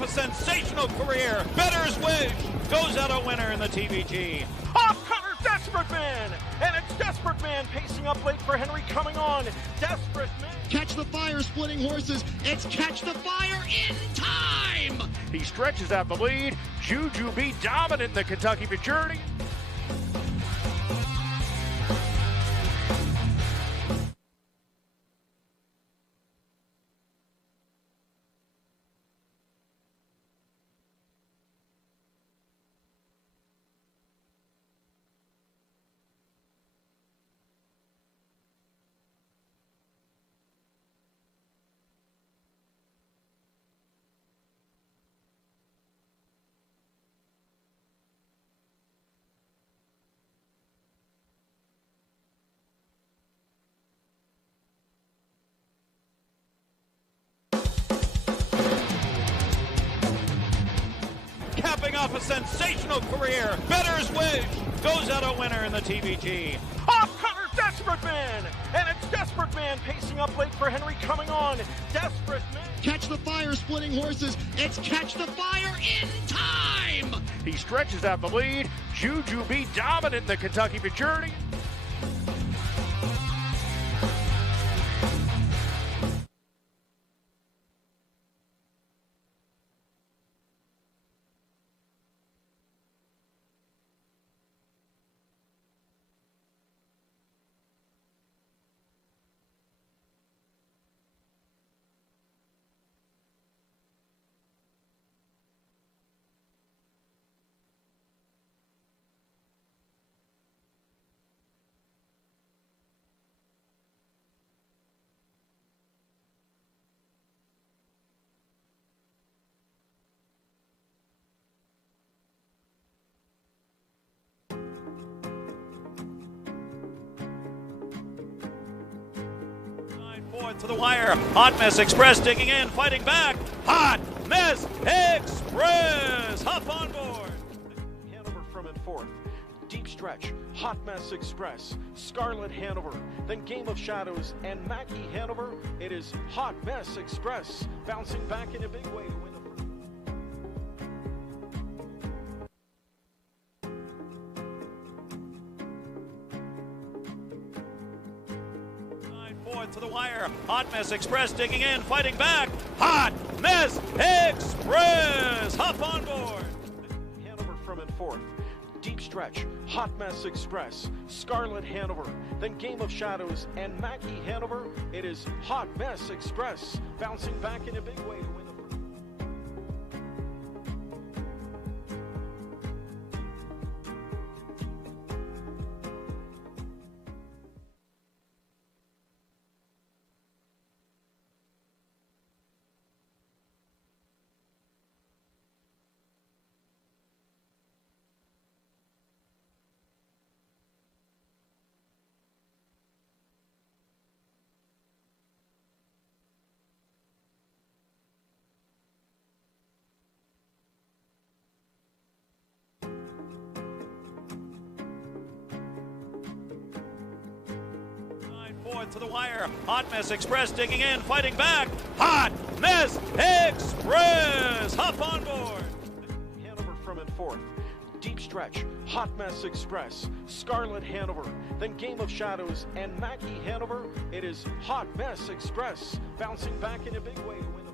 off a sensational career. Bettor's Wish goes out a winner in the TVG. Off cutter, Desperate Man! And it's Desperate Man pacing up late for Henry coming on. Desperate Man. Catch the Fire splitting horses. It's Catch the Fire in time! He stretches out the lead. Juju B dominant in the Kentucky Journey. Capping off a sensational career. Bettor's Wish goes out a winner in the TVG. Off cutter, Desperate Man! And it's Desperate Man pacing up late for Henry coming on. Desperate Man. Catch the Fire splitting horses. It's Catch the Fire in time! He stretches out the lead. Juju B dominant in the Kentucky Journey. To the wire. Hot Mess Express digging in, fighting back. Hot Mess Express. Hop on board. Hanover from in fourth. Deep stretch. Hot Mess Express. Scarlet Hanover. Then Game of Shadows and Mackie Hanover. It is Hot Mess Express bouncing back in a big way to win the to the wire. Hot Mess Express digging in, fighting back. Hot Mess Express. Hop on board. Hanover from in fourth. Deep stretch. Hot Mess Express. Scarlet Hanover. Then Game of Shadows and Mackie Hanover. It is Hot Mess Express bouncing back in a big way to win the to the wire. Hot Mess Express digging in, fighting back. Hot Mess Express. Hop on board. Hanover from in fourth. Deep stretch. Hot Mess Express. Scarlet Hanover. Then Game of Shadows and Mackie Hanover. It is Hot Mess Express bouncing back in a big way to win the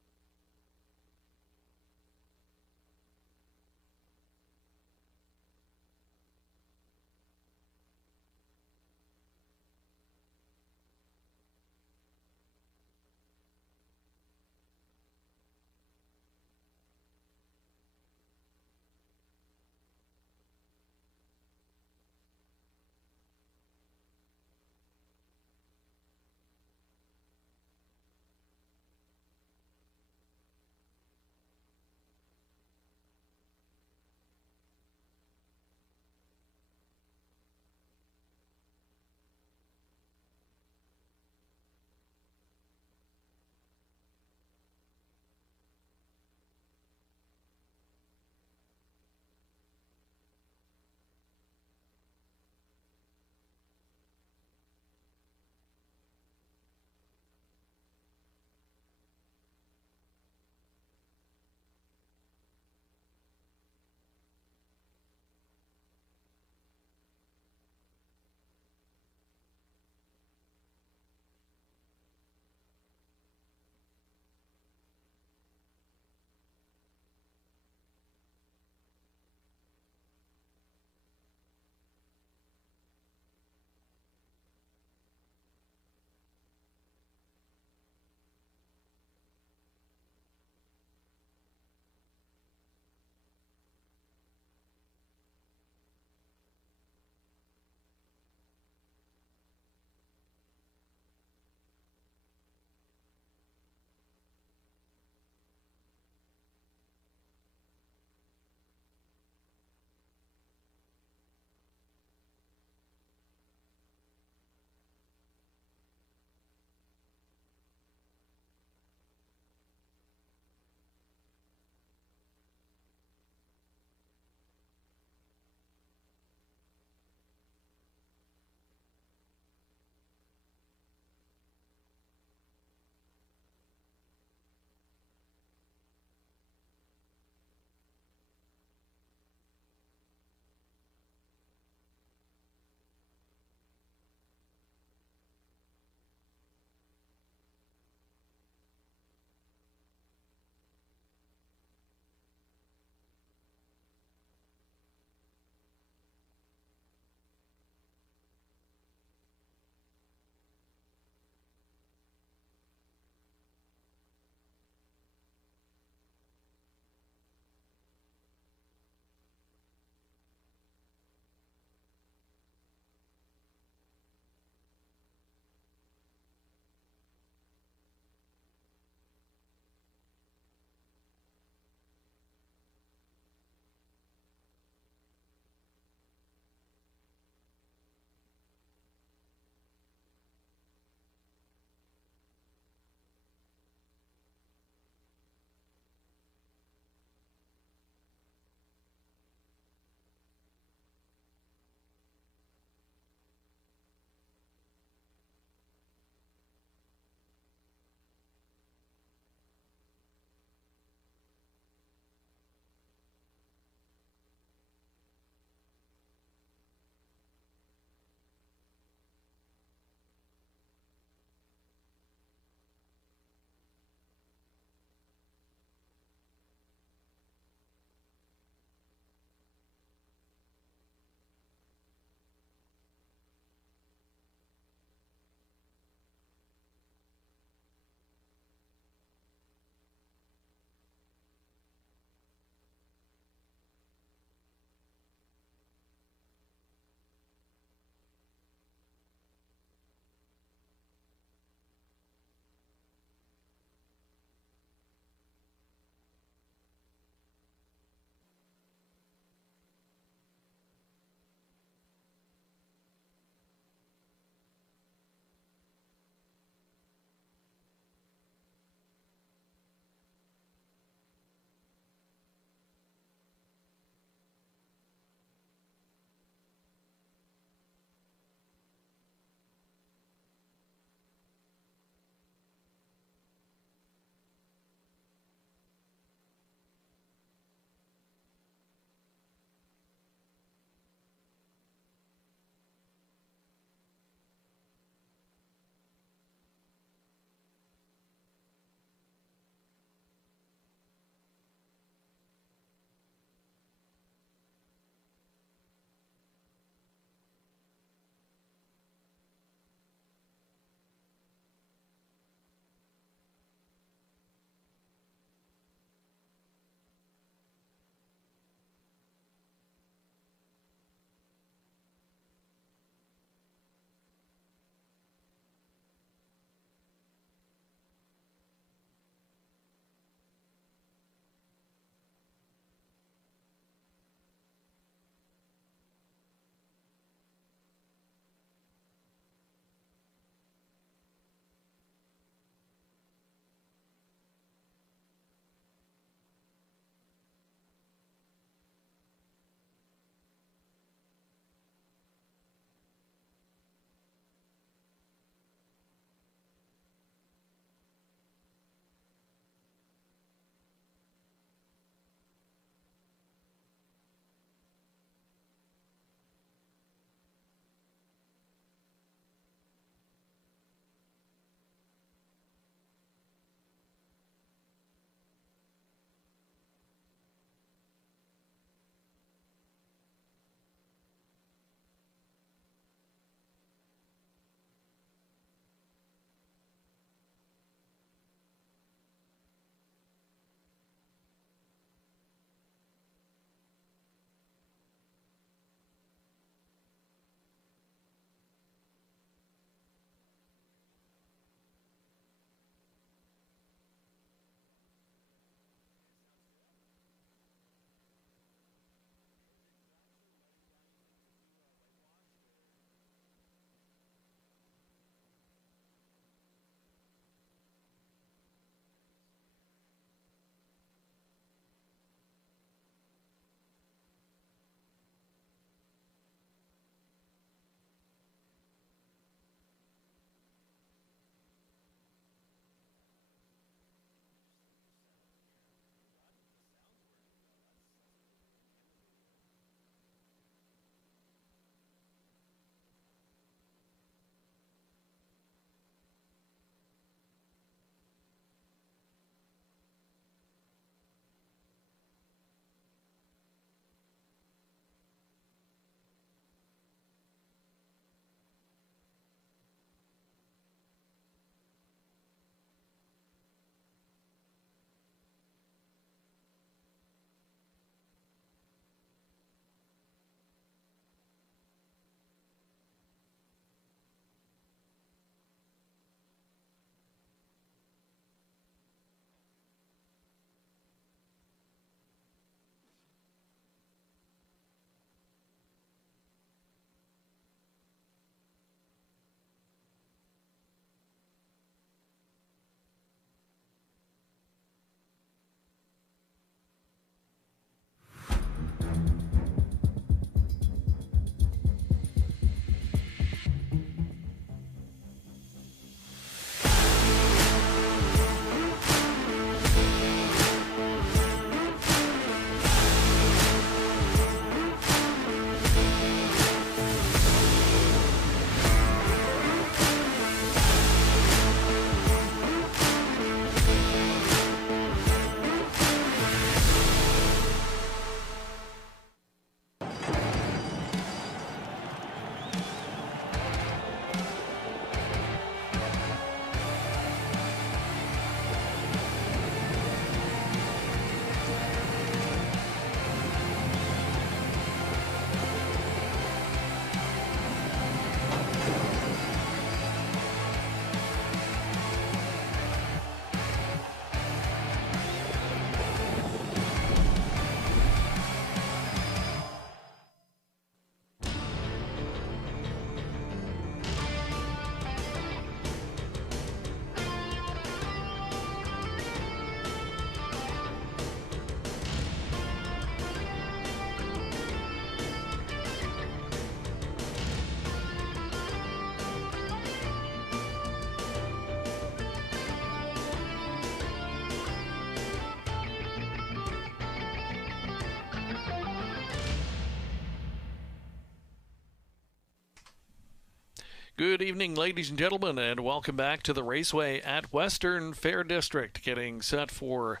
Good evening, ladies and gentlemen, and welcome back to the Raceway at Western Fair District, getting set for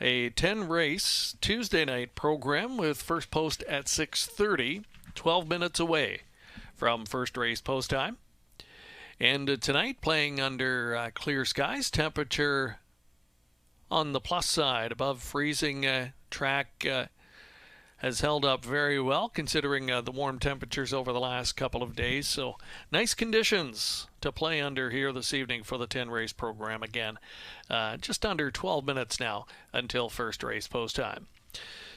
a 10-race Tuesday night program with first post at 6:30, 12 minutes away from first race post time. And tonight, playing under clear skies, temperature on the plus side, above freezing. Track has held up very well considering the warm temperatures over the last couple of days. So nice conditions to play under here this evening for the 10-race program. Again, just under 12 minutes now until first race post time.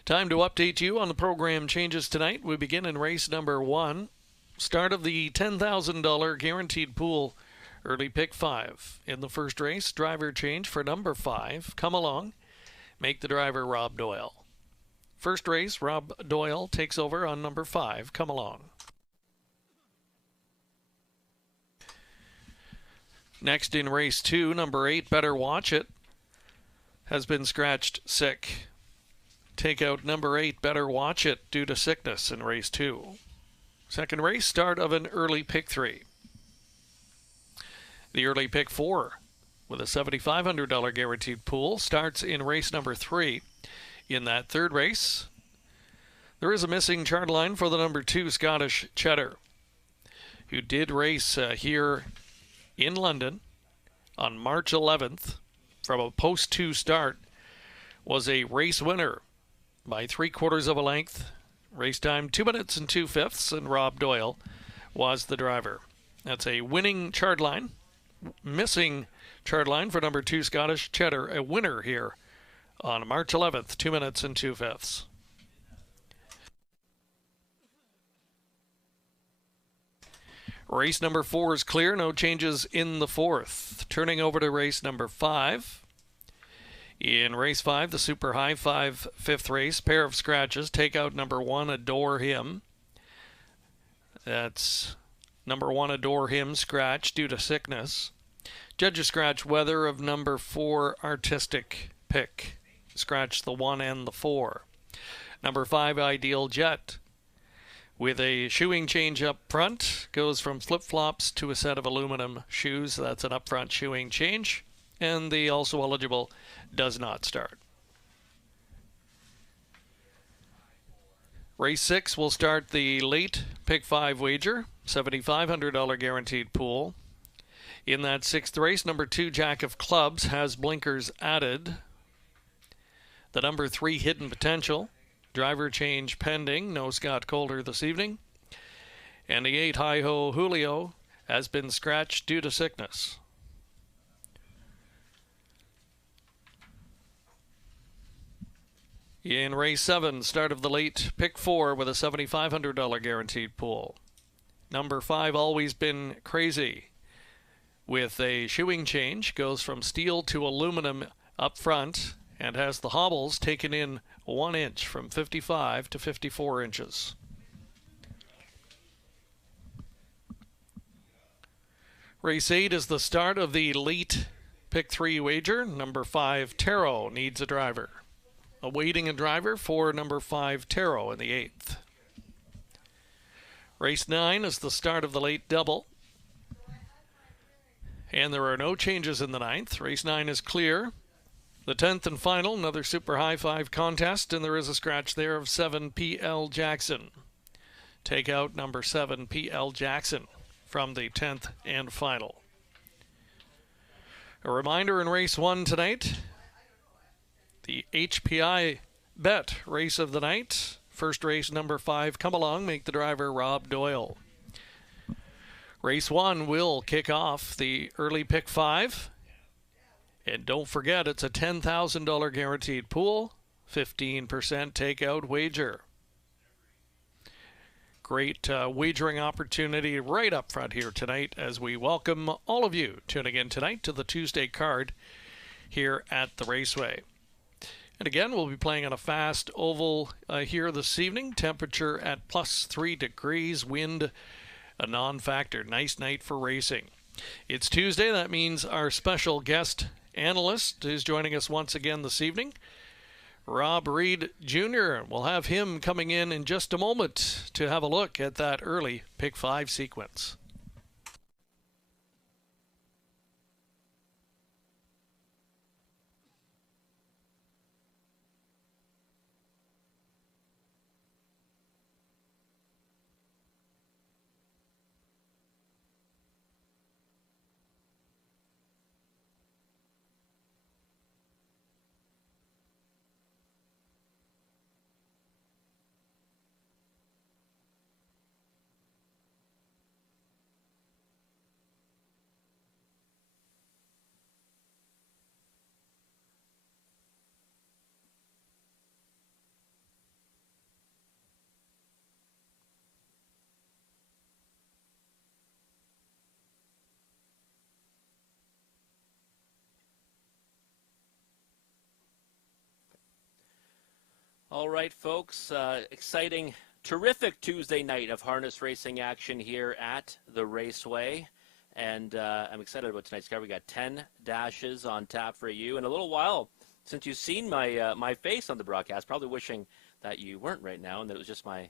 Time to update you on the program changes tonight. We begin in race number 1. Start of the $10,000 guaranteed pool early pick 5. In the first race, driver change for number 5. Come Along. Make the driver Rob Doyle. First race, Rob Doyle takes over on number 5, Come Along. Next in race 2, number 8, Better Watch It, has been scratched sick. Take out number 8, Better Watch It, due to sickness in race 2. Second race, start of an early pick 3. The early pick 4, with a $7,500 guaranteed pool, starts in race number 3. In that third race, there is a missing chart line for the number 2 Scottish Cheddar, who did race here in London on March 11th from a post 2 start, was a race winner by 3/4 of a length. Race time 2 minutes and 2/5, and Rob Doyle was the driver. That's a winning chart line, missing chart line for number 2 Scottish Cheddar, a winner here on March 11th, 2 minutes and 2/5. Race number 4 is clear, no changes in the fourth. Turning over to race number 5. In race 5, the Super High 5 fifth race, pair of scratches. Take out number 1, Adore Him. That's number 1, Adore Him, scratch due to sickness. Judges scratch weather of number 4, Artistic Pick. Scratch the 1 and the 4. Number 5, Ideal Jet, with a shoeing change up front, goes from flip-flops to a set of aluminum shoes. That's an up-front shoeing change, and the also eligible does not start. Race 6 will start the late pick 5 wager, $7,500 guaranteed pool. In that 6th race, number 2 Jack of Clubs has blinkers added. The number 3 Hidden Potential, driver change pending, no Scott Calder this evening. And the 8 Hi-Ho Julio has been scratched due to sickness. In race 7, start of the late pick 4 with a $7,500 guaranteed pool. Number 5 Always Been Crazy, with a shoeing change, goes from steel to aluminum up front, and has the hobbles taken in 1 inch from 55 to 54 inches. Race 8 is the start of the late pick 3 wager. Number 5 Tarot needs a driver. Awaiting a driver for number 5 Tarot in the 8th. Race 9 is the start of the late double, and there are no changes in the 9th. Race 9 is clear. The 10th and final, another Super High 5 contest, and there is a scratch there of 7 P.L. Jackson. Take out number 7 P.L. Jackson from the 10th and final. A reminder in race 1 tonight, the HPI bet race of the night. First race, number 5, Come Along, make the driver Rob Doyle. Race 1 will kick off the early pick 5. And don't forget, it's a $10,000 guaranteed pool, 15% takeout wager. Great wagering opportunity right up front here tonight as we welcome all of you tuning in tonight to the Tuesday card here at the Raceway. And again, we'll be playing on a fast oval here this evening. Temperature at plus 3 degrees, wind a non-factor. Nice night for racing. It's Tuesday. That means our special guest analyst is joining us once again this evening, Rob Reed Jr. We'll have him coming in just a moment to have a look at that early pick 5 sequence. All right, folks, exciting, terrific Tuesday night of harness racing action here at the Raceway. And I'm excited about tonight's card. We got 10 dashes on tap for you. In a little while since you've seen my face on the broadcast, probably wishing that you weren't right now and that it was just my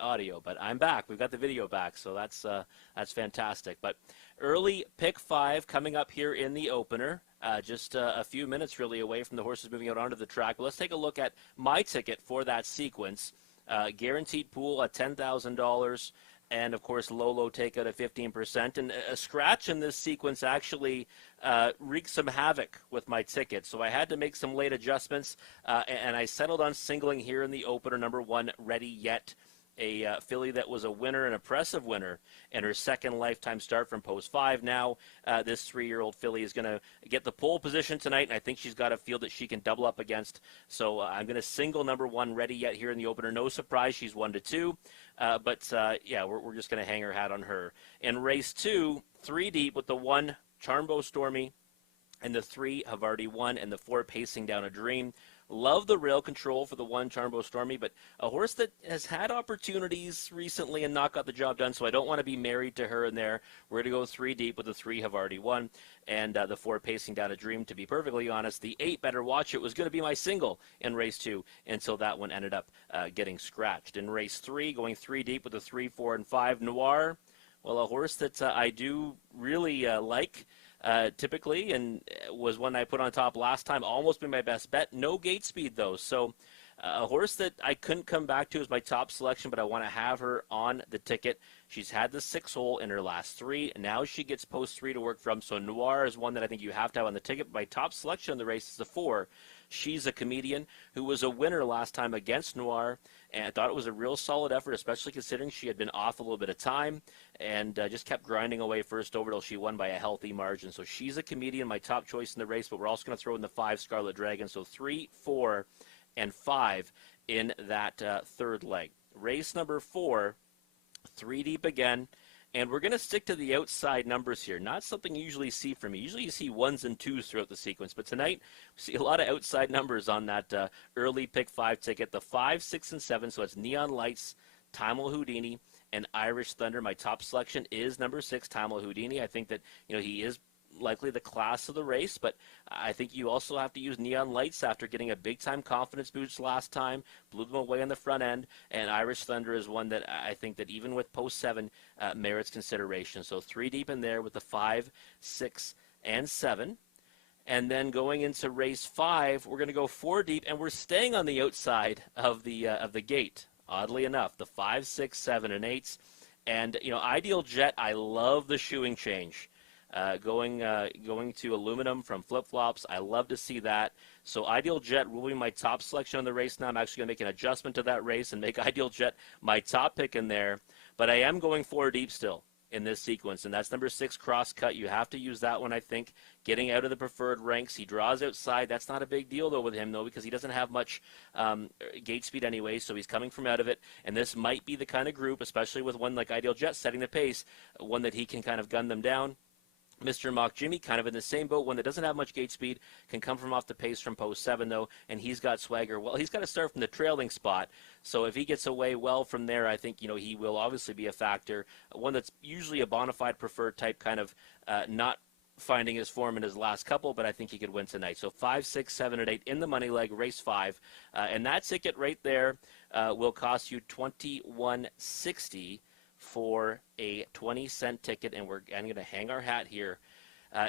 audio. But I'm back. We've got the video back, so that's fantastic. But early pick 5 coming up here in the opener. Just a few minutes really away from the horses moving out onto the track. But let's take a look at my ticket for that sequence. Guaranteed pool at $10,000. And, of course, low takeout at 15%. And a scratch in this sequence actually wreaked some havoc with my ticket. So I had to make some late adjustments, and I settled on singling here in the opener, number 1, Ready Yet, a filly that was a winner, an impressive winner, in her second lifetime start from post 5. Now this 3-year-old filly is going to get the pole position tonight, and I think she's got a field that she can double up against. So I'm going to single number 1, Ready Yet, here in the opener. No surprise, she's 1-2. But we're just going to hang our hat on her. In race 2, 3 deep with the 1, Charmbo Stormy, and the 3 have already won, and the 4, Pacing Down a Dream. Love the rail control for the 1, Charmbo Stormy, but a horse that has had opportunities recently and not got the job done, so I don't want to be married to her in there. We're going to go 3 deep with the 3 have already won, and the 4, Pacing Down a Dream. To be perfectly honest, the 8, Better Watch It, was going to be my single in race 2 until that one ended up getting scratched. In race 3, going 3 deep with the 3, 4, and 5, Noir. Well, a horse that I do really like. Typically, and was one I put on top last time, almost been my best bet. No gate speed, though, so a horse that I couldn't come back to as my top selection, but I want to have her on the ticket. She's had the 6 hole in her last 3. Now she gets post 3 to work from, so Noir is one that I think you have to have on the ticket. My top selection in the race is the 4. She's a Comedian, who was a winner last time against Noir, and I thought it was a real solid effort, especially considering she had been off a little bit of time and just kept grinding away first over till she won by a healthy margin. So she's a Comedian, my top choice in the race, but we're also going to throw in the 5, Scarlet Dragon. So 3, 4, and 5 in that third leg. Race number 4, 3 deep again. And we're going to stick to the outside numbers here. Not something you usually see from me. Usually you see 1s and 2s throughout the sequence. But tonight, we see a lot of outside numbers on that early pick 5 ticket. The 5, 6, and 7. So it's Neon Lights, Timal Houdini, and Irish Thunder. My top selection is number 6, Timal Houdini. I think that he is likely the class of the race, but I think you also have to use Neon Lights after getting a big-time confidence boost last time, blew them away on the front end, and Irish Thunder is one that I think that even with post 7 merits consideration. So 3 deep in there with the 5, 6, and 7. And then going into race 5, we're going to go 4 deep, and we're staying on the outside of the gate, oddly enough, the 5, 6, 7, and 8s. And, Ideal Jet, I love the shoeing change. Going to aluminum from flip-flops. I love to see that. So Ideal Jet will be my top selection on the race now. I'm actually going to make an adjustment to that race and make Ideal Jet my top pick in there. But I am going 4 deep still in this sequence, and that's number 6, Crosscut. You have to use that one, I think, getting out of the preferred ranks. He draws outside. That's not a big deal, though, with him, though, because he doesn't have much gate speed anyway, so he's coming from out of it. And this might be the kind of group, especially with one like Ideal Jet setting the pace, one that he can kind of gun them down. Mr. Mock Jimmy, kind of in the same boat, one that doesn't have much gate speed, can come from off the pace from post 7, though, and he's got swagger. Well, he's got to start from the trailing spot, so if he gets away well from there, I think, he will obviously be a factor. One that's usually a bona fide preferred type, kind of not finding his form in his last couple, but I think he could win tonight. So 5, 6, 7, and 8 in the money leg, race 5, and that ticket right there will cost you $21.60 for a 20-cent ticket, and I'm going to hang our hat here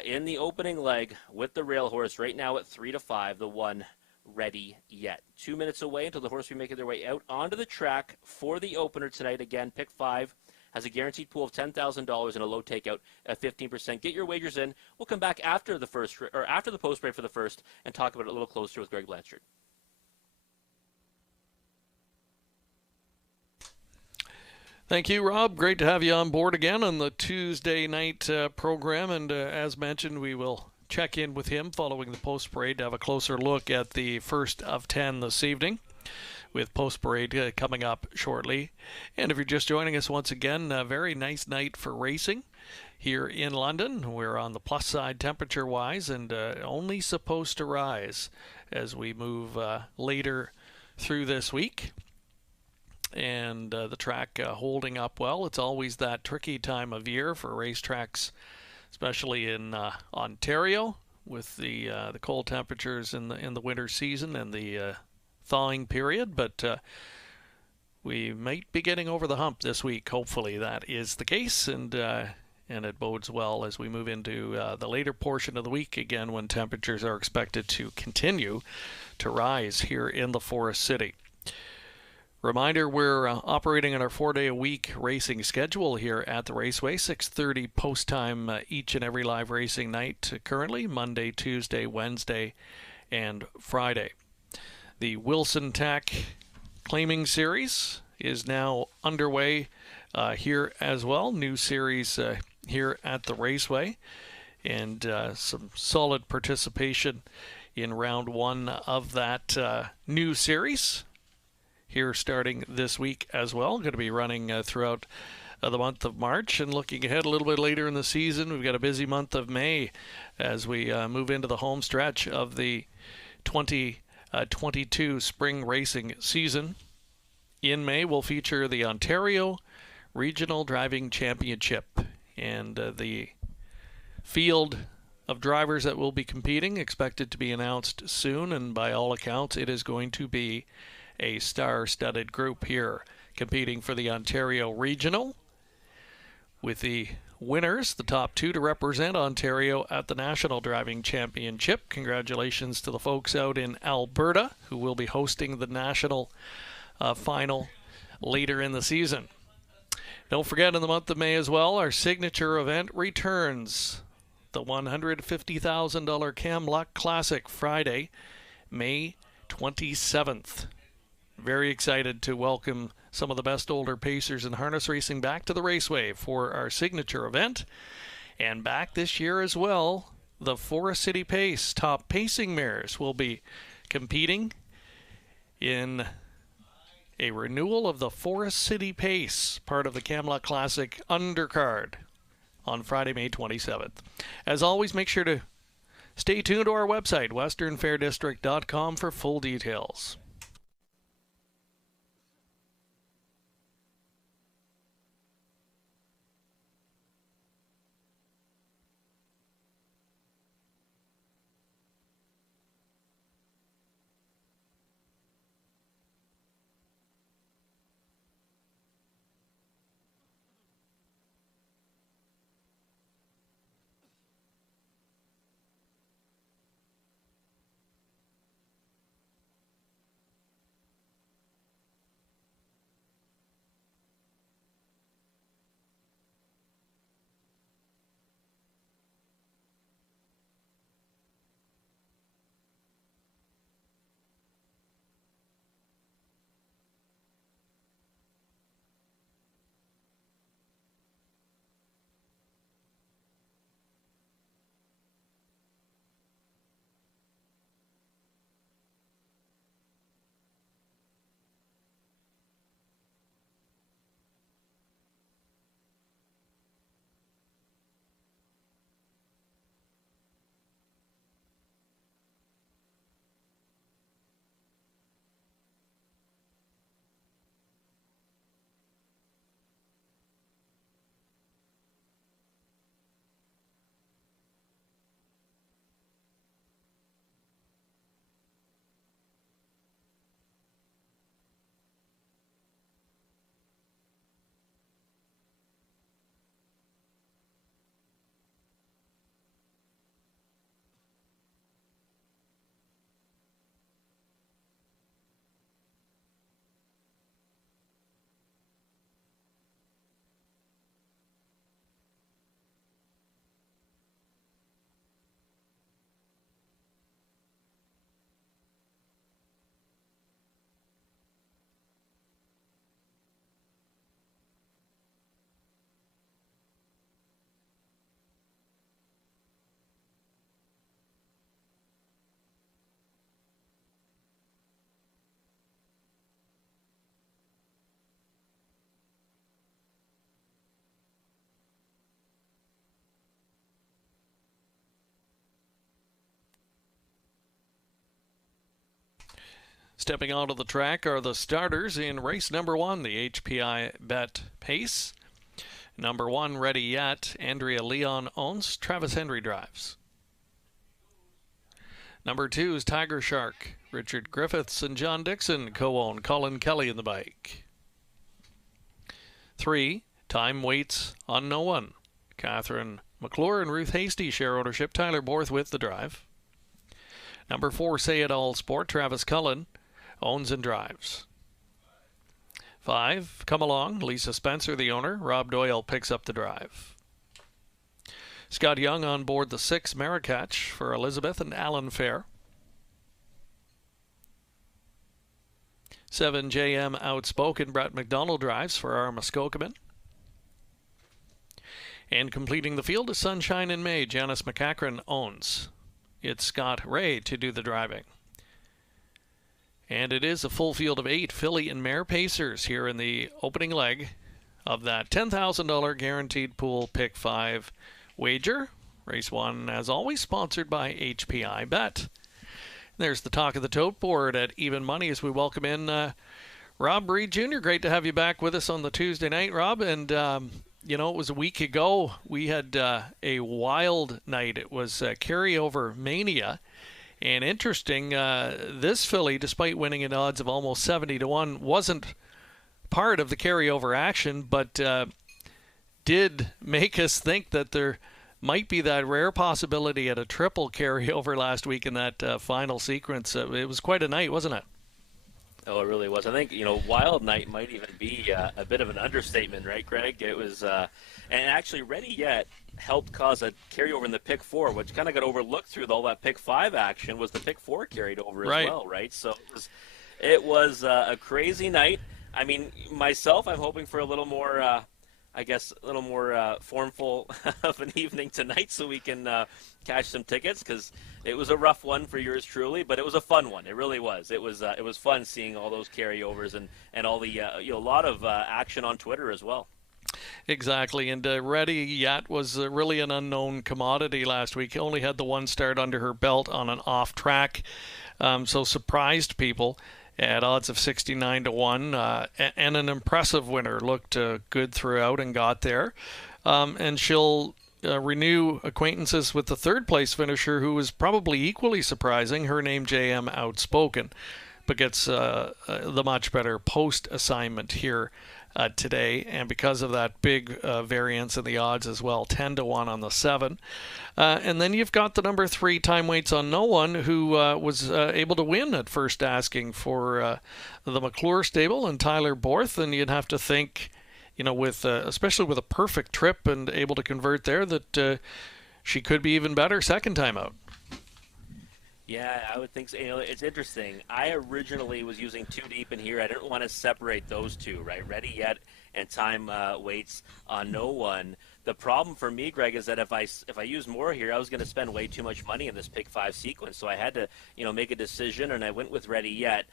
in the opening leg with the rail horse right now at 3 to 5, the 1, Ready Yet. 2 minutes away until the horse will be making their way out onto the track for the opener tonight. Again, pick 5 has a guaranteed pool of $10,000 and a low takeout at 15%. Get your wagers in. We'll come back after the post break for the first and talk about it a little closer with Greg Blanchard. Thank you, Rob. Great to have you on board again on the Tuesday night program. And as mentioned, we will check in with him following the post parade to have a closer look at the first of 10 this evening, with post parade coming up shortly. And if you're just joining us once again, a very nice night for racing here in London. We're on the plus side temperature-wise, and only supposed to rise as we move later through this week. And the track holding up well. It's always that tricky time of year for racetracks, especially in Ontario, with the cold temperatures in the winter season and the thawing period. But we might be getting over the hump this week. Hopefully that is the case, and it bodes well as we move into the later portion of the week again, when temperatures are expected to continue to rise here in the Forest City. Reminder, we're operating on our 4-day-a-week racing schedule here at the Raceway, 6:30 post time each and every live racing night currently, Monday, Tuesday, Wednesday, and Friday. The Wilson Tack Claiming Series is now underway here as well. New series here at the Raceway, and some solid participation in round one of that new series here starting this week as well. Going to be running throughout the month of March, and looking ahead a little bit later in the season, we've got a busy month of May as we move into the home stretch of the 2022 spring racing season. In May, we'll feature the Ontario Regional Driving Championship, and the field of drivers that will be competing expected to be announced soon, and by all accounts it is going to be a star-studded group here competing for the Ontario Regional, with the winners, the top two, to represent Ontario at the National Driving Championship. Congratulations to the folks out in Alberta who will be hosting the national final later in the season. Don't forget, in the month of May as well, our signature event returns. The $150,000 Cam Luck Classic, Friday, May 27th. Very excited to welcome some of the best older pacers in harness racing back to the Raceway for our signature event. And back this year as well, the Forest City Pace top pacing mares will be competing in a renewal of the Forest City Pace, part of the Cam Luck Classic undercard on Friday, May 27th. As always, make sure to stay tuned to our website, westernfairdistrict.com, for full details. Stepping onto the track are the starters in race number 1, the HPI Bet Pace. Number 1, Ready Yet, Andrea Leon owns, Travis Henry drives. Number 2 is Tiger Shark, Richard Griffiths and John Dixon co-own, Colin Kelly in the bike. 3, Time Waits on No One, Catherine McClure and Ruth Hasty share ownership, Tyler Borthwith the drive. Number 4, Say It All Sport, Travis Cullen owns and drives. 5, Come Along, Lisa Spencer the owner, Rob Doyle picks up the drive. Scott Young on board the 6, Marrakech for Elizabeth and Alan Fair. 7, JM Outspoken, Brett McDonald drives for Arma Skokeman. And completing the field is Sunshine in May, Janice McCachran owns. It's Scott Ray to do the driving. And it is a full field of 8 filly and mare pacers here in the opening leg of that $10,000 guaranteed pool pick 5 wager. Race 1, as always, sponsored by HPI Bet. There's the talk of the tote board at even money as we welcome in Rob Reed Jr. Great to have you back with us on the Tuesday night, Rob. And, you know, it was a week ago. We had a wild night. It was carryover mania. And interesting, this filly, despite winning at odds of almost 70-1, wasn't part of the carryover action, but did make us think that there might be that rare possibility at a triple carryover last week in that final sequence. It was quite a night, wasn't it? Oh, it really was. I think, you know, wild night might even be a bit of an understatement, right, Greg? It was, and actually Ready Yet helped cause a carryover in the pick 4, which kind of got overlooked through all that pick 5 action. Was the pick 4 carried over as well, right? So it was a crazy night. I mean, myself, I'm hoping for a little more, I guess, a little more formful of an evening tonight so we can cash some tickets, because it was a rough one for yours truly, but it was a fun one. It really was. It was fun seeing all those carryovers and all the you know, a lot of action on Twitter as well. Exactly, and Ready Yet was really an unknown commodity last week. He only had the 1 start under her belt on an off track, so surprised people at odds of 69-1, and an impressive winner. Looked good throughout and got there, and she'll renew acquaintances with the 3rd place finisher, who was probably equally surprising. Her name, JM Outspoken, but gets the much better post assignment here today, and because of that big variance in the odds as well, 10-1 on the 7. And then you've got the number 3, Time Waits on No One, who was able to win at first asking for the McClure stable and Tyler Borth, and you'd have to think, you know, with especially with a perfect trip and able to convert there, that she could be even better second time out. Yeah, I would think so. You know, it's interesting. I originally was using 2 deep in here. I didn't want to separate those two, right? Ready Yet and Time Waits on No One. The problem for me, Greg, is that if I use more here, I was going to spend way too much money in this pick 5 sequence. So I had to, you know, make a decision, and I went with Ready Yet.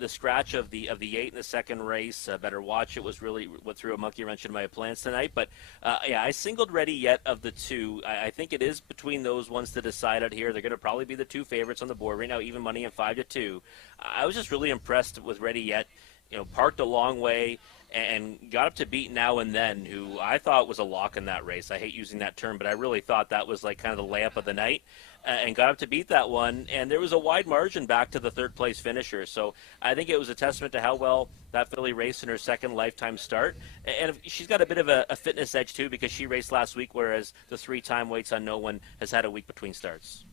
The scratch of the 8 in the second race, better watch it, was really what threw a monkey wrench into my plans tonight. But yeah, I singled Ready Yet of the 2. I think it is between those ones to decide out here. They're going to probably be the 2 favorites on the board right now, even money and 5-2. I was just really impressed with Ready Yet. You know, parked a long way and got up to beat Now and Then, who I thought was a lock in that race. I hate using that term, but I really thought that was like kind of the layup of the night, and got up to beat that one. And there was a wide margin back to the 3rd place finisher. So I think it was a testament to how well that filly raced in her second lifetime start. And she's got a bit of a fitness edge too, because she raced last week, whereas the 3 Time Waits on No One has had a week between starts.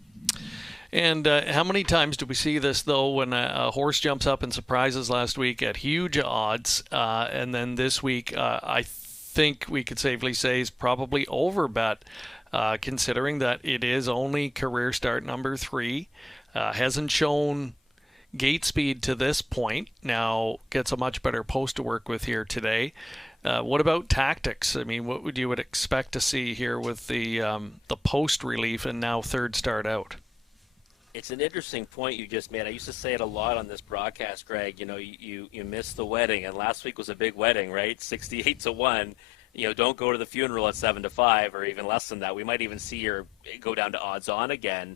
And how many times do we see this, though, when a horse jumps up and surprises last week at huge odds, and then this week I think we could safely say is probably overbet, considering that it is only career start number 3, hasn't shown gate speed to this point, now gets a much better post to work with here today. What about tactics? I mean, what would you expect to see here with the post relief and now 3rd start out? It's an interesting point you just made. I used to say it a lot on this broadcast, Greg. You know, you missed the wedding, and last week was a big wedding, right? 68-1. You know, don't go to the funeral at 7-5, or even less than that. We might even see her go down to odds on again.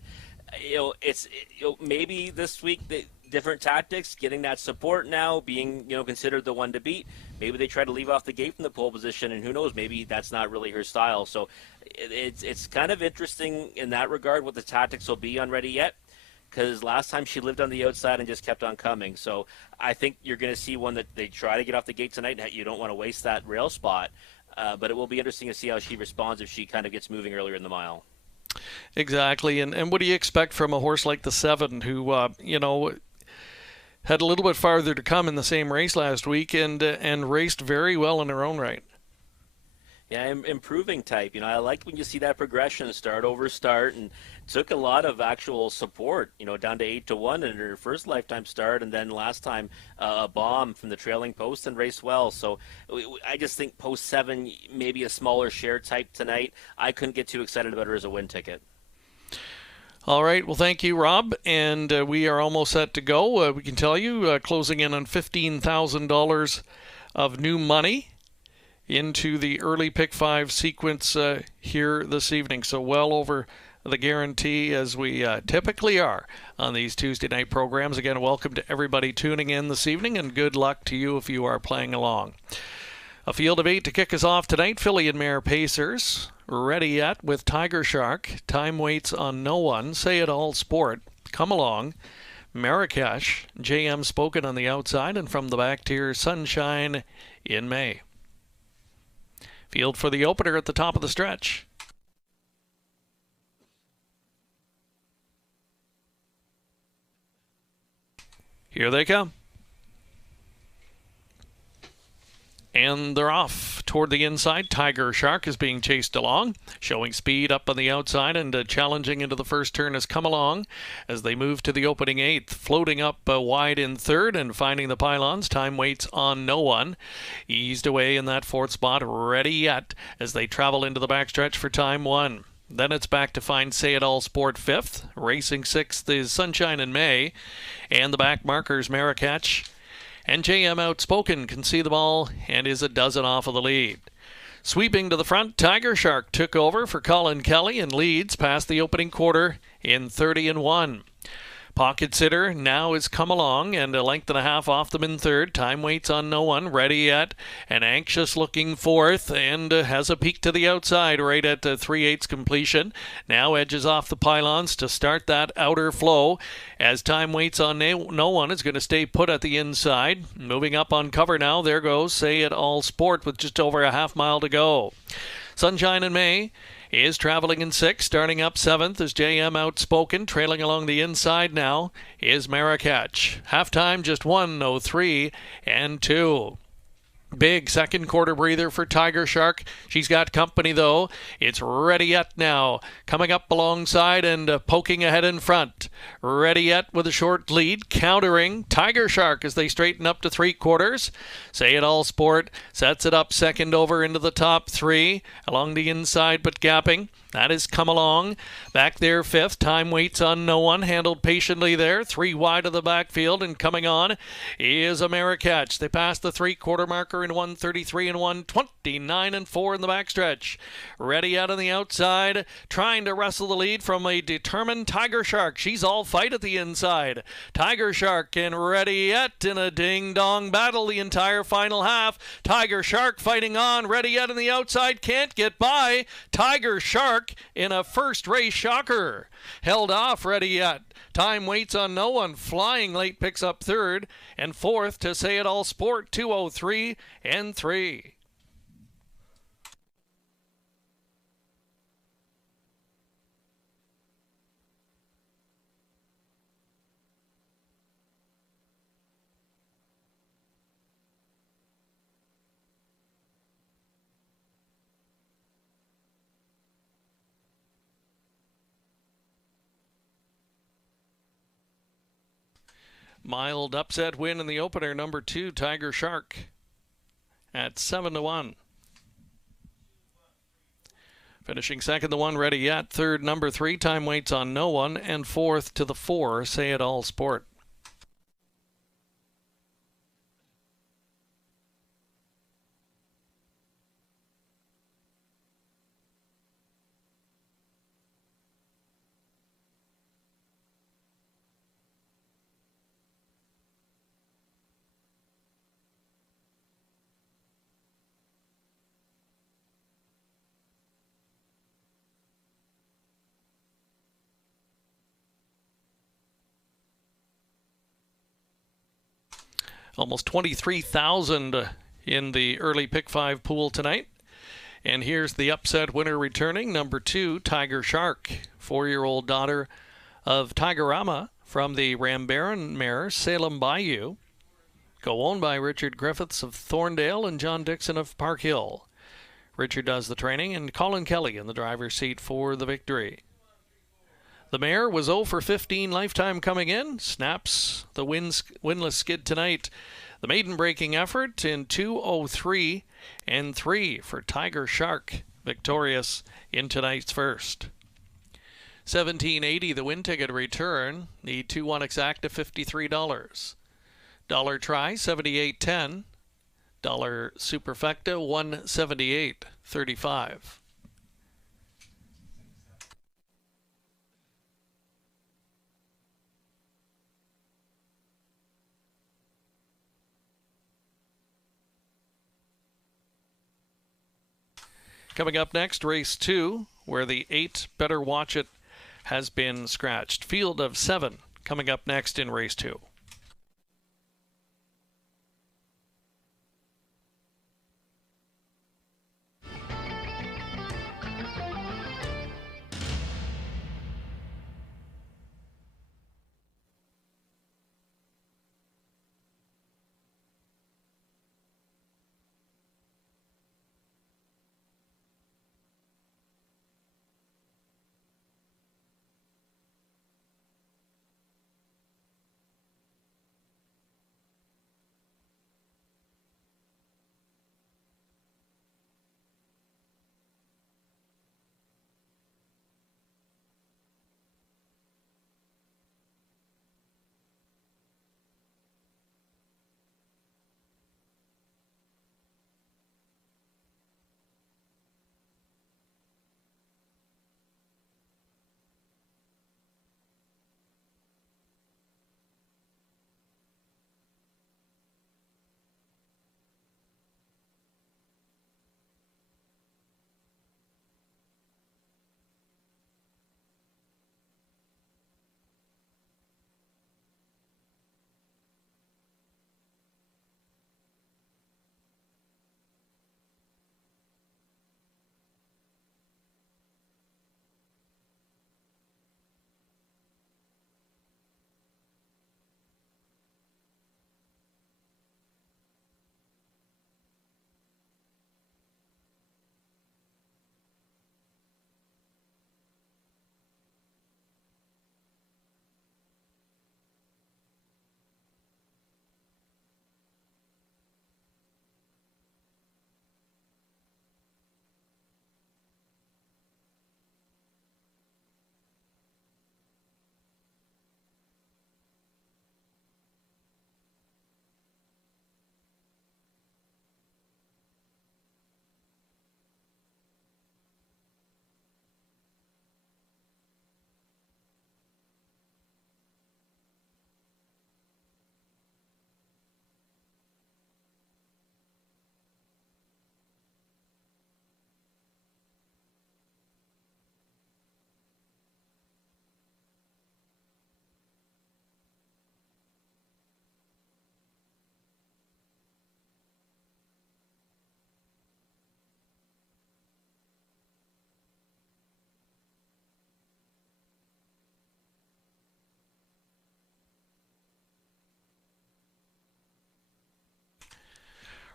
Maybe this week different tactics, getting that support now, being considered the one to beat. Maybe they try to leave off the gate from the pole position, and who knows, maybe that's not really her style. So it's kind of interesting in that regard what the tactics will be on Ready Yet, because last time she lived on the outside and just kept on coming. So I think you're going to see one that they try to get off the gate tonight. You don't want to waste that rail spot, but it will be interesting to see how she responds if she kind of gets moving earlier in the mile. Exactly, and what do you expect from a horse like the 7 who, had a little bit farther to come in the same race last week and raced very well in her own right? Yeah, improving type. I like when you see that progression, start over start, and took a lot of actual support, down to 8-1 in her first lifetime start, and then last time a bomb from the trailing post and raced well. So I just think post 7, maybe a smaller share type tonight. I couldn't get too excited about her as a win ticket. All right. Well, thank you, Rob. And we are almost set to go. We can tell you, closing in on $15,000 of new money into the early pick 5 sequence here this evening. So well over the guarantee, as we typically are on these Tuesday night programs. Again, welcome to everybody tuning in this evening, and good luck to you if you are playing along. A field of 8 to kick us off tonight. Filly and Mare Pacers. Ready Yet with Tiger Shark. Time Waits on No One. Say It All Sport. Come Along. Marrakesh. JM Spoken on the outside, and from the back tier, Sunshine in May. Field for the opener at the top of the stretch. Here they come. And they're off toward the inside. Tiger Shark is being chased along, showing speed up on the outside, and challenging into the first turn has Come Along as they move to the opening 8th. Floating up wide in 3rd and finding the pylons. Time Waits on No One. Eased away in that 4th spot. Ready Yet as they travel into the backstretch for time 1. Then it's back to find Say It All Sport 5th. Racing 6th is Sunshine in May. And the back markers Marrakesh and JM Outspoken can see the ball and is a dozen off of the lead. Sweeping to the front, Tiger Shark took over for Colin Kelly and leads past the opening quarter in 30-1. Pocket Sitter now is Come Along and a length and a half off them in 3rd. Time Waits on No One. Ready Yet. An anxious looking 4th and has a peek to the outside right at 3/8 completion. Now edges off the pylons to start that outer flow as Time Waits on No One is going to stay put at the inside. Moving up on cover now. There goes Say It All Sport with just over a half mile to go. Sunshine in May is traveling in 6th, starting up 7th as JM Outspoken. Trailing along the inside now is Marrakesh. Halftime just 1:03 and 2. Big second quarter breather for Tiger Shark. She's got company though. It's Ready Yet now. Coming up alongside and poking ahead in front. Ready Yet with a short lead. Countering Tiger Shark as they straighten up to 3/4. Say It All Sport sets it up second over into the top 3. Along the inside but gapping. That is Come Along. Back there 5th. Time Waits on No One. Handled patiently there. 3 wide of the backfield. And coming on is a Marrakesh. They pass the 3/4 marker in 1:33-1. 29-4 in the backstretch. Ready Out on the outside. Trying to wrestle the lead from a determined Tiger Shark. She's all fight at the inside. Tiger Shark and Ready Yet in a ding-dong battle the entire final half. Tiger Shark fighting on. Ready Yet on the outside. Can't get by. Tiger Shark in a first race shocker. Held off Ready Yet. Time Waits on No One. Flying late picks up 3rd and 4th to Say It All Sport. 2:03 and 3. Mild upset win in the opener, number 2, Tiger Shark, at 7-1. Finishing second, the 1, Ready Yet. 3rd, number 3, Time Waits on No One. And 4th to the 4, Say It All Sport. Almost 23,000 in the early pick 5 pool tonight. And here's the upset winner returning, number 2, Tiger Shark, 4-year-old daughter of Tigerama from the Rambaran mare Salem Bayou, co-owned by Richard Griffiths of Thorndale and John Dixon of Park Hill. Richard does the training, and Colin Kelly in the driver's seat for the victory. The mare was 0 for 15 lifetime coming in, snaps the winless skid tonight. The maiden breaking effort in 2:03 and 3 for Tiger Shark, victorious in tonight's first. $17.80 the win ticket return. The 2-1 exacta $53. Dollar try $78.10. Dollar superfecta $178.35. Coming up next, race 2, where the 8 Better Watch It has been scratched. Field of 7 coming up next in race 2.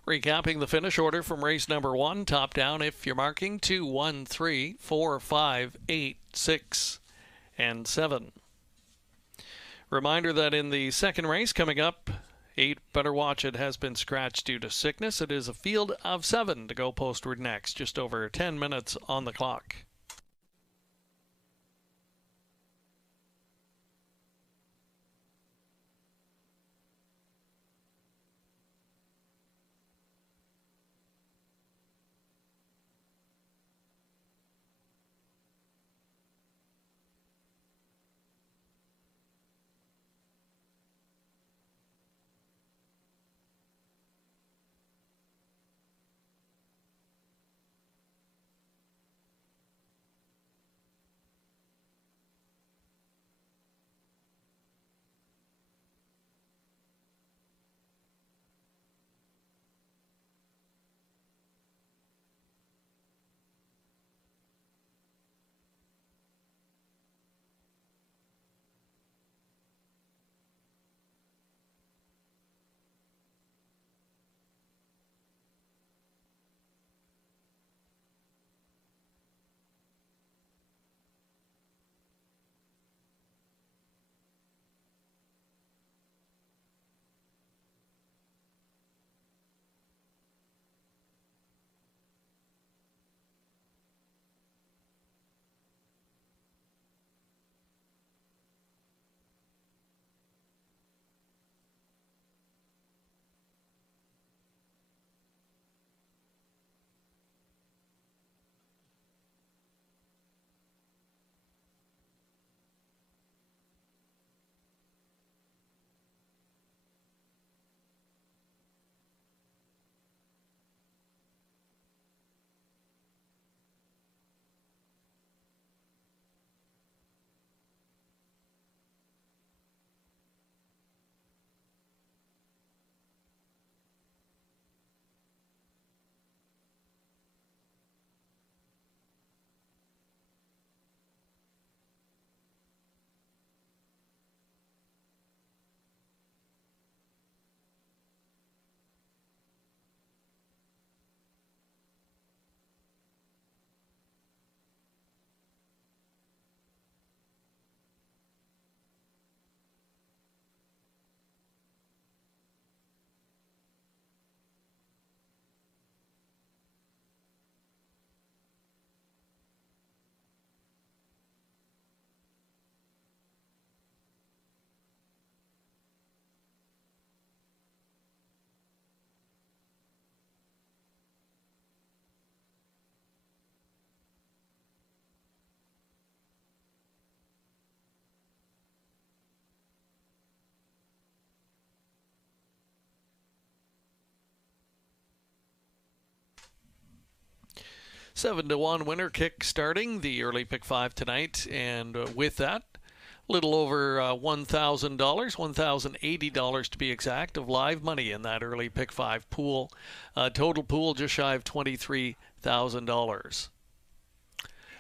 Recapping the finish order from race number 1, top down if you're marking 2, 1, 3, 4, 5, 8, 6, and 7. Reminder that in the second race coming up, 8 Better Watch It has been scratched due to sickness. It is a field of 7 to go postward next, just over 10 minutes on the clock. 7-1 winner kick starting the early pick 5 tonight, and with that, a little over $1,000, $1,080 to be exact, of live money in that early pick 5 pool. Total pool just shy of $23,000.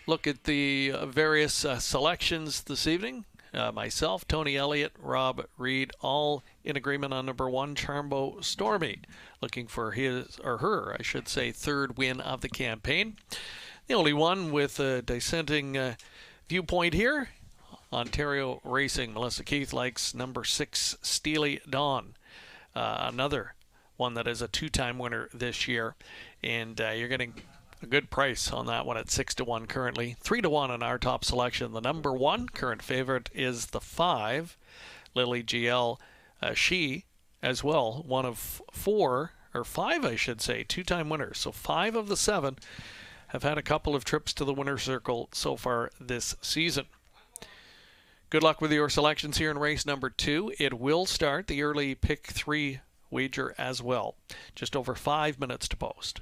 Look at the various selections this evening. Myself, Tony Elliott, Rob Reed, all in agreement on number 1, Charmbo Stormy, looking for his, or her, I should say, third win of the campaign. The only one with a dissenting viewpoint here, Ontario Racing. Melissa Keith likes number 6, Steely Dawn, another one that is a 2-time winner this year, and you're getting a good price on that one at 6-1 currently. 3-1 on our top selection. The number 1 current favorite is the 5, Lily GL. She, as well, one of 4, or 5 I should say, 2-time winners. So 5 of the 7 have had a couple of trips to the winner's circle so far this season. Good luck with your selections here in race number 2. It will start the early pick 3 wager as well. Just over 5 minutes to post.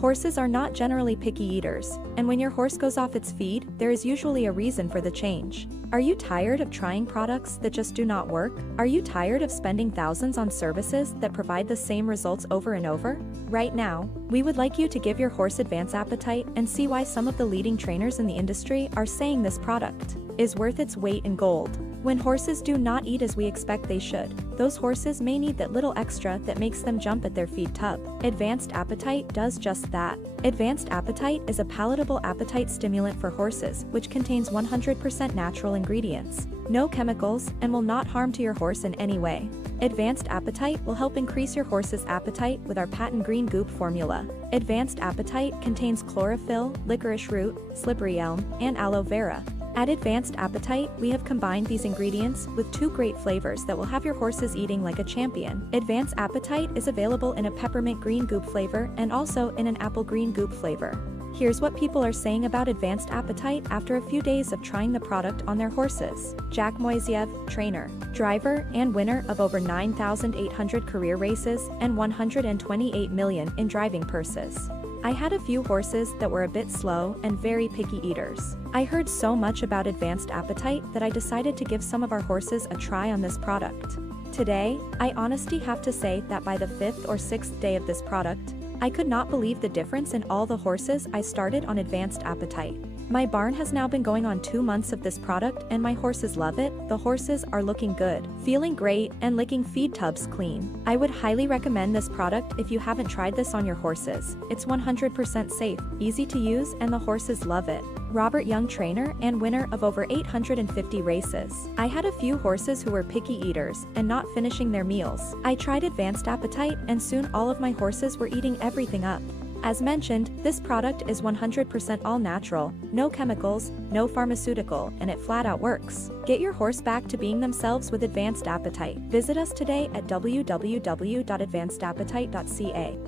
Horses are not generally picky eaters, and when your horse goes off its feed, there is usually a reason for the change. Are you tired of trying products that just do not work? Are you tired of spending thousands on services that provide the same results over and over? Right now, we would like you to give your horse Advance Appetite and see why some of the leading trainers in the industry are saying this product is worth its weight in gold. When horses do not eat as we expect they should, those horses may need that little extra that makes them jump at their feed tub. Advanced Appetite does just that. Advanced Appetite is a palatable appetite stimulant for horses which contains 100% natural ingredients, no chemicals, and will not harm to your horse in any way. Advanced Appetite will help increase your horse's appetite with our patent green goop formula. Advanced Appetite contains chlorophyll, licorice root, slippery elm, and aloe vera. At Advanced Appetite, we have combined these ingredients with 2 great flavors that will have your horses eating like a champion. Advanced Appetite is available in a peppermint green goop flavor and also in an apple green goop flavor. Here's what people are saying about Advanced Appetite after a few days of trying the product on their horses. Jack Moisiev, trainer, driver, and winner of over 9,800 career races and $128 million in driving purses. I had a few horses that were a bit slow and very picky eaters. I heard so much about Advanced Appetite that I decided to give some of our horses a try on this product. Today, I honestly have to say that by the 5th or 6th day of this product, I could not believe the difference in all the horses I started on Advanced Appetite. My barn has now been going on 2 months of this product and my horses love it. The horses are looking good, feeling great, and licking feed tubs clean. I would highly recommend this product if you haven't tried this on your horses. It's 100% safe, easy to use, and the horses love it. Robert Young, trainer and winner of over 850 races. I had a few horses who were picky eaters and not finishing their meals. I tried Advanced Appetite and soon all of my horses were eating everything up. As mentioned, this product is 100% all natural, no chemicals, no pharmaceutical, and it flat out works. Get your horse back to being themselves with Advanced Appetite. Visit us today at www.advancedappetite.ca.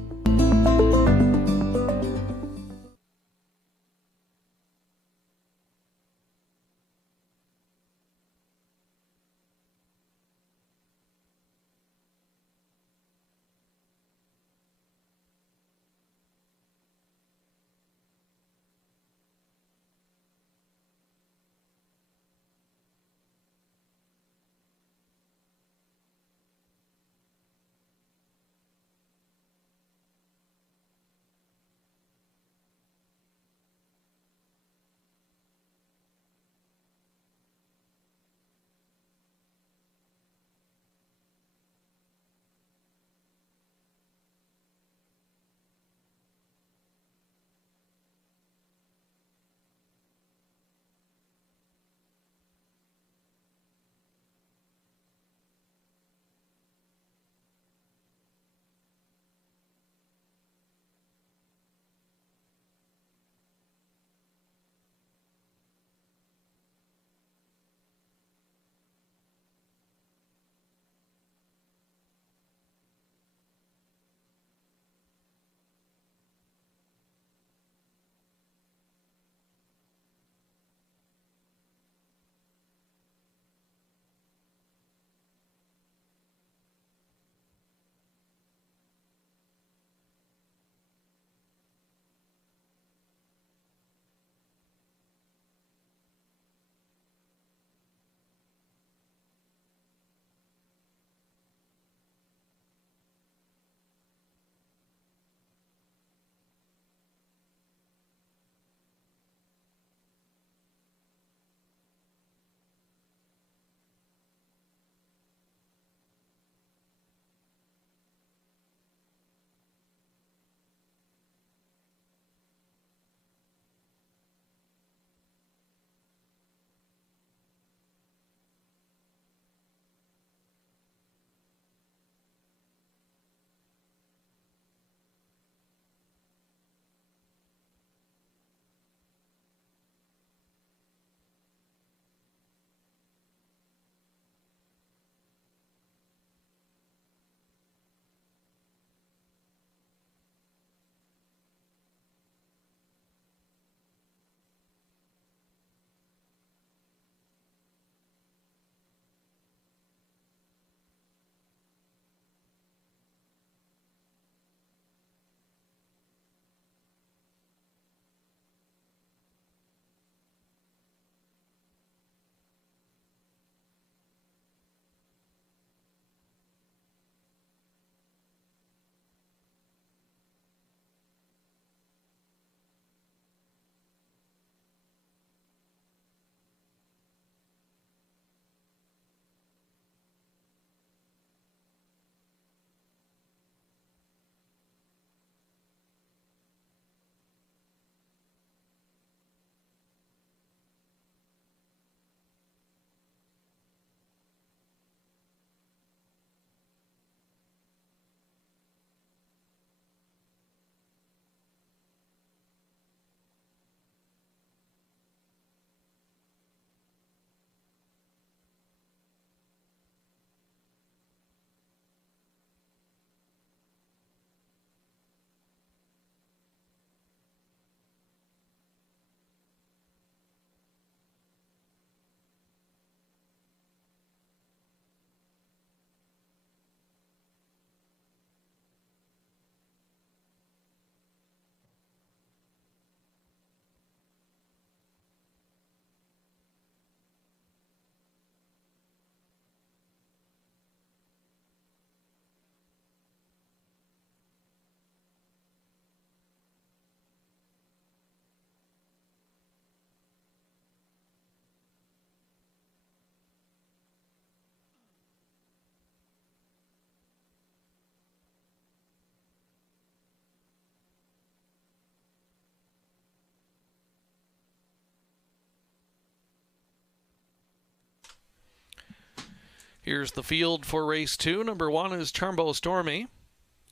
Here's the field for race 2. Number 1 is Charmbo Stormy.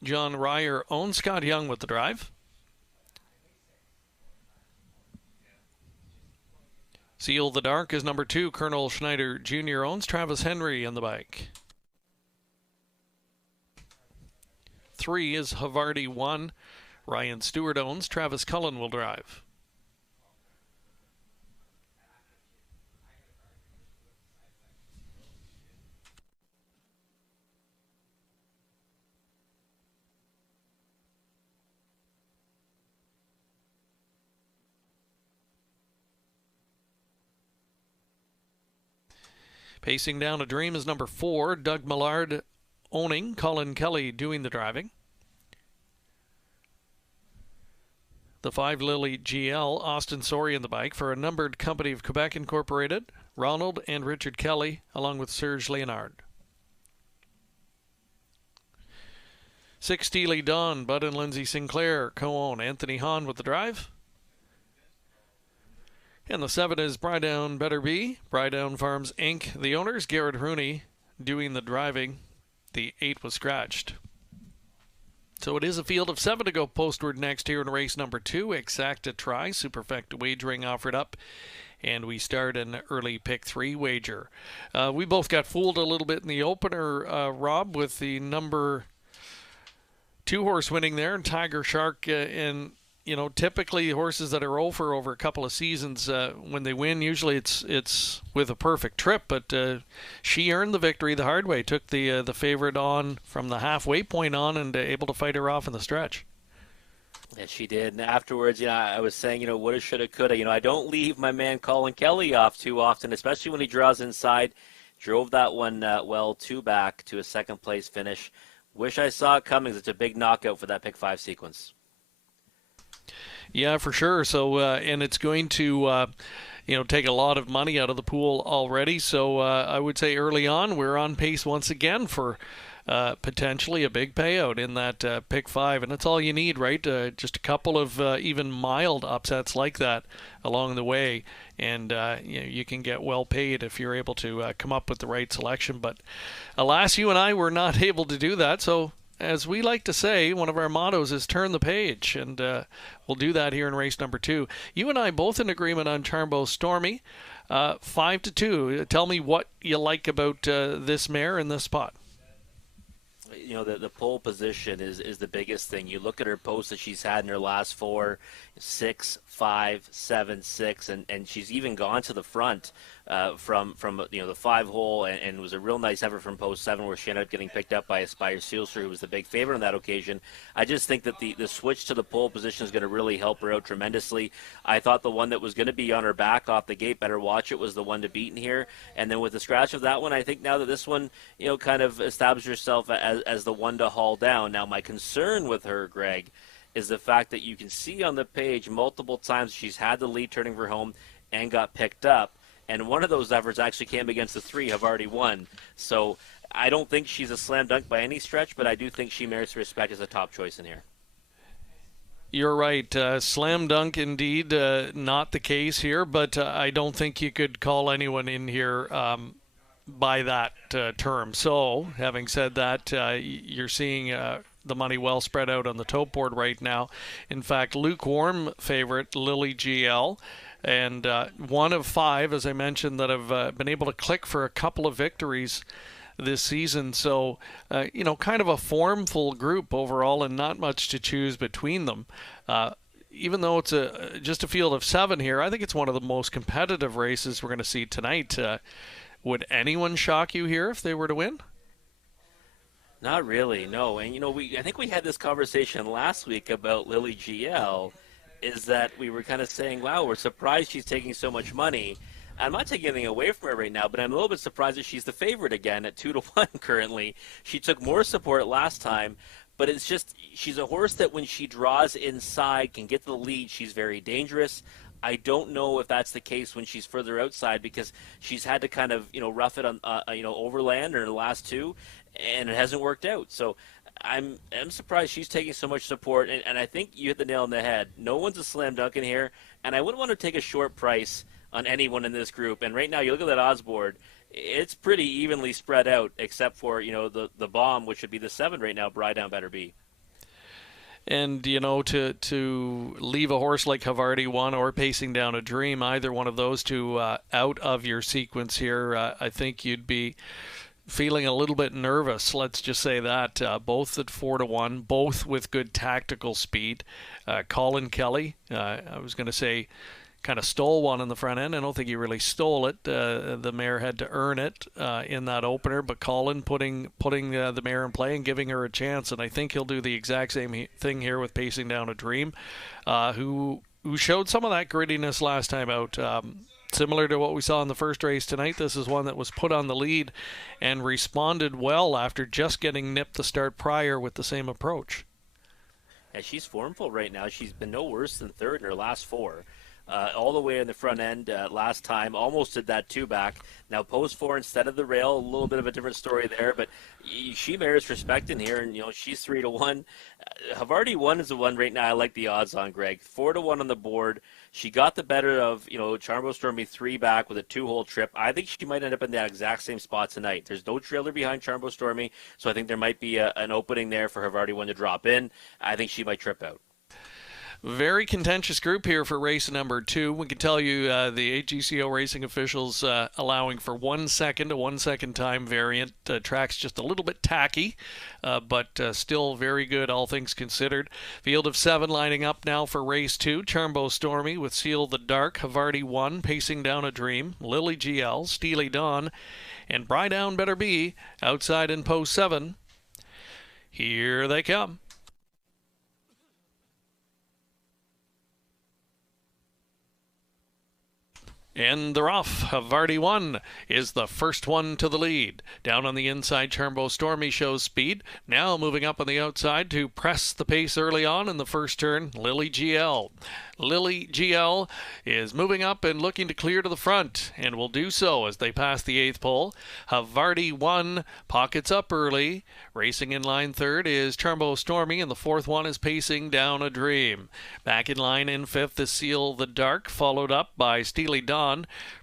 John Ryer owns Scott Young with the drive. Seal the Dark is number 2. Colonel Schneider Jr. owns Travis Henry on the bike. 3 is Havarti 1. Ryan Stewart owns. Travis Cullen will drive. Pacing Down a Dream is number 4. Doug Millard owning. Colin Kelly doing the driving. The 5 Lily GL, Austin Sori in the bike for a numbered company of Quebec Incorporated, Ronald and Richard Kelly, along with Serge Leonard. 6 Steely Dawn, Bud and Lindsay Sinclair co-own. Anthony Hahn with the drive. And the 7 is Brydown Better Be, Brydown Farms Inc. The owners, Garrett Rooney, doing the driving. The 8 was scratched. So it is a field of 7 to go postward next here in race number 2. Exacta Try, Superfecta wagering offered up. And we start an early pick 3 wager. We both got fooled a little bit in the opener, Rob, with the number 2 horse winning there, and Tiger Shark. And, you know, typically horses that are over a couple of seasons, when they win, usually it's with a perfect trip. But she earned the victory the hard way, took the favorite on from the halfway point on, and able to fight her off in the stretch. Yeah, she did. And afterwards, I was saying, woulda, shoulda, coulda. I don't leave my man Colin Kelly off too often, especially when he draws inside. Drove that one well 2 back to a second place finish. Wish I saw it coming. It's a big knockout for that pick 5 sequence. Yeah, for sure. So, and it's going to, take a lot of money out of the pool already. So I would say early on, we're on pace once again for potentially a big payout in that pick 5. And that's all you need, right? Just a couple of even mild upsets like that along the way. And you can get well paid if you're able to come up with the right selection. But alas, you and I were not able to do that. So, as we like to say, one of our mottos is turn the page, and we'll do that here in race number 2. You and I both in agreement on Charmbo Stormy, 5-2. Tell me what you like about this mare in this spot. The pole position is the biggest thing. You look at her posts that she's had in her last 4, 6, 5, 7, 6, and she's even gone to the front from the 5 hole, and it was a real nice effort from post 7 where she ended up getting picked up by Aspire Sealster, who was the big favorite on that occasion. I just think that the switch to the pole position is going to really help her out tremendously. I thought the one that was going to be on her back off the gate, Better Watch It, was the one to beat in here. And then with the scratch of that one, I think now that this one, kind of established herself as the one to haul down. Now, my concern with her, Greg, is the fact that you can see on the page multiple times she's had the lead turning for home and got picked up. And one of those efforts actually came against the 3, have already won. So I don't think she's a slam dunk by any stretch, but I do think she merits respect as a top choice in here. You're right. Slam dunk indeed, not the case here, but I don't think you could call anyone in here by that term. So, having said that, you're seeing the money well spread out on the top board right now. In fact, lukewarm favorite, Lily GL, and 1 of 5, as I mentioned, that have been able to click for a couple of victories this season. So, kind of a formful group overall and not much to choose between them. Even though it's just a field of 7 here, I think it's one of the most competitive races we're going to see tonight. Would anyone shock you here if they were to win? Not really, no. And, I think we had this conversation last week about Lily GL, is that we were kind of saying, wow, we're surprised she's taking so much money. I'm not taking anything away from her right now, but I'm a little bit surprised that she's the favorite again at 2-1 currently. She took more support last time, but it's just, she's a horse that when she draws inside can get the lead. She's very dangerous. I don't know if that's the case when she's further outside, because she's had to kind of, rough it on, overland or in the last 2, and it hasn't worked out. So I'm surprised she's taking so much support, and I think you hit the nail on the head. No one's a slam dunk in here, and I wouldn't want to take a short price on anyone in this group. And right now, you look at that odds board, it's pretty evenly spread out, except for, the bomb, which would be the 7 right now, Bri Down Better Be. And, to leave a horse like Havarti One or Pacing Down a Dream, either one of those two out of your sequence here, I think you'd be feeling a little bit nervous. Let's just say that. Both at 4-1, both with good tactical speed. Colin Kelly, I was going to say, kind of stole one in the front end. I don't think he really stole it. The mare had to earn it in that opener, but Colin putting the mare in play and giving her a chance, and I think he'll do the exact same thing here with Pacing Down a Dream, who showed some of that grittiness last time out. Similar to what we saw in the first race tonight, this is one that was put on the lead and responded well after just getting nipped the start prior with the same approach. Yeah, she's formful right now. She's been no worse than third in her last 4. All the way in the front end last time, almost did that 2-back. Now post 4 instead of the rail, a little bit of a different story there, but she merits respect in here, and she's 3-1. Havarti One is the one right now I like the odds on, Greg. 4-1 on the board. She got the better of Charmo Stormy 3-back with a 2-hole trip. I think she might end up in that exact same spot tonight. There's no trailer behind Charmo Stormy, so I think there might be an opening there for Havarti One to drop in. I think she might trip out. Very contentious group here for race number 2. We can tell you the AGCO racing officials allowing for 1 second, a 1 second time variant. Track's just a little bit tacky, but still very good, all things considered. Field of 7 lining up now for race 2. Charmo Stormy with Seal the Dark, Havarti One, Pacing Down a Dream, Lily GL, Steely Dawn, and Bri Down Better Be outside in post 7. Here they come. And they're off. Havarti One is the first one to the lead. Down on the inside, Charmo Stormy shows speed. Now moving up on the outside to press the pace early on in the first turn, Lily GL. Lily GL is moving up and looking to clear to the front, and will do so as they pass the 8th pole. Havarti One pockets up early. Racing in line 3rd is Charmo Stormy, and the 4th one is Pacing Down a Dream. Back in line in 5th is Seal the Dark, followed up by Steely Dawn.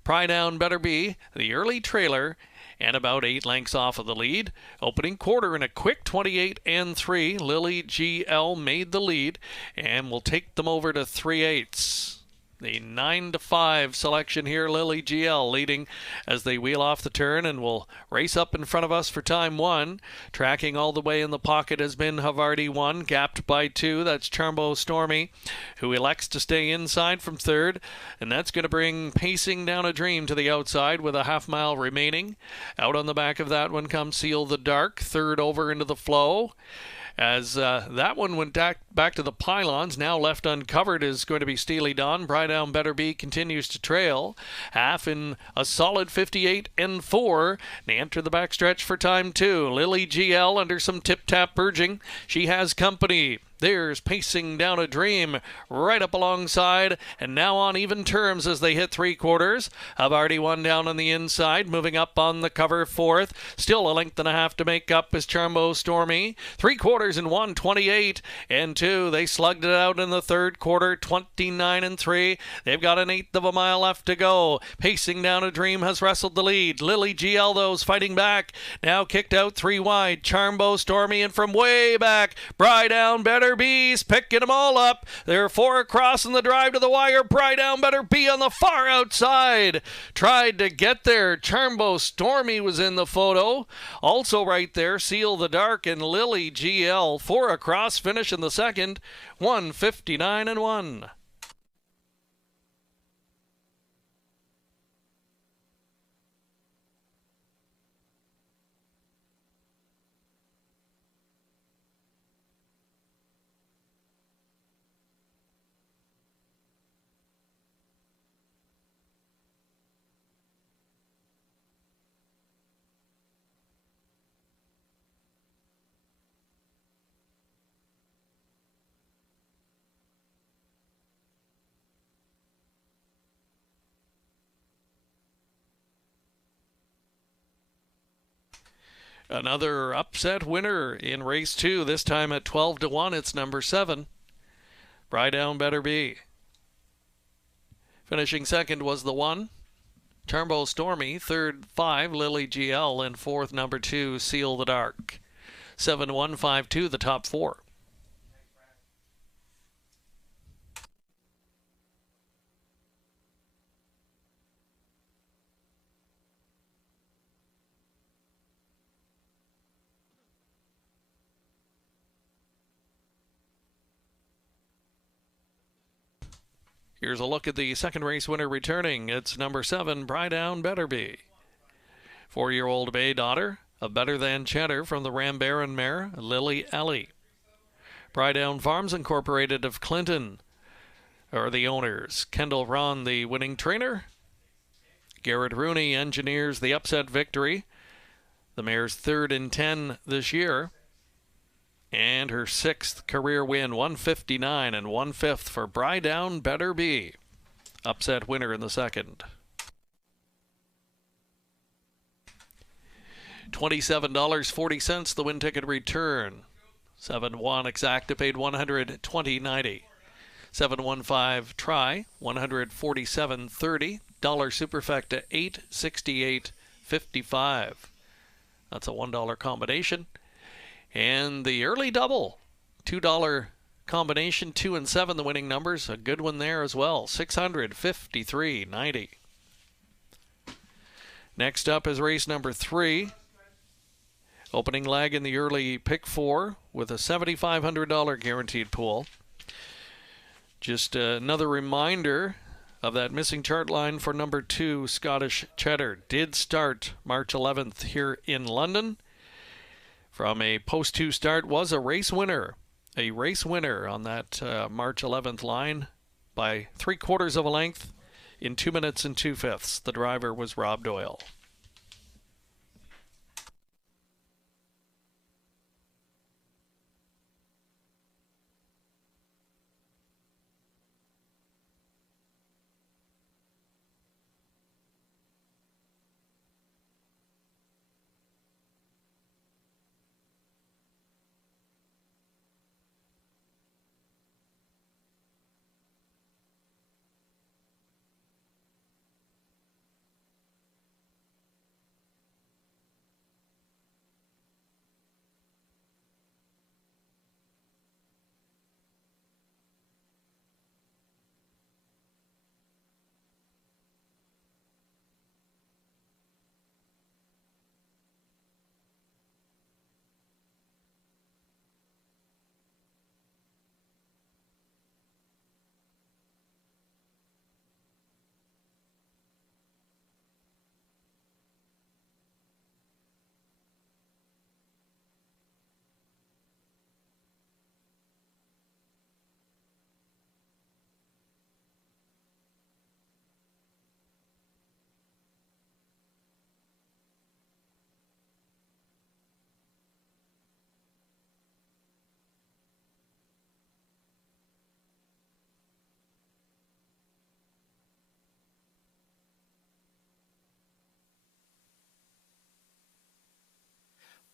Bri Down Better Be, the early trailer, and about 8 lengths off of the lead. Opening quarter in a quick 28-3. Lily GL made the lead and will take them over to 3/8. The 9-5 selection here, Lily GL leading as they wheel off the turn and will race up in front of us for time 1. Tracking all the way in the pocket has been Havarti One, gapped by 2. That's Charmo Stormy, who elects to stay inside from 3rd, and that's going to bring Pacing Down a Dream to the outside with a half-mile remaining. Out on the back of that one comes Seal the Dark, 3rd over into the flow. As that one went back to the pylons, now left uncovered is going to be Steely Dawn. Bri Down Better Be continues to trail. Half in a solid 58-4. They enter the backstretch for time 2. Lily GL under some tip-tap urging. She has company. There's Pacing Down a Dream right up alongside, and now on even terms as they hit 3/4. Havarti One down on the inside, moving up on the cover 4th. Still a length and a half to make up is Charmo Stormy. 3/4 in 1, 28-2. They slugged it out in the 3rd quarter, 29-3. They've got an 1/8 of a mile left to go. Pacing Down a Dream has wrestled the lead. Lily GL, though, is fighting back. Now kicked out 3 wide. Charmo Stormy, and from way back, Bri Down Better Be's picking them all up. There are 4 across in the drive to the wire. Bri Down Better Be on the far outside. Tried to get there. Charmo Stormy was in the photo. Also right there, Seal the Dark and Lily GL. 4 across, finish in the second. 1:59-1. Another upset winner in race 2, this time at 12-1. It's number 7, Bri Down Better Be. Finishing second was the 1. Charmbo Stormy, third 5, Lily GL, and fourth number 2, Seal the Dark. 7-1-5-2, the top 4. Here's a look at the second race winner returning. It's number 7, Brydown Betterby. 4-year-old bay daughter of Better Than Cheddar from the Rambaran mare, Lily Ellie. Brydown Farms Incorporated of Clinton are the owners. Kendall Ron, the winning trainer. Garrett Rooney engineers the upset victory. The mare's third in 10 this year. And her 6th career win, 159 and 1/5 for Brydown Betterby. Upset winner in the second. $27.40 the win ticket return. 7-1 exacta paid $120.90. 7-1-5 try $147.30. Dollar superfecta $868.55. That's a $1 combination. And the early double, $2 combination, 2 and 7, the winning numbers. A good one there as well, $653.90. Next up is race number 3. Opening leg in the early pick 4 with a $7,500 guaranteed pool. Just another reminder of that missing chart line for number 2, Scottish Cheddar. Did start March 11th here in London. From a post 2 start, was a race winner. A race winner on that March 11th line by 3/4 of a length in 2 minutes and 2/5. The driver was Rob Doyle.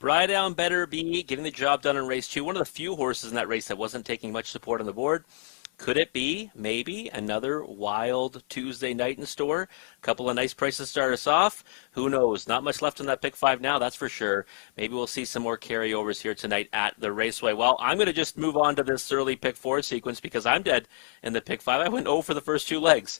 Brydown Betterby getting the job done in race 2. One of the few horses in that race that wasn't taking much support on the board. Could it be, maybe, another wild Tuesday night in store? A couple of nice prices to start us off. Who knows? Not much left in that pick 5 now, that's for sure. Maybe we'll see some more carryovers here tonight at the Raceway. Well, I'm going to just move on to this early pick 4 sequence because I'm dead in the pick 5. I went 0 for the first 2 legs.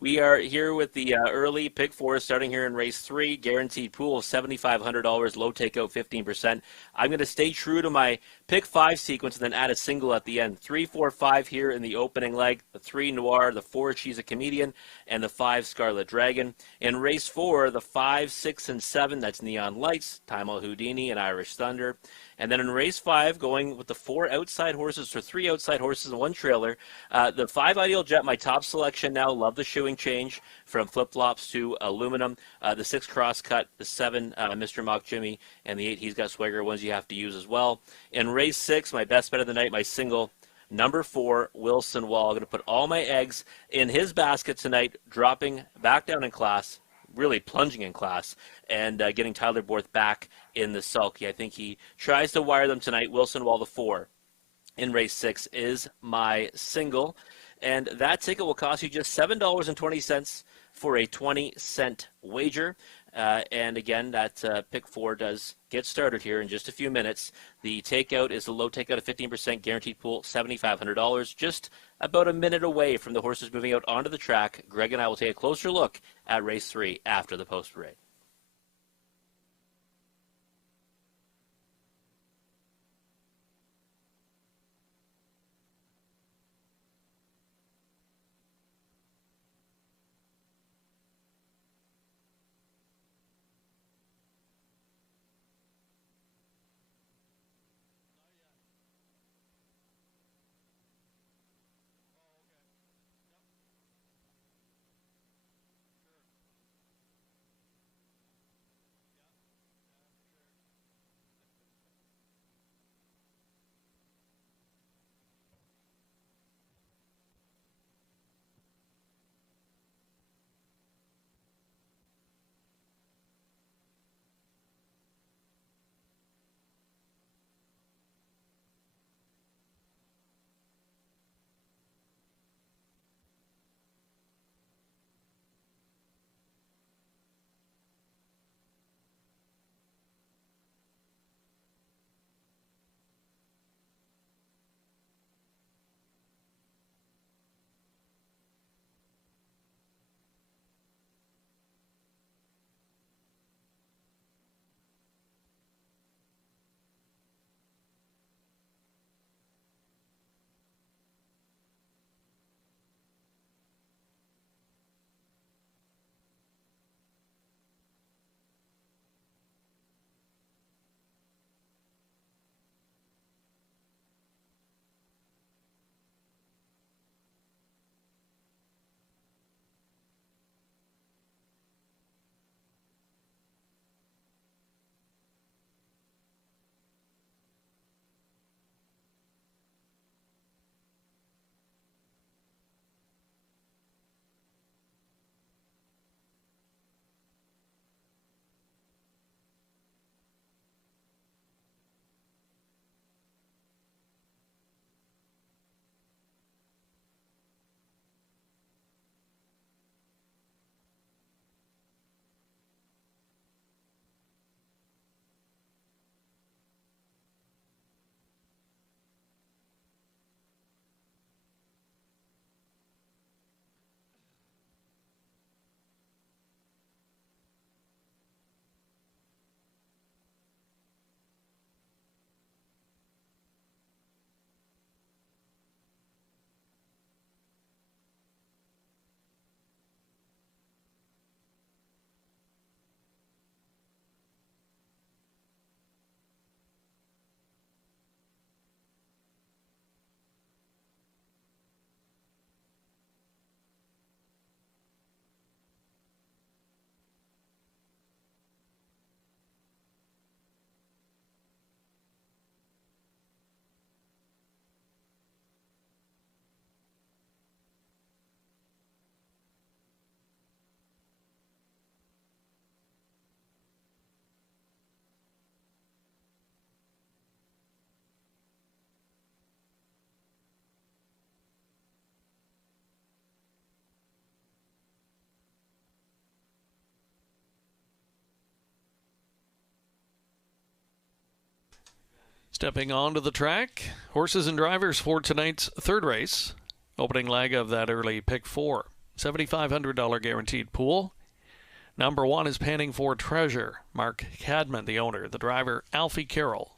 We are here with the early pick 4 starting here in race 3. Guaranteed pool of $7,500, low takeout 15%. I'm going to stay true to my pick 5 sequence and then add a single at the end. 3, 4, 5 here in the opening leg. The 3 Noir, the 4 She's a Comedian, and the 5 Scarlet Dragon. In race 4, the 5, 6, and 7, that's Neon Lights, Time Al Houdini, and Irish Thunder. And then in race 5, going with the 4 outside horses, or 3 outside horses and 1 trailer, the 5 Ideal Jet, my top selection now. Love the shoeing change from flip-flops to aluminum. The 6 Crosscut, the 7 Mr. Mock Jimmy, and the 8 He's Got Swagger, ones you have to use as well. In race 6, my best bet of the night, my single, number 4, Wilson Wall. I'm going to put all my eggs in his basket tonight, dropping back down in class, really plunging in class, and getting Tyler Borth back in the sulky. I think he tries to wire them tonight. Wilson Wall, the 4 in race 6 is my single. And that ticket will cost you just $7.20 for a 20-cent wager. And again, that pick 4 does get started here in just a few minutes. The takeout is a low takeout of 15%, guaranteed pool $7,500. Just about a minute away from the horses moving out onto the track. Greg and I will take a closer look at race 3 after the post parade. Stepping onto the track, horses and drivers for tonight's third race. Opening leg of that early pick 4. $7,500 guaranteed pool. Number 1 is panning for Treasure. Mark Cadman, the owner. The driver, Alfie Carroll.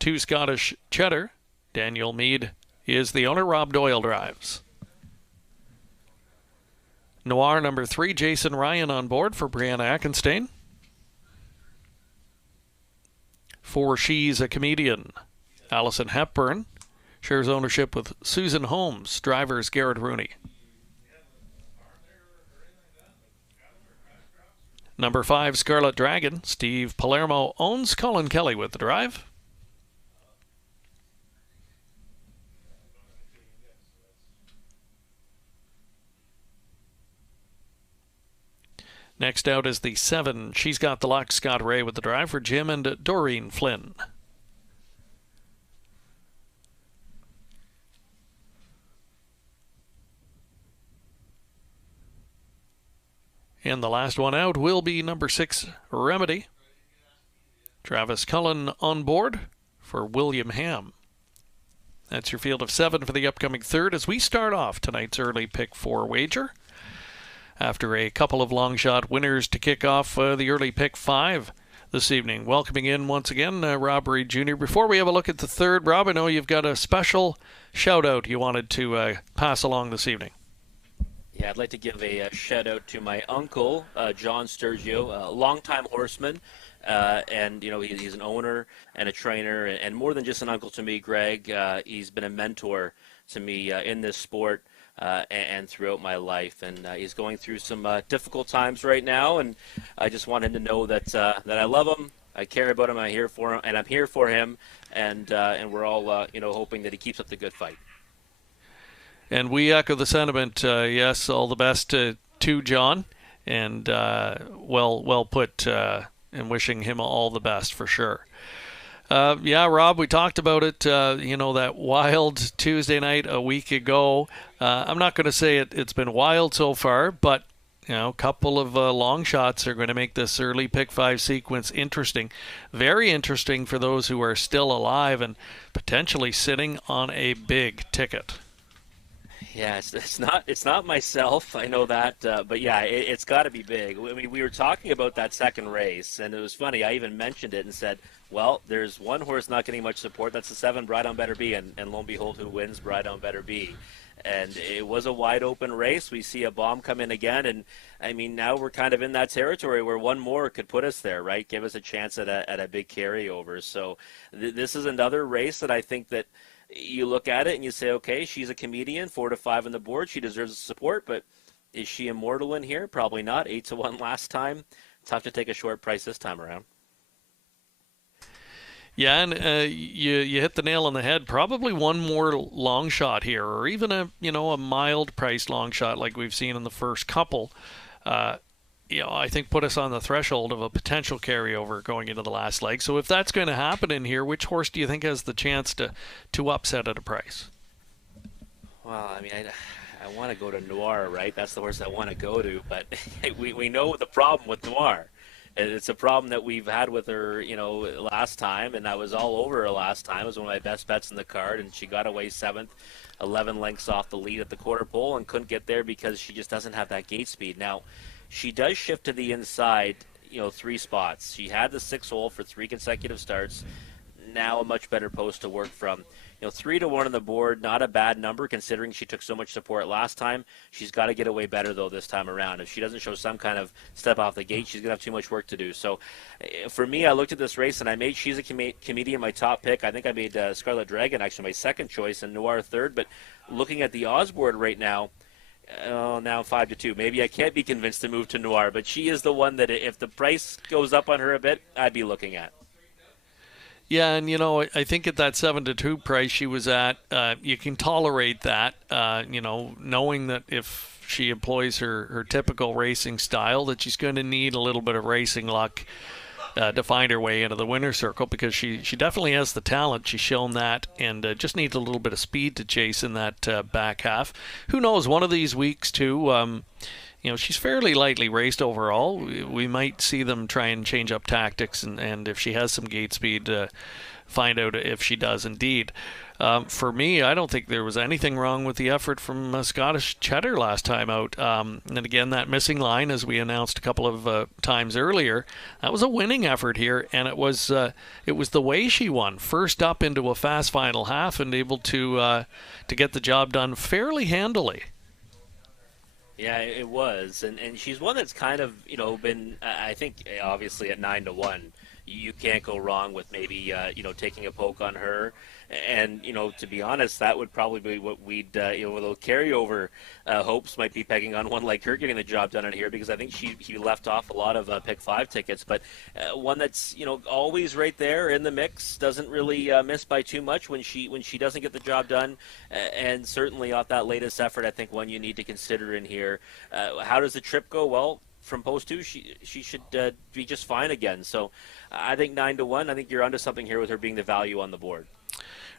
2 Scottish Cheddar. Daniel Meade is the owner. Rob Doyle drives. Noir number 3, Jason Ryan on board for Brianna Ackenstein. 4 She's a Comedian. Allison Hepburn shares ownership with Susan Holmes. Drivers Garrett Rooney. Number 5 Scarlet Dragon. Steve Palermo owns. Colin Kelly with the drive. Next out is the 7. She's Got the Luck. Scott Ray with the drive for Jim and Doreen Flynn. And the last one out will be number 6, Remedy. Travis Cullen on board for William Ham. That's your field of 7 for the upcoming third as we start off tonight's early pick 4 wager. After a couple of long shot winners to kick off the early pick 5 this evening. Welcoming in once again Rob Reed Jr. Before we have a look at the third, Rob, I know you've got a special shout out you wanted to pass along this evening. Yeah, I'd like to give a shout out to my uncle, John Sturgio, a longtime horseman. And, you know, he's an owner and a trainer, and more than just an uncle to me, Greg. He's been a mentor to me in this sport and throughout my life. And he's going through some difficult times right now, and I just want him to know that I love him, I care about him, I'm here for him, and I'm here for him, and we're all, hoping that he keeps up the good fight. And we echo the sentiment, yes, all the best to John, and well put, and wishing him all the best for sure. Yeah, Rob, we talked about it, that wild Tuesday night a week ago. I'm not going to say it's been wild so far, but a couple of long shots are going to make this early pick 5 sequence interesting. Very interesting for those who are still alive and potentially sitting on a big ticket. Yeah, it's not myself. I know that, but yeah, it's got to be big. I mean, we were talking about that second race, and it was funny. I even mentioned it and said, well, there's one horse not getting much support. That's the 7, Bride on Better Be, and lo and behold, who wins? Bride on Better Be. And it was a wide open race. We see a bomb come in again, and I mean, now we're kind of in that territory where one more could put us there, right? Give us a chance at a big carryover. So this is another race that I think that you look at it and you say, okay, she's a comedian, 4 to 5 on the board. She deserves the support, but is she immortal in here? Probably not. 8 to 1 last time. Tough to take a short price this time around. Yeah, and you hit the nail on the head. Probably one more long shot here, or even a mild price long shot like we've seen in the first couple. I think put us on the threshold of a potential carryover going into the last leg. So if that's going to happen in here, which horse do you think has the chance to upset at a price? Well, I mean, I want to go to Noir, right? That's the horse I want to go to, but we know the problem with Noir. It's a problem that we've had with her, last time, and I was all over her last time. It was one of my best bets in the card, and she got away 7th, 11 lengths off the lead at the quarter pole, and couldn't get there because she just doesn't have that gate speed. Now, she does shift to the inside, 3 spots. She had the 6th hole for 3 consecutive starts. Now a much better post to work from. 3 to 1 on the board, not a bad number considering she took so much support last time. She's got to get away better, though, this time around. If she doesn't show some kind of step off the gate, she's going to have too much work to do. So for me, I looked at this race, and I made She's a Comedian my top pick. I think I made Scarlet Dragon actually my second choice and Noir third. But looking at the odds board right now, now 5 to 2. Maybe I can't be convinced to move to Noir, but she is the one that if the price goes up on her a bit, I'd be looking at. Yeah, and I think at that 7 to 2 price she was at, you can tolerate that. Knowing that if she employs her typical racing style, that she's going to need a little bit of racing luck to find her way into the winner's circle, because she definitely has the talent. She's shown that, and just needs a little bit of speed to chase in that back half. Who knows? One of these weeks too. She's fairly lightly raced overall. We might see them try and change up tactics, and if she has some gate speed, find out if she does indeed. For me, I don't think there was anything wrong with the effort from Scottish Cheddar last time out. And again, that missing line, as we announced a couple of times earlier, that was a winning effort here, and it was the way she won. First up into a fast final half and able to get the job done fairly handily. Yeah, it was, and she's one that's kind of been, I think, obviously at 9 to 1, you can't go wrong with maybe taking a poke on her, and to be honest, that would probably be what we'd with a little carryover hopes might be pegging on one like her getting the job done in here, because I think she left off a lot of pick 5 tickets, but one that's always right there in the mix, doesn't really miss by too much when she doesn't get the job done, and certainly off that latest effort, I think one you need to consider in here. How does the trip go? Well, from post 2, she should be just fine again. So I think 9 to 1. I think you're onto something here with her being the value on the board.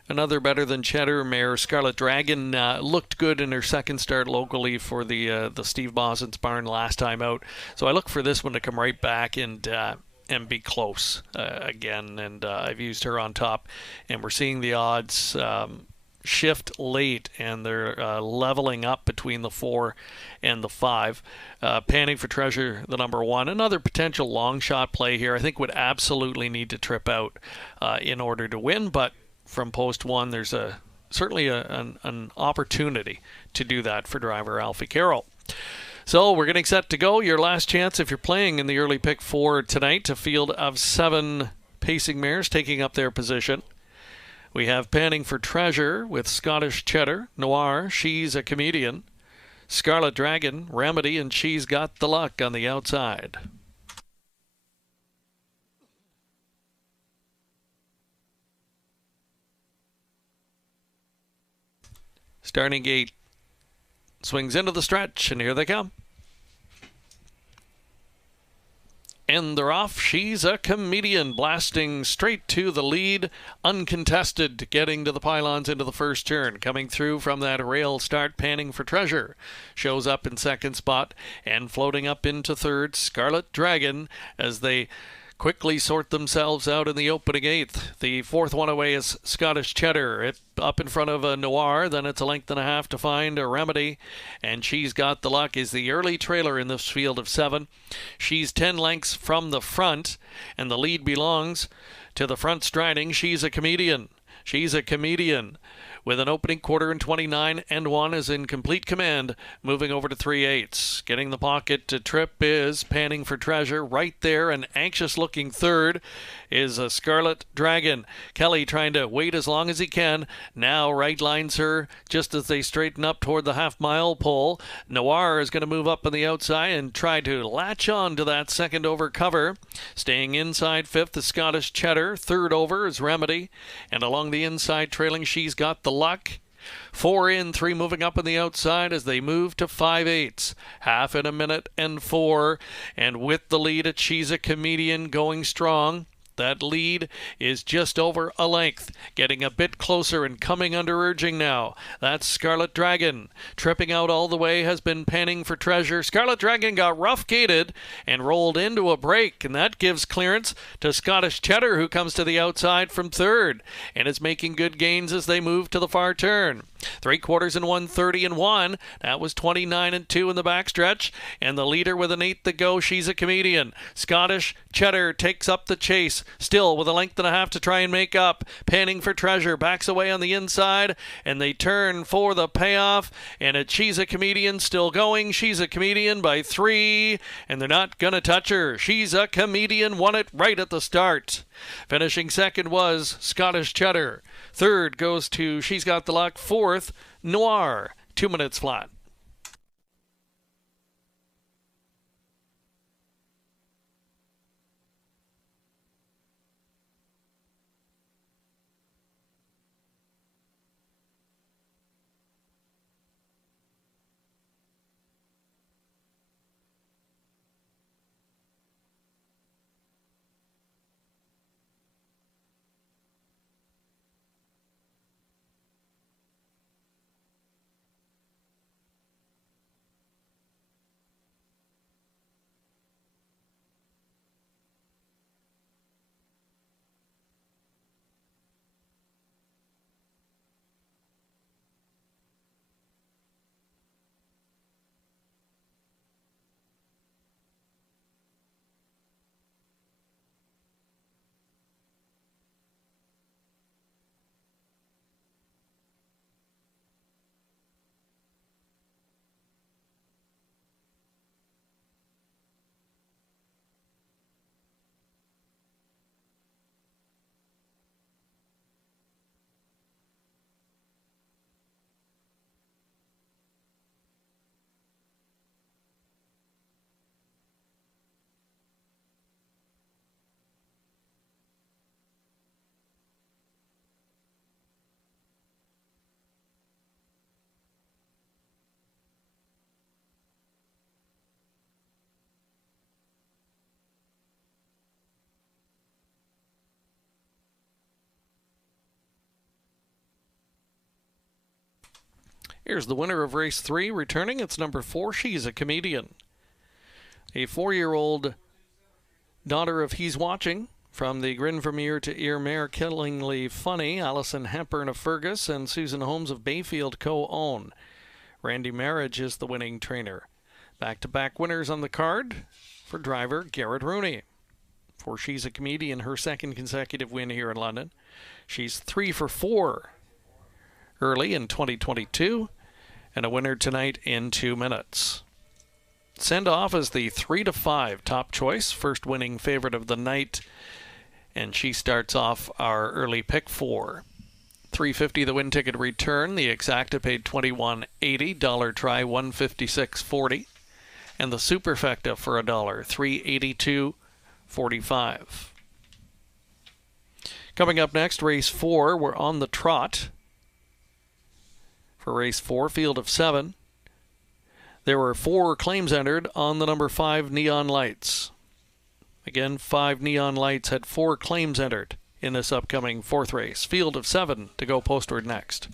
Another better than Cheddar mare, Scarlet Dragon, looked good in her second start locally for the Steve Boson's barn last time out. So I look for this one to come right back and be close again. And I've used her on top, and we're seeing the odds shift late, and they're leveling up between the 4 and the 5. Panning for Treasure, the number 1. Another potential long shot play here. I think would absolutely need to trip out in order to win, but from post 1, there's certainly an opportunity to do that for driver Alfie Carroll. So we're getting set to go. Your last chance if you're playing in the early pick 4 tonight, a field of 7 pacing mares taking up their position. We have Panning for Treasure with Scottish Cheddar, Noir, She's a Comedian, Scarlet Dragon, Remedy, and She's Got the Luck on the outside. Starting gate swings into the stretch, and here they come. And they're off. She's a Comedian, blasting straight to the lead, uncontested, getting to the pylons into the first turn. Coming through from that rail start, Panning for Treasure shows up in second spot, and floating up into third, Scarlet Dragon, as they quickly sort themselves out in the opening 8th. The 4th one away is Scottish Cheddar. Up in front of a Noir, then it's a length and a half to find a Remedy, and She's Got the Luck is the early trailer in this field of 7. She's 10 lengths from the front, and the lead belongs to the front striding She's a Comedian. She's a Comedian with an opening quarter in 29 and 1 is in complete command, moving over to 3/8. Getting the pocket to trip is Panning for Treasure. Right there, an anxious looking third is a Scarlet Dragon. Kelly trying to wait as long as he can. Now right lines her just as they straighten up toward the half-mile pole. Noir is going to move up on the outside and try to latch on to that second over cover. Staying inside 5th is Scottish Cheddar. Third over is Remedy. And along the inside trailing, She's Got the Luck. 4 in, 3 moving up on the outside as they move to 5/8. Half in a minute and 4. And with the lead at She's a Comedian going strong. That lead is just over a length, getting a bit closer and coming under urging now. That's Scarlet Dragon. Tripping out all the way has been Panning for Treasure. Scarlet Dragon got rough-gated and rolled into a break, and that gives clearance to Scottish Cheddar, who comes to the outside from third and is making good gains as they move to the far turn. 3/4 and 1:30 and 1. That was 29 and 2 in the backstretch, and the leader with an 8th to go, She's a Comedian. Scottish Cheddar takes up the chase, still with a length and a half to try and make up. Panning for Treasure backs away on the inside, and they turn for the payoff, and it's She's a Comedian still going. She's a Comedian by 3, and they're not gonna touch her. She's a Comedian won it right at the start. Finishing second was Scottish Cheddar. Third goes to She's Got the Luck. 4th, Noir. 2 minutes flat. Here's the winner of race 3 returning. It's number 4. She's a Comedian. A 4-year-old daughter of He's Watching from the Grin from Ear to Ear mare Killingly Funny, Allison Hepburn of Fergus and Susan Holmes of Bayfield co-own. Randy Marriage is the winning trainer. Back-to-back winners on the card for driver Garrett Rooney. For She's a Comedian, her second consecutive win here in London. She's 3 for 4 early in 2022 and a winner tonight in 2 minutes. Send Off is the 3 to 5 top choice, first winning favorite of the night, and she starts off our early pick 4. $3.50 the win ticket return. The exacta paid $21.80. Dollar try $156.40, and the superfecta for $1 $382.45. Coming up next, race 4. We're on the trot. For race 4, field of 7. There were 4 claims entered on the number 5 Neon Lights. Again, 5 Neon Lights had 4 claims entered in this upcoming 4th race. Field of 7 to go postward next.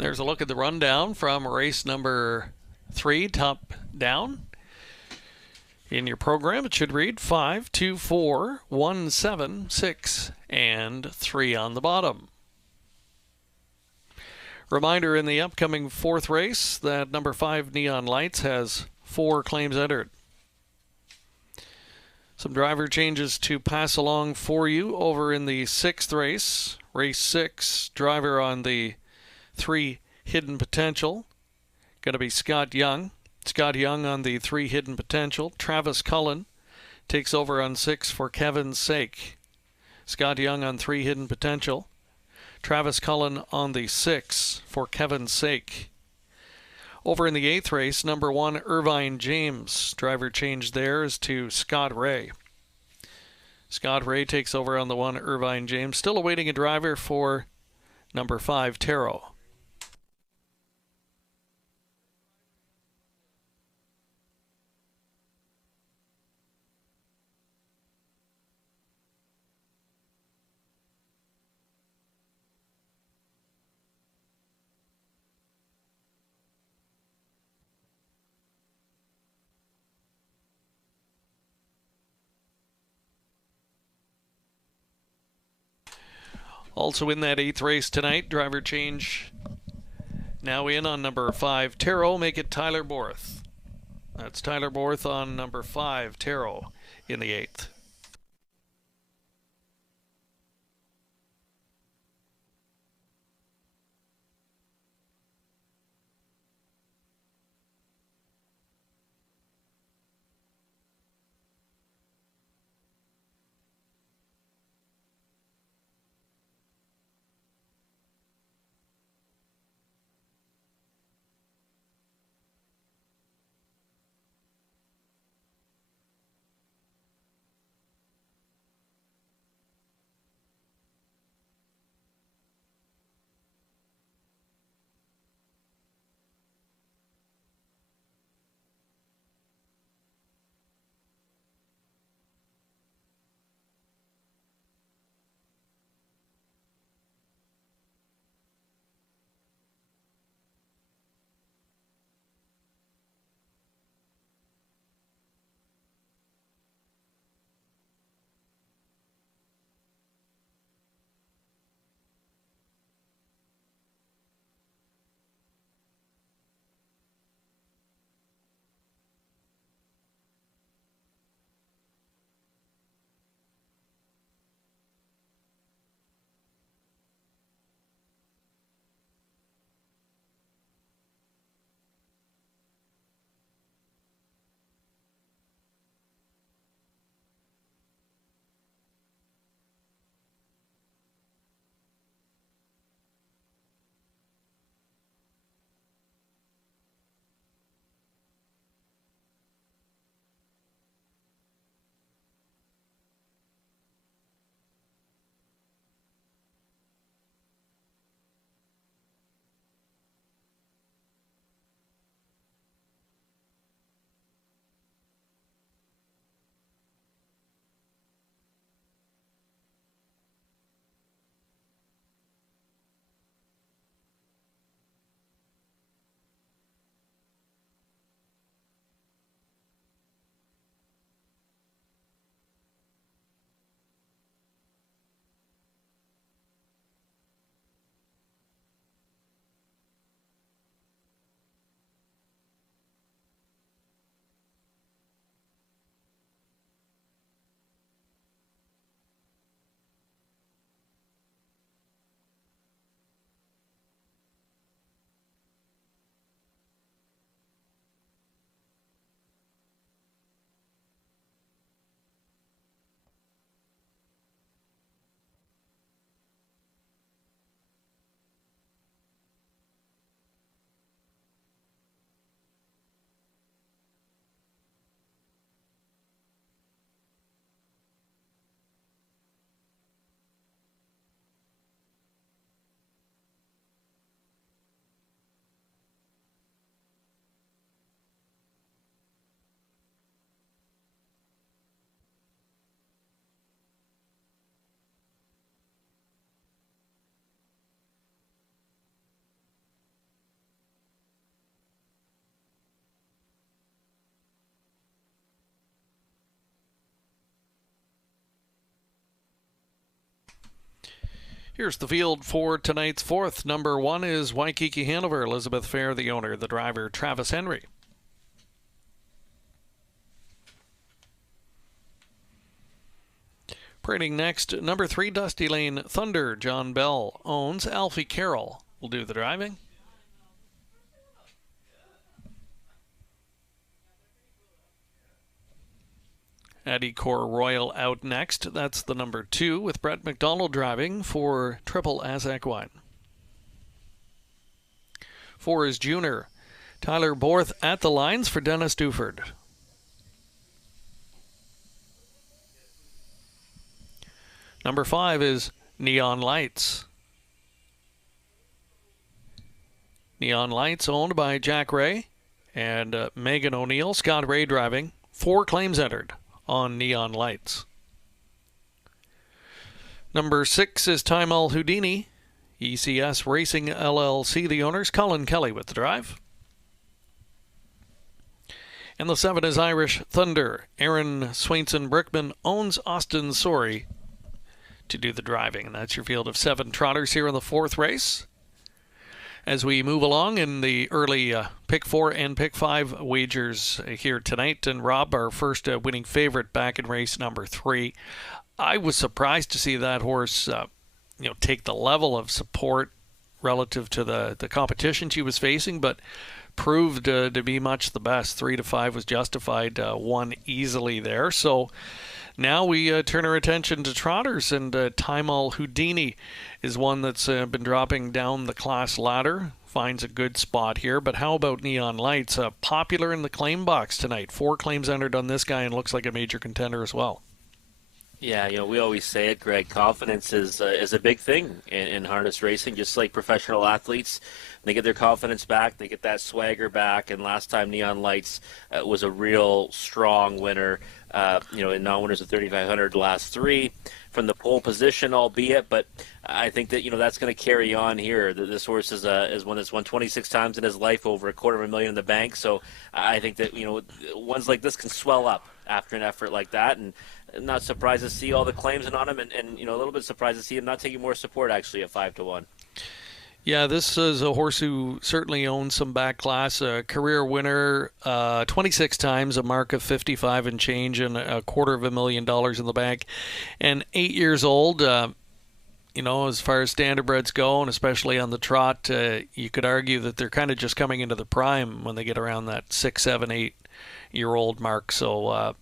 There's a look at the rundown from race number 3, top down. In your program, it should read 5, 2, 4, 1, 7, 6, and 3 on the bottom. Reminder in the upcoming 4th race that number 5 Neon Lights has 4 claims entered. Some driver changes to pass along for you over in the 6th race. Race 6, driver on the 3 Hidden Potential, going to be Scott Young. Scott Young on the 3 Hidden Potential. Travis Cullen takes over on 6 for Kevin's Sake. Scott Young on 3 Hidden Potential. Travis Cullen on the 6 for Kevin's Sake. Over in the 8th race, number 1 Irvine James. Driver change there is to Scott Ray. Scott Ray takes over on the 1 Irvine James. Still awaiting a driver for number 5 Tarot. Also in that 8th race tonight, driver change Now in on number 5, Tarot, make it Tyler Borth. That's Tyler Borth on number 5, Tarot, in the 8th. Here's the field for tonight's 4th. Number 1 is Waikiki Hanover. Elizabeth Fair, the owner. The driver, Travis Henry. Parading next, number 3, Dusty Lane Thunder. John Bell owns. Alfie Carroll will do the driving. Addie Core Royal out next. That's the number 2 with Brett McDonald driving for Triple Azak Wine. 4 is Junior. Tyler Borth at the lines for Dennis Duford. Number 5 is Neon Lights. Neon Lights owned by Jack Ray and Megan O'Neill. Scott Ray driving. 4 claims entered on Neon Lights. Number 6 is Time Al Houdini. ECS Racing LLC, the owners. Colin Kelly with the drive. And the 7 is Irish Thunder. Aaron Swainson Brickman owns Austin Sorey to do the driving. And that's your field of 7 trotters here in the 4th race. As we move along in the early pick 4 and pick 5 wagers here tonight, and Rob, our first winning favorite back in race number 3, I was surprised to see that horse take the level of support relative to the competition she was facing, but proved to be much the best. 3 to 5 was justified, won easily there. So now we turn our attention to trotters, and Time All Houdini is one that's been dropping down the class ladder. Finds a good spot here, but how about Neon Lights? Popular in the claim box tonight. 4 claims entered on this guy and looks like a major contender as well. Yeah, we always say it, Greg. Confidence is a big thing in harness racing, just like professional athletes. They get their confidence back, they get that swagger back, and last time Neon Lights was a real strong winner, in non-winners of 3,500 last 3 from the pole position, albeit, but I think that, that's going to carry on here. This horse is one that's won 26 times in his life, over $250,000 in the bank, so I think that, ones like this can swell up after an effort like that, and not surprised to see all the claims in on him, and a little bit surprised to see him not taking more support actually at 5 to 1. Yeah, this is a horse who certainly owns some back class. A career winner 26 times, a mark of 55 and change, and $250,000 in the bank. And 8 years old, as far as standardbreds go, and especially on the trot, you could argue that they're kind of just coming into the prime when they get around that 6, 7, 8-year-old mark. So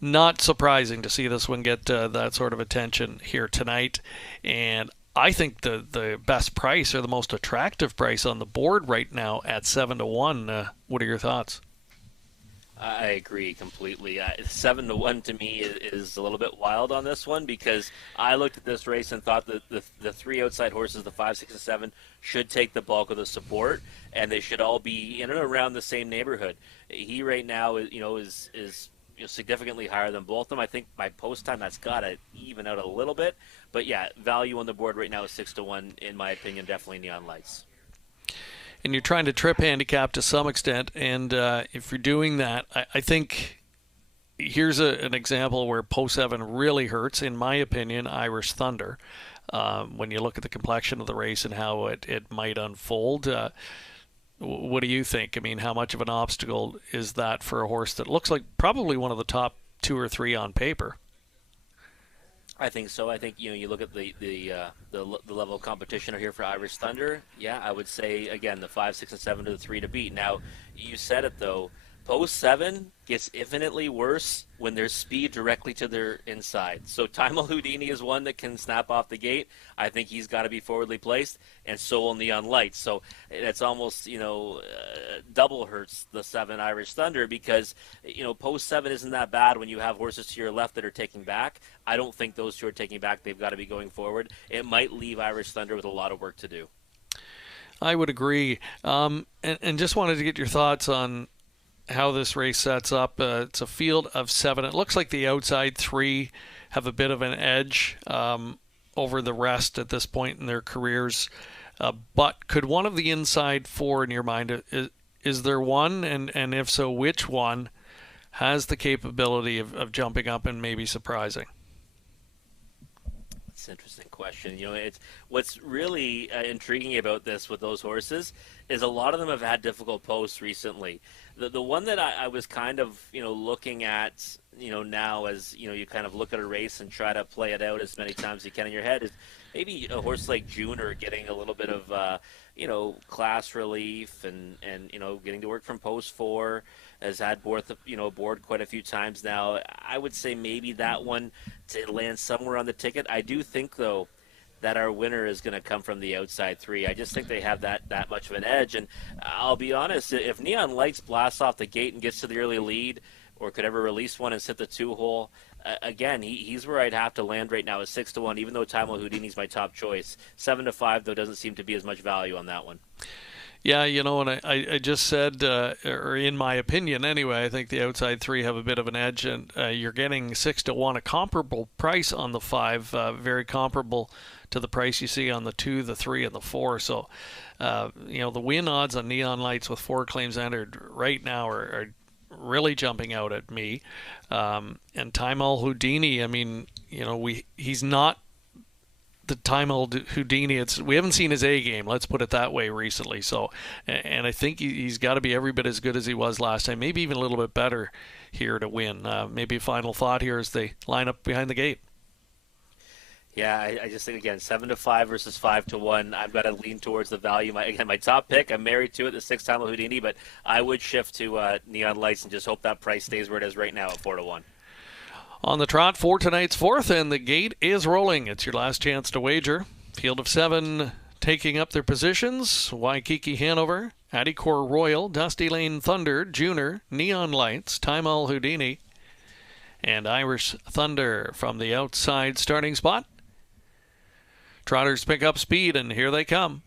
not surprising to see this one get that sort of attention here tonight. And I think the best price, or the most attractive price on the board right now at 7 to 1. What are your thoughts? I agree completely. 7 to 1 to me is a little bit wild on this one, because I looked at this race and thought that the 3 outside horses, the 5, 6, and 7, should take the bulk of the support, and they should all be in and around the same neighborhood. He right now is significantly higher than both of them. I think by post time that's got to even out a little bit. But yeah, value on the board right now is 6 to 1, in my opinion, definitely Neon Lights. And you're trying to trip handicap to some extent, and if you're doing that, I think here's an example where post 7 really hurts, in my opinion, Irish Thunder. When you look at the complexion of the race and how it might unfold, what do you think? I mean, how much of an obstacle is that for a horse that looks like probably one of the top 2 or 3 on paper? I think so. I think you look at the level of competition here for Irish Thunder. Yeah, I would say again the 5, 6, and 7 to the 3 to beat. Now, you said it though. Post 7 gets infinitely worse when there's speed directly to their inside. So Time All Houdini is one that can snap off the gate. I think he's got to be forwardly placed, and so will Neon Lights. So that's almost, double hurts the 7 Irish Thunder, because, post 7 isn't that bad when you have horses to your left that are taking back. I don't think those 2 are taking back. They've got to be going forward. It might leave Irish Thunder with a lot of work to do. I would agree. And just wanted to get your thoughts on how this race sets up. It's a field of 7. It looks like the outside 3 have a bit of an edge over the rest at this point in their careers. But could one of the inside 4 in your mind, is there one? And if so, which one has the capability of jumping up and maybe surprising? That's an interesting question. It's what's really intriguing about this with those horses is a lot of them have had difficult posts recently. The one that I was kind of looking at now as you kind of look at a race and try to play it out as many times as you can in your head is maybe a horse like Junior getting a little bit of class relief and getting to work from post 4, has had board quite a few times now. I would say maybe that one to land somewhere on the ticket. I do think though that our winner is going to come from the outside 3. I just think they have that much of an edge. And I'll be honest, if Neon Lights blasts off the gate and gets to the early lead, or could ever release one and sit the 2-hole, again, he's where I'd have to land right now at 6 to 1, even though Time All Houdini's my top choice. 7 to 5, though, doesn't seem to be as much value on that one. Yeah, and I just said, or in my opinion anyway, I think the outside 3 have a bit of an edge, and you're getting 6 to 1, a comparable price on the 5, very comparable to the price you see on the 2, the 3, and the 4. So, the win odds on Neon Lights with 4 claims entered right now are really jumping out at me. And Time All Houdini, I mean, he's not the Time Old Houdini, we haven't seen his A game, let's put it that way, recently. So, and I think he's got to be every bit as good as he was last time, maybe even a little bit better here to win. Maybe a final thought here as they line up behind the gate. Yeah, I just think, again, 7-5 versus 5-1. I've got to lean towards the value. My top pick, I'm married to it, the 6-time Houdini, but I would shift to Neon Lights and just hope that price stays where it is right now at 4-1. On the trot for tonight's fourth, and the gate is rolling. It's your last chance to wager. Field of 7 taking up their positions. Waikiki Hanover, Addicor Royal, Dusty Lane Thunder, Junior, Neon Lights, Time All Houdini, and Irish Thunder from the outside starting spot. Trotters pick up speed, and here they come.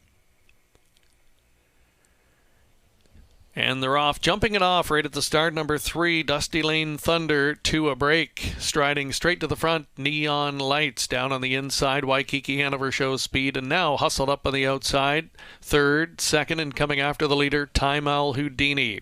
And they're off, jumping it off right at the start. Number 3, Dusty Lane Thunder to a break. Striding straight to the front, Neon Lights down on the inside. Waikiki Hanover shows speed, and now hustled up on the outside. Third, second, and coming after the leader, Time Owl Houdini.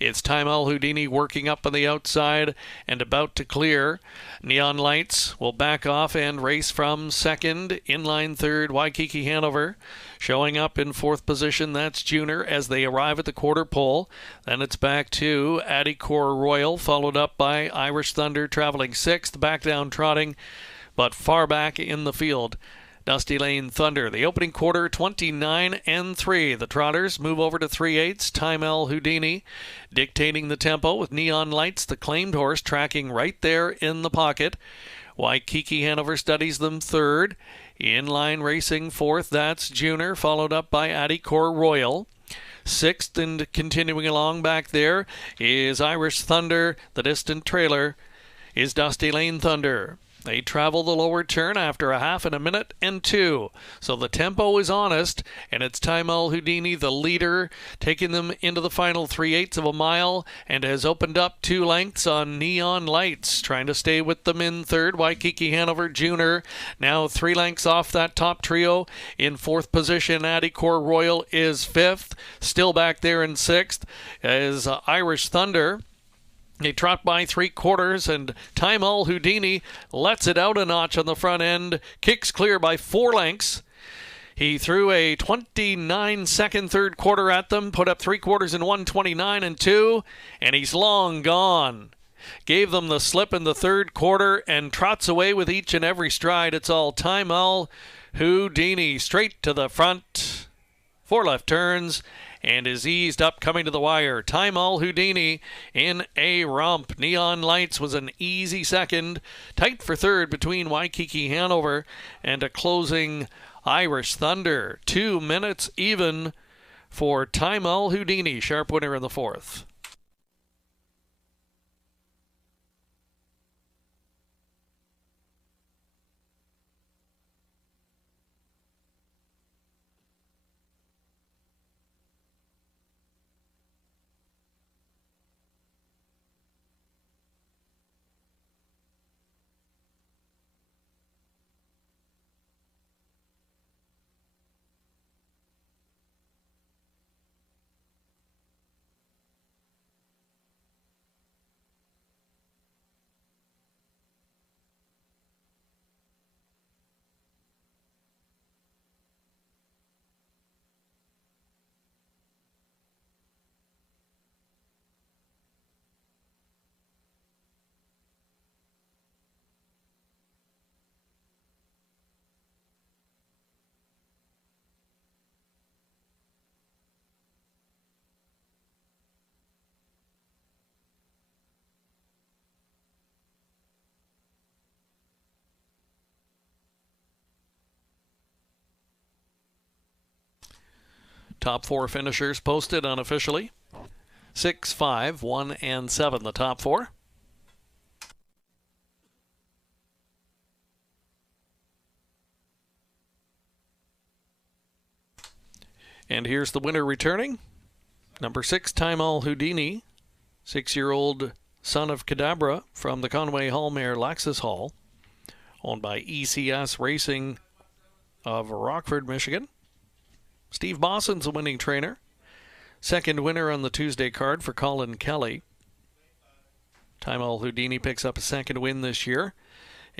It's Time Owl Houdini working up on the outside and about to clear. Neon Lights will back off and race from second. Inline third, Waikiki Hanover. Showing up in fourth position, that's Junior as they arrive at the quarter pole. Then it's back to Addicor Royal, followed up by Irish Thunder traveling sixth, back down trotting, but far back in the field. Dusty Lane Thunder, the opening quarter, 29-3. The Trotters move over to 3/8. Time L Houdini dictating the tempo with Neon Lights, the claimed horse, tracking right there in the pocket. Waikiki Hanover studies them third. Inline racing fourth, that's Junior, followed up by Addicor Royal. Sixth and continuing along back there is Irish Thunder. The distant trailer is Dusty Lane Thunder. They travel the lower turn after a half and a minute and 2. So the tempo is honest, and it's Time All Houdini, the leader, taking them into the final 3/8 of a mile, and has opened up 2 lengths on Neon Lights, trying to stay with them in third. Waikiki Hanover Junior now 3 lengths off that top trio. In fourth position, Addicor Royal is fifth. Still back there in sixth is Irish Thunder. They trot by 3/4, and Time All Houdini lets it out a notch on the front end, kicks clear by 4 lengths. He threw a 29-second third quarter at them, put up 3/4 in 1:29.2, and he's long gone. Gave them the slip in the third quarter and trots away with each and every stride. It's all Time All Houdini straight to the front. 4 left turns, and is eased up coming to the wire. Time All Houdini in a romp. Neon Lights was an easy second. Tight for third between Waikiki Hanover and a closing Irish Thunder. 2 minutes even for Time All Houdini. Sharp winner in the fourth. Top 4 finishers posted unofficially. 6, 5, 1, and 7, the top 4. And here's the winner returning. Number 6, Time All Houdini, 6-year-old son of Cadabra from the Conway Hall mare Laxus Hall, owned by ECS Racing of Rockford, Michigan. Steve Boston's a winning trainer. Second winner on the Tuesday card for Colin Kelly. Time All Houdini picks up a second win this year.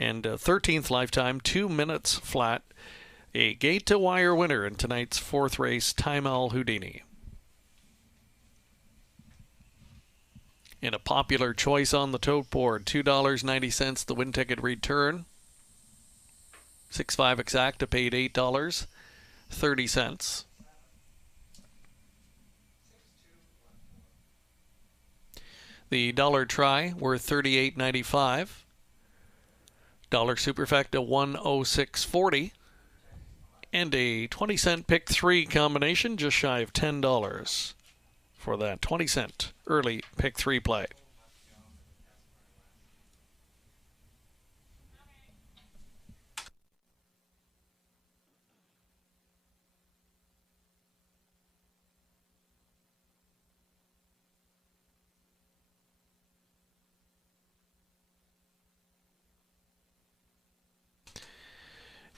And 13th lifetime, 2 minutes flat. A gate-to-wire winner in tonight's fourth race, Time Al Houdini. And a popular choice on the tote board, $2.90 the win ticket return. 6.5 exacta paid $8.30. The dollar try worth $38.95. Dollar superfecta 106.40. And a 20-cent pick 3 combination just shy of $10 for that 20-cent early pick 3 play.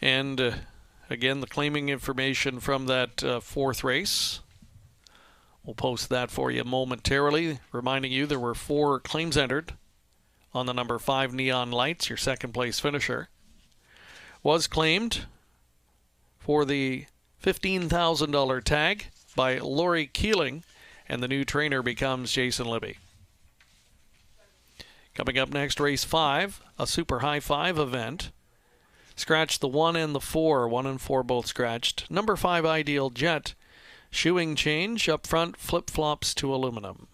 And again, the claiming information from that fourth race. We'll post that for you momentarily. Reminding you there were 4 claims entered on the number 5 Neon Lights, your second place finisher. Was claimed for the $15,000 tag by Lori Keeling, and the new trainer becomes Jason Libby. Coming up next, race 5, a super high 5 event. Scratched the 1 and the 4. 1 and 4 both scratched. Number 5 Ideal Jet. Shoeing change up front, flip-flops to aluminum.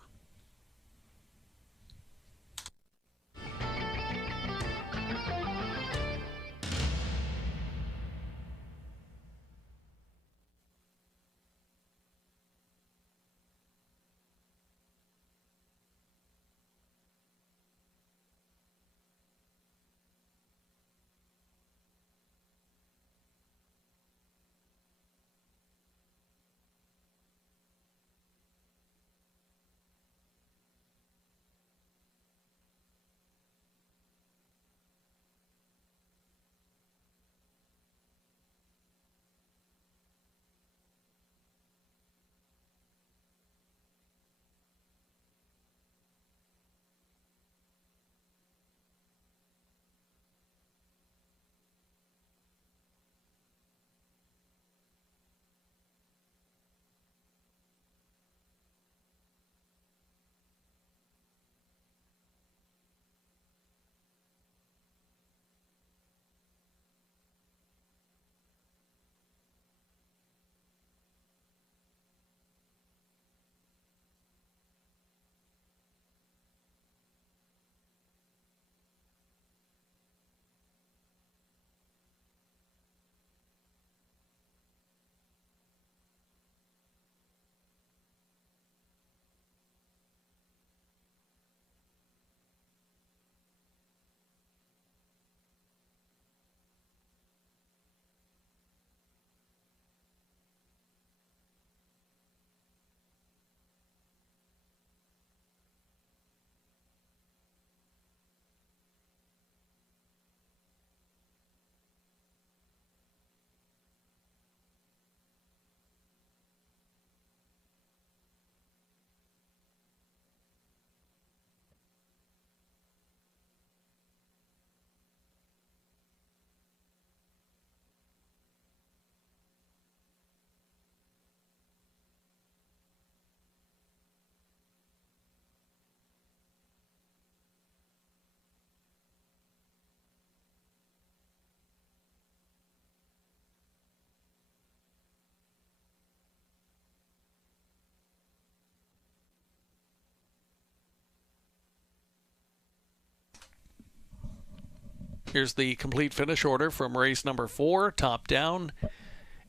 Here's the complete finish order from race number 4, top down.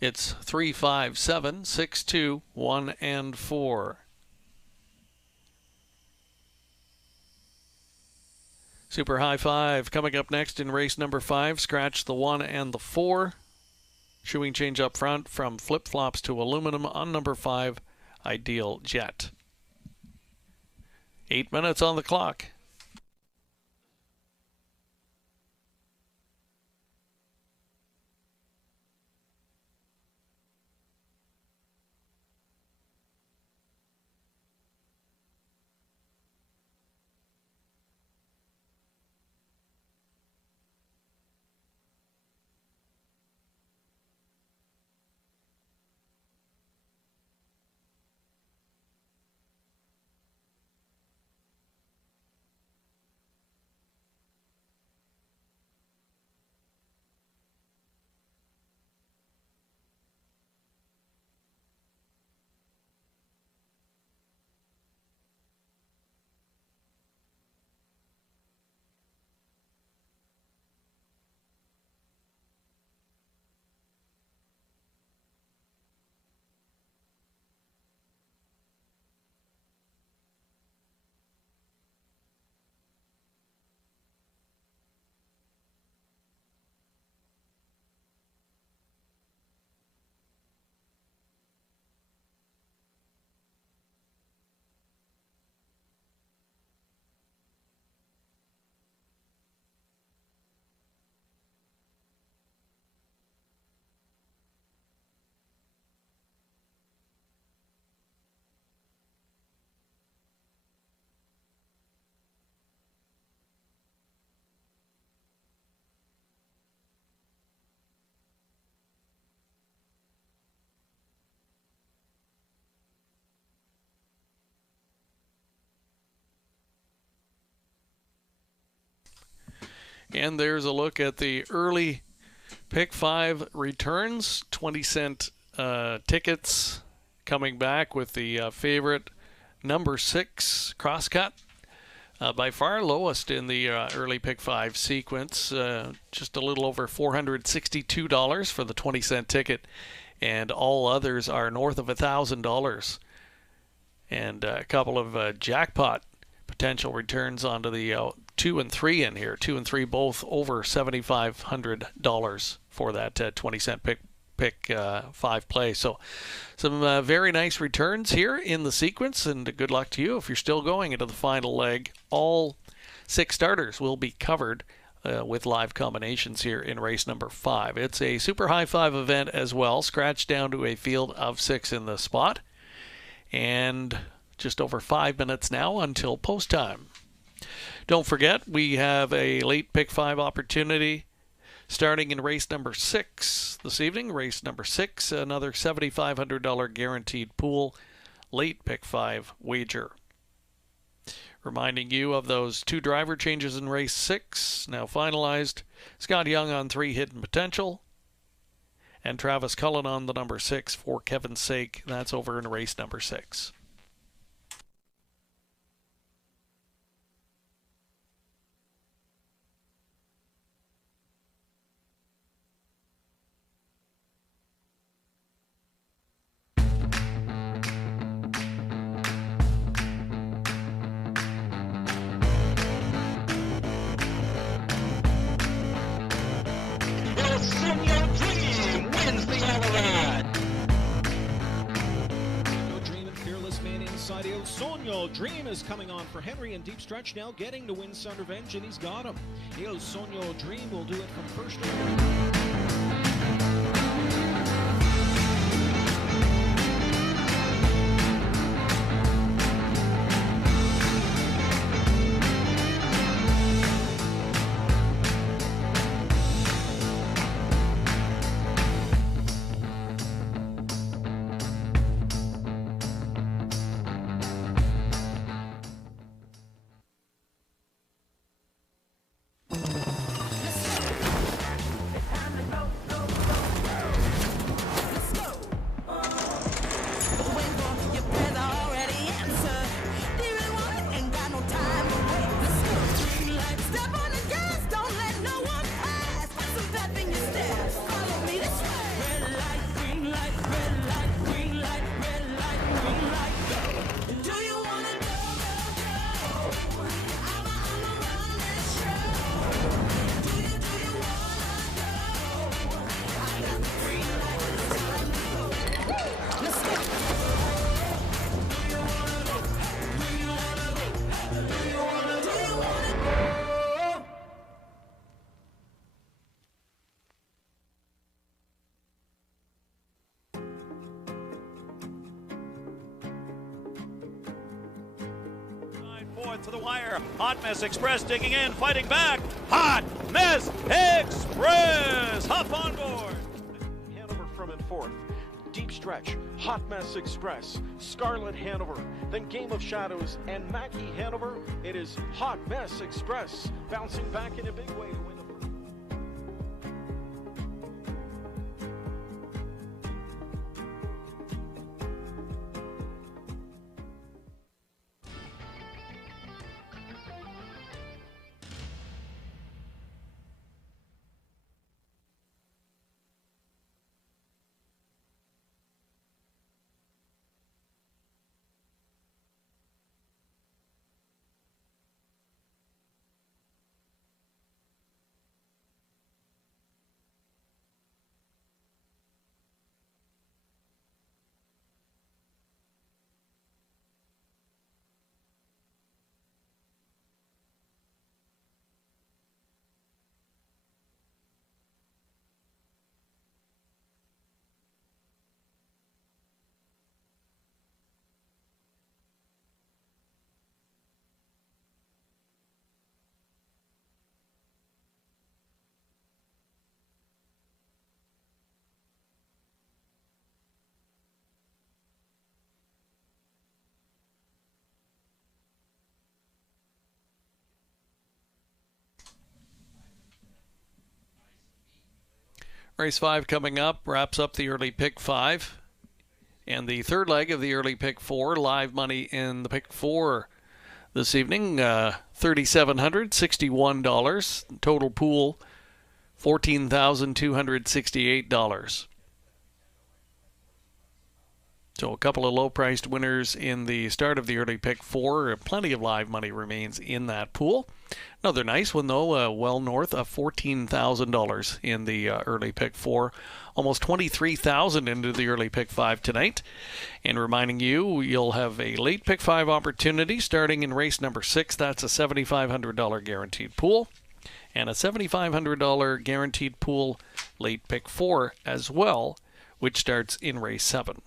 It's 3, 5, 7, 6, 2, 1, and 4. Super high 5 coming up next in race number 5. Scratch the 1 and the 4. Shoeing change up front from flip-flops to aluminum on number 5, Ideal Jet. 8 minutes on the clock. And there's a look at the early Pick 5 returns. 20-cent tickets coming back with the favorite number 6 Crosscut. By far lowest in the early Pick 5 sequence. Just a little over $462 for the 20-cent ticket. And all others are north of $1,000. And a couple of jackpot potential returns onto the 2 and 3 in here. 2 and 3 both over $7,500 for that 20-cent pick 5 play. So some very nice returns here in the sequence, and good luck to you if you're still going into the final leg. All 6 starters will be covered with live combinations here in race number 5. It's a super high 5 event as well, scratched down to a field of 6 in the spot. And just over 5 minutes now until post time. Don't forget, we have a late Pick 5 opportunity starting in race number 6 this evening. Race number 6, another $7,500 guaranteed pool late Pick 5 wager. Reminding you of those 2 driver changes in race 6, now finalized. Scott Young on 3 Hidden Potential, and Travis Cullen on the number 6 For Kevin's Sake. That's over in race number 6. Sonio Dream is coming on for Henry in deep stretch now, getting to win Sun Revenge, and he's got him. Il Sonio Dream will do it from first to to the wire. Hot Mess Express digging in, fighting back. Hot Mess Express, hop on board. Hanover from in fourth. Deep stretch, Hot Mess Express, Scarlet Hanover, then Game of Shadows, and Mackie Hanover. It is Hot Mess Express, bouncing back in a big way to win the first. Race 5 coming up, wraps up the early pick 5. And the third leg of the early pick 4, live money in the pick 4 this evening, $3,761. Total pool, $14,268. So a couple of low-priced winners in the start of the early pick 4. Plenty of live money remains in that pool. Another nice one, though, well north of $14,000 in the early pick 4. Almost $23,000 into the early pick 5 tonight. And reminding you, you'll have a late pick 5 opportunity starting in race number 6. That's a $7,500 guaranteed pool. And a $7,500 guaranteed pool late pick 4 as well, which starts in race 7.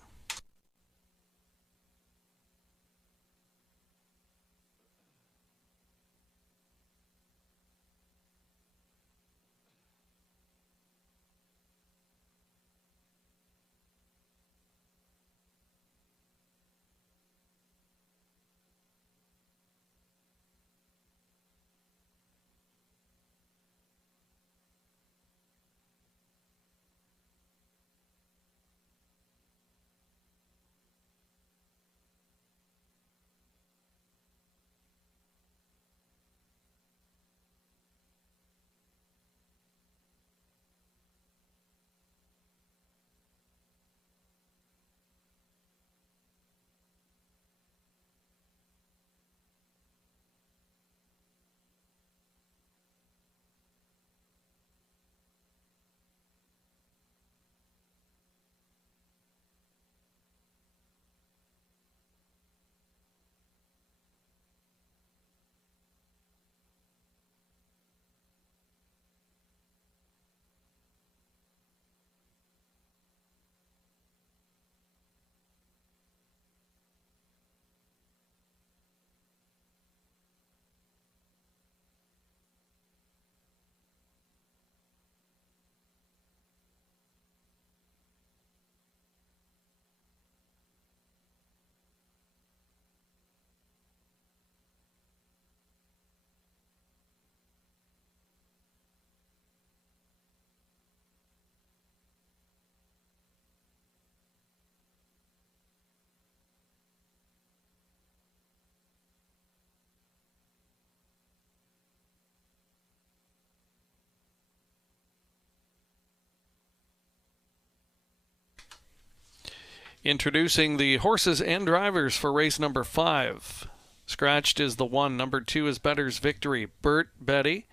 Introducing the horses and drivers for race number 5. Scratched is the 1. Number 2 is Better's Victory. Bert Betty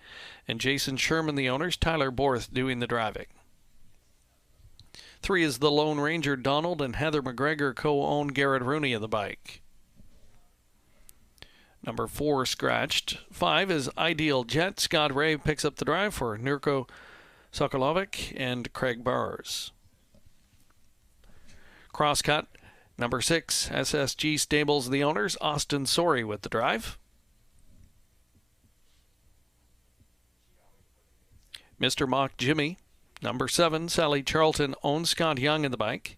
and Jason Sherman, the owners. Tyler Borth doing the driving. 3 is the Lone Ranger. Donald and Heather McGregor co-own Garrett Rooney of the bike. Number 4 scratched. 5 is Ideal Jet. Scott Ray picks up the drive for Nurko Sokolovic and Craig Bars. Crosscut, number 6, SSG Stables, the owners. Austin Sorey with the drive. Mr. Mock Jimmy, number 7, Sally Charlton owns Scott Young in the bike.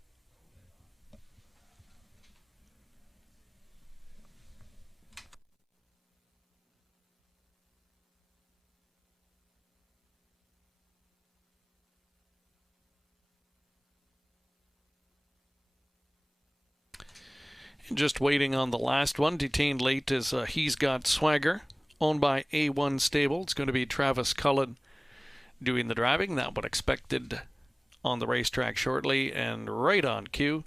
Just waiting on the last one. Detained late is He's Got Swagger, owned by A1 Stable. It's going to be Travis Cullen doing the driving. That one expected on the racetrack shortly. And right on cue,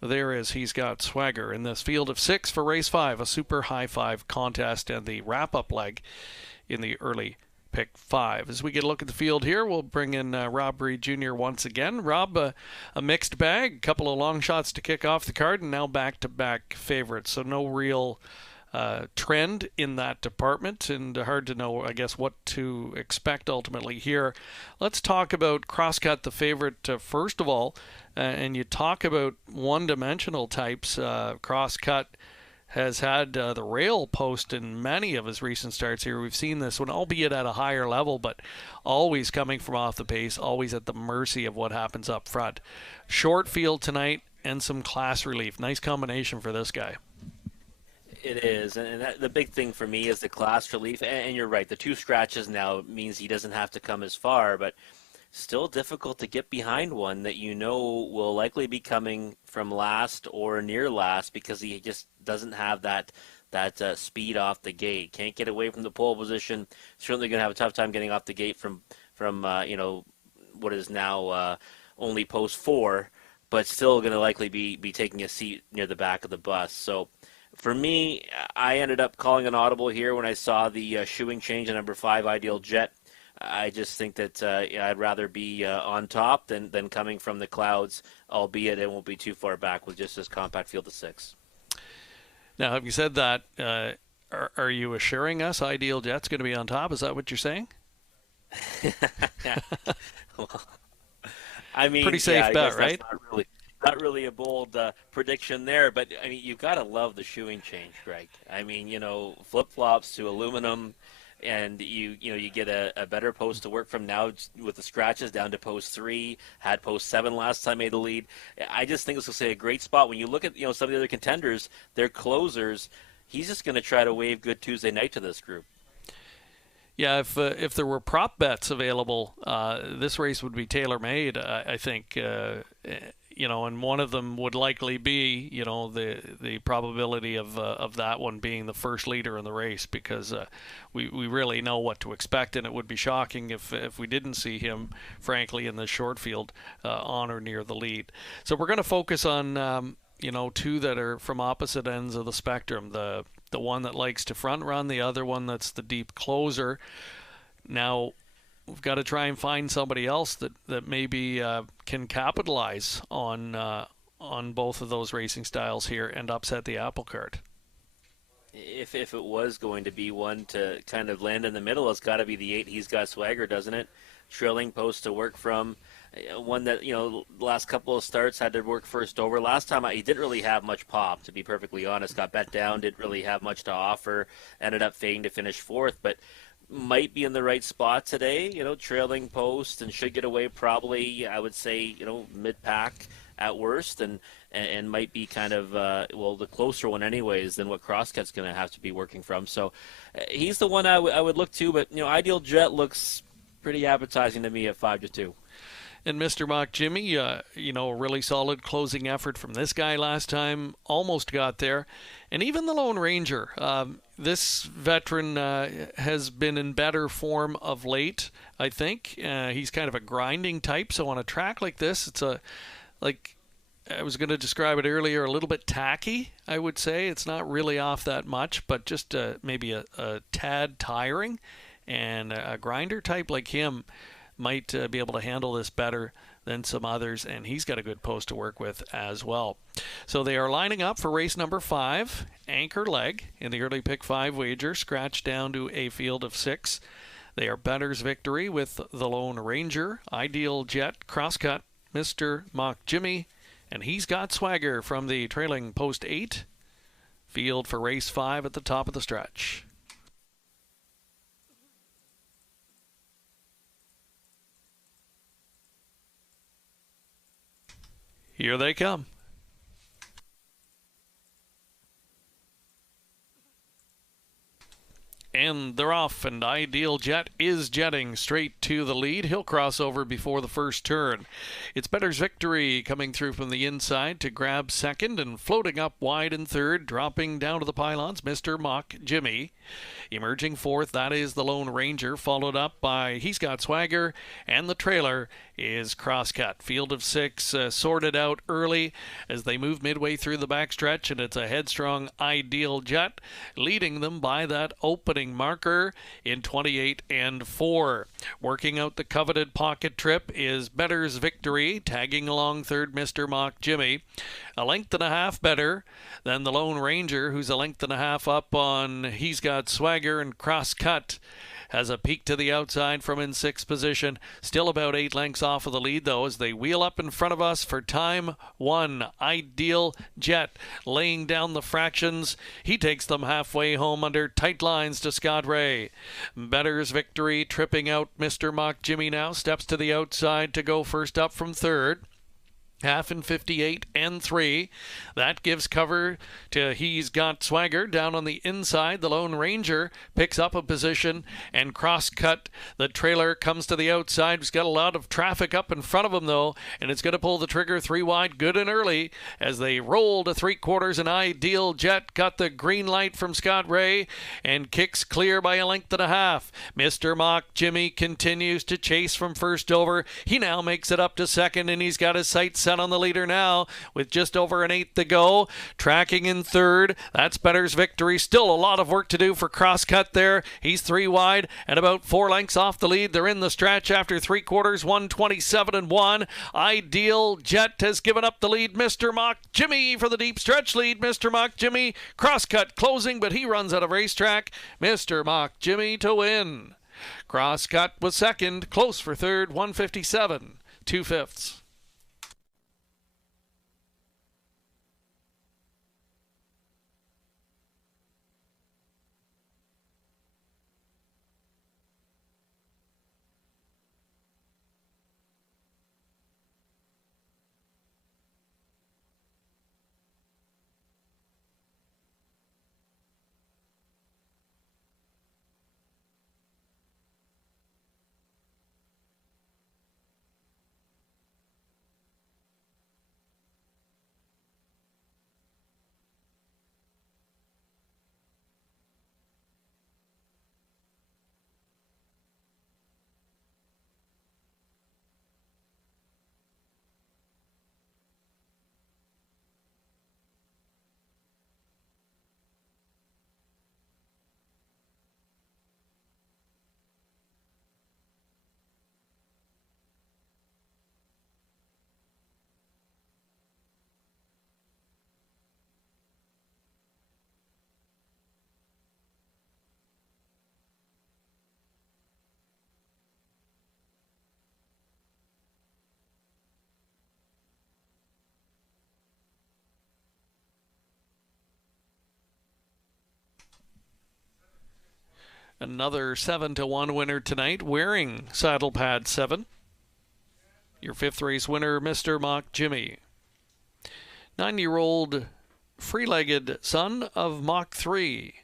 there is He's Got Swagger in this field of 6 for race 5, a super high 5 contest and the wrap-up leg in the early pick 5. As we get a look at the field here, we'll bring in Rob Reed Jr. once again. Rob, a mixed bag, a couple of long shots to kick off the card, and now back-to-back favorites. So no real trend in that department, and hard to know, I guess, what to expect ultimately here. Let's talk about Crosscut, the favorite, first of all. And you talk about one-dimensional types. Crosscut has had the rail post in many of his recent starts here. We've seen this one, albeit at a higher level, but always coming from off the pace, always at the mercy of what happens up front. Short field tonight and some class relief. Nice combination for this guy. It is, and the big thing for me is the class relief, and you're right, the 2 scratches now means he doesn't have to come as far, but still difficult to get behind one that you know will likely be coming from last or near last, because he just doesn't have that speed off the gate. Can't get away from the pole position. Certainly going to have a tough time getting off the gate from what is now only post 4, but still going to likely be taking a seat near the back of the bus. So for me, I ended up calling an audible here when I saw the shoeing change to number 5, Ideal Jet. I just think that I'd rather be on top than coming from the clouds, albeit it won't be too far back with just this compact field of 6. Now, having said that, are you assuring us Ideal Jet's going to be on top? Is that what you're saying? Well, I mean, pretty safe bet, right? Not really a bold prediction there, but I mean, you've got to love the shoeing change, Greg. I mean, flip-flops to aluminum, and you get a better post to work from now with the scratches down to post 3. Had post 7 last time, made the lead. I just think this will say a great spot. When you look at some of the other contenders, their closers, he's just going to try to wave good Tuesday night to this group. Yeah, if there were prop bets available, this race would be tailor-made, I think. And one of them would likely be, the probability of that one being the first leader in the race, because we really know what to expect, and it would be shocking if we didn't see him, frankly, in the short field on or near the lead. So we're going to focus on, two that are from opposite ends of the spectrum. The one that likes to front run, the other one that's the deep closer. Now, we've got to try and find somebody else that maybe can capitalize on both of those racing styles here and upset the apple cart. If it was going to be one to kind of land in the middle, it's got to be the 8. He's Got Swagger, doesn't it? Trilling post to work from. One that, the last couple of starts had to work first over. Last time he didn't really have much pop, to be perfectly honest. Got bet down, didn't really have much to offer. Ended up fading to finish 4th, but might be in the right spot today, trailing post, and should get away probably, I would say, mid-pack at worst, and might be kind of, the closer one anyways than what Crosscut's going to have to be working from. So he's the one I would look to, but, Ideal Jet looks pretty appetizing to me at 5-2. And Mr. Mock Jimmy, a really solid closing effort from this guy last time. Almost got there. And even the Lone Ranger. This veteran has been in better form of late, I think. He's kind of a grinding type. So on a track like this, it's I was going to describe it earlier, a little bit tacky, I would say. It's not really off that much, but just maybe a tad tiring. And a grinder type like him might be able to handle this better than some others, and he's got a good post to work with as well. So they are lining up for race number 5, anchor leg in the early pick 5 wager, scratched down to a field of 6. They are Bettor's Victory with the Lone Ranger, Ideal Jet, Crosscut, Mr. Mock Jimmy, and He's Got Swagger from the trailing post 8. Field for race 5 at the top of the stretch. Here they come. And they're off, and Ideal Jet is jetting straight to the lead. He'll cross over before the first turn. It's Bettor's Victory coming through from the inside to grab second, and floating up wide in third, dropping down to the pylons, Mr. Mock Jimmy. Emerging 4th, that is the Lone Ranger, followed up by He's Got Swagger, and the trailer is Crosscut. Field of 6 sorted out early as they move midway through the backstretch, and it's a headstrong Ideal Jet leading them by that opening marker in 28 and 4. Working out the coveted pocket trip is Bettor's Victory, tagging along third Mr. Mock Jimmy. A length and a half better than the Lone Ranger, who's a length and a half up on He's Got Swagger, and Crosscut has a peek to the outside from in 6th position. Still about 8 lengths off of the lead, though, as they wheel up in front of us for time 1. Ideal Jet laying down the fractions. He takes them halfway home under tight lines to Scott Ray. Bettor's Victory tripping out Mr. Mock Jimmy now. Steps to the outside to go first up from third. half in 58 and 3. That gives cover to He's Got Swagger down on the inside. The Lone Ranger picks up a position and cross-cut. The trailer comes to the outside. He's got a lot of traffic up in front of him, though, and it's going to pull the trigger 3 wide good and early as they roll to 3/4. An Ideal Jet got the green light from Scott Ray and kicks clear by a length and a half. Mr. Mock Jimmy continues to chase from first over. He now makes it up to second, and he's got his sights set on the leader now with just over an eighth to go. Tracking in third. That's Better's Victory. Still a lot of work to do for Crosscut there. He's 3 wide and about 4 lengths off the lead. They're in the stretch after 3/4, 1:27 and 1. Ideal Jet has given up the lead. Mr. Mock Jimmy for the deep stretch lead. Mr. Mock Jimmy, Crosscut closing, but he runs out of racetrack. Mr. Mock Jimmy to win. Crosscut was second, close for third, 1:57, 2/5. Another 7-1 winner tonight, wearing saddle pad 7. Your 5th race winner, Mr. Mock Jimmy. 9-year-old free-legged son of Mach 3.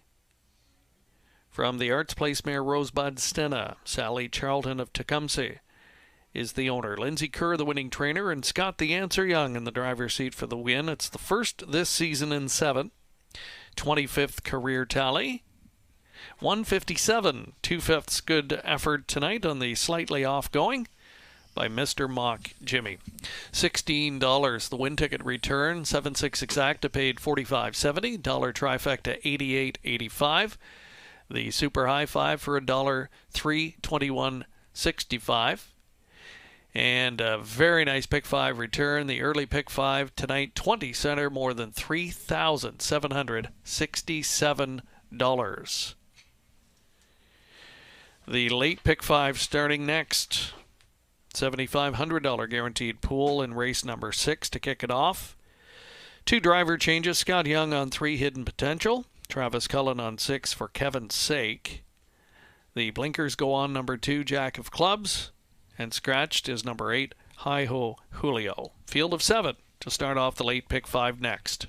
From the Arts Place mare Rosebud Stena, Sally Charlton of Tecumseh is the owner. Lindsay Kerr, the winning trainer, and Scott the Answer Young in the driver's seat for the win. It's the first this season in 7. 25th career tally. 1:57, 2/5. Good effort tonight on the slightly off going by Mr. Mock Jimmy. $16 the win ticket return. 7-6 exacta paid $45.70. Dollar trifecta $88.85. The super high five for $1, $321.65. And a very nice pick 5 return. The early pick 5 tonight, 20 center, more than $3,767. The late pick 5 starting next. $7,500 guaranteed pool in race number 6 to kick it off. 2 driver changes. Scott Young on 3, Hidden Potential. Travis Cullen on 6 for Kevin's Sake. The blinkers go on number 2, Jack of Clubs. And scratched is number 8, Hi-Ho Julio. Field of 7 to start off the late pick 5 next.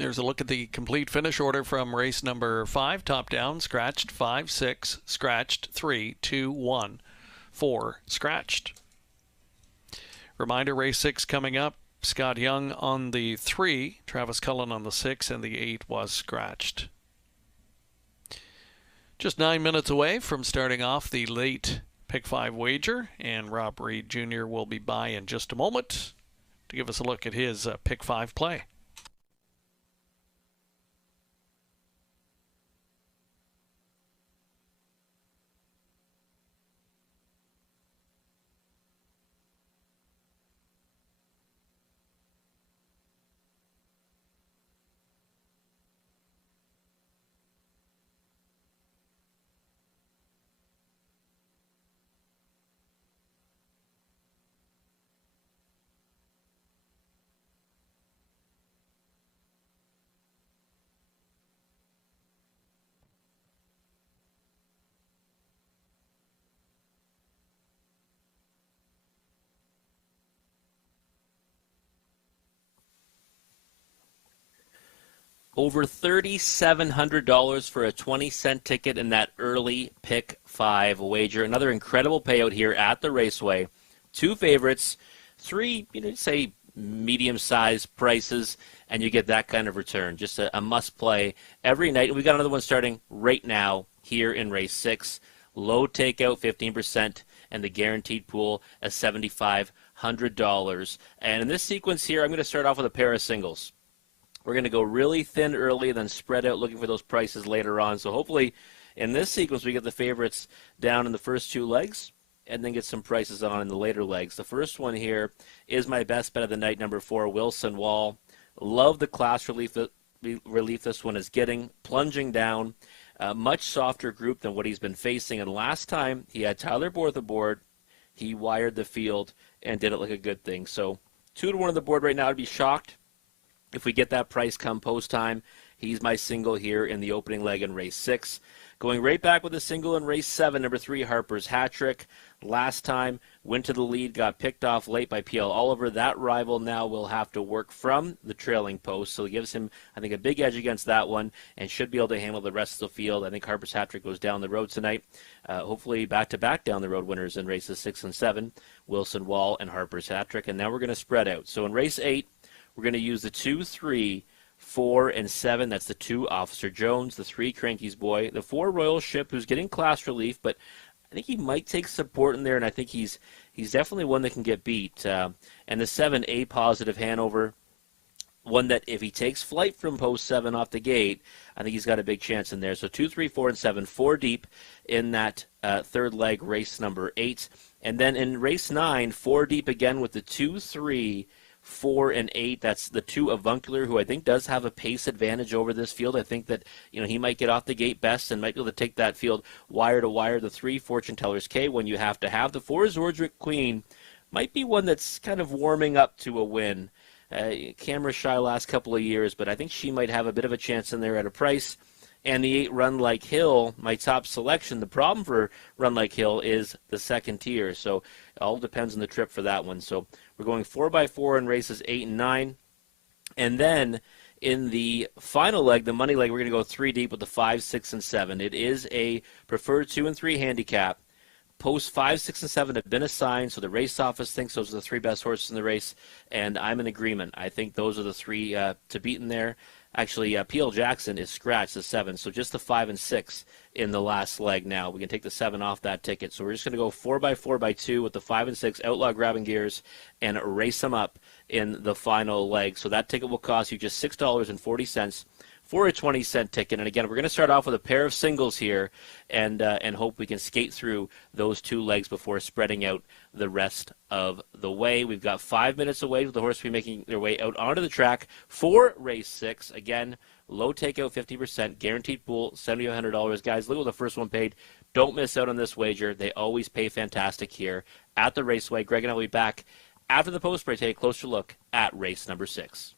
There's a look at the complete finish order from race number 5. Top down, scratched 5, 6, scratched 3, 2, 1, 4, scratched. Reminder, race 6 coming up. Scott Young on the 3, Travis Cullen on the 6, and the 8 was scratched. Just 9 minutes away from starting off the late Pick 5 wager, and Rob Reed Jr. will be by in just a moment to give us a look at his Pick 5 play. Over $3,700 for a 20-cent ticket in that early Pick 5 wager. Another incredible payout here at the Raceway. 2 favorites, 3, say medium-sized prices, and you get that kind of return. Just a must-play every night. And we've got another one starting right now here in race 6. Low takeout, 15%, and the guaranteed pool at $7,500. And in this sequence here, I'm going to start off with a pair of singles. We're going to go really thin early, then spread out looking for those prices later on. So hopefully in this sequence we get the favorites down in the first 2 legs and then get some prices on in the later legs. The first one here is my best bet of the night, number 4, Wilson Wall. Love the class relief this one is getting, plunging down. Much softer group than what he's been facing. And last time he had Tyler Borth aboard, he wired the field and did it like a good thing. So 2-1 on the board right now. I'd be shocked if we get that price come post time. He's my single here in the opening leg in race 6. Going right back with a single in race 7, number 3, Harper's Hat Trick. Last time, went to the lead, got picked off late by P.L. Oliver. That rival now will have to work from the trailing post, so it gives him, I think, a big edge against that one and should be able to handle the rest of the field. I think Harper's Hat Trick goes down the road tonight. Hopefully back-to-back down the road winners in races 6 and 7, Wilson Wall and Harper's Hat Trick. And now we're going to spread out. So in race 8, we're going to use the 2, 3, 4, and 7. That's the 2, Officer Jones, the 3, Cranky's Boy, the 4, Royal Ship, who's getting class relief, but I think he might take support in there, and I think he's definitely one that can get beat. And the 7, A Positive Hanover, one that if he takes flight from post 7 off the gate, I think he's got a big chance in there. So 2, 3, 4, and 7, 4 deep in that third leg, race number 8. And then in race 9, 4 deep again with the 2, 3, 4, and 8. That's the 2, Avuncular, who I think does have a pace advantage over this field. I think that he might get off the gate best and might be able to take that field wire to wire. The 3, Fortune Teller's K, when you have to have. The 4, Zordrick Queen might be one that's kind of warming up to a win. Camera shy last couple of years, but I think she might have a bit of a chance in there at a price. And the 8, Run Like Hill, my top selection. The problem for Run Like Hill is the second tier, so it all depends on the trip for that one. So we're going 4x4 in races 8 and 9. And then in the final leg, the money leg, we're going to go 3 deep with the 5, 6, and 7. It is a preferred 2 and 3 handicap. Posts 5, 6, and 7 have been assigned, so the race office thinks those are the 3 best horses in the race, and I'm in agreement. I think those are the 3 to beat in there. Actually, P.L. Jackson is scratched at 7, so just the 5 and 6 in the last leg now. We can take the 7 off that ticket. So we're just going to go 4x4x2 with the 5 and 6, Outlaw Grabbing Gears, and race them up in the final leg. So that ticket will cost you just $6.40 for a 20-cent ticket. And again, we're going to start off with a pair of singles here and hope we can skate through those 2 legs before spreading out the rest of the way. We've got 5 minutes away with the horse be making their way out onto the track for race 6. Again, low takeout, 50%, guaranteed pool, $7,500. Guys, look what the first one paid. Don't miss out on this wager. They always pay fantastic here at the Raceway. Greg and I will be back after the post break. Take a closer look at race number 6.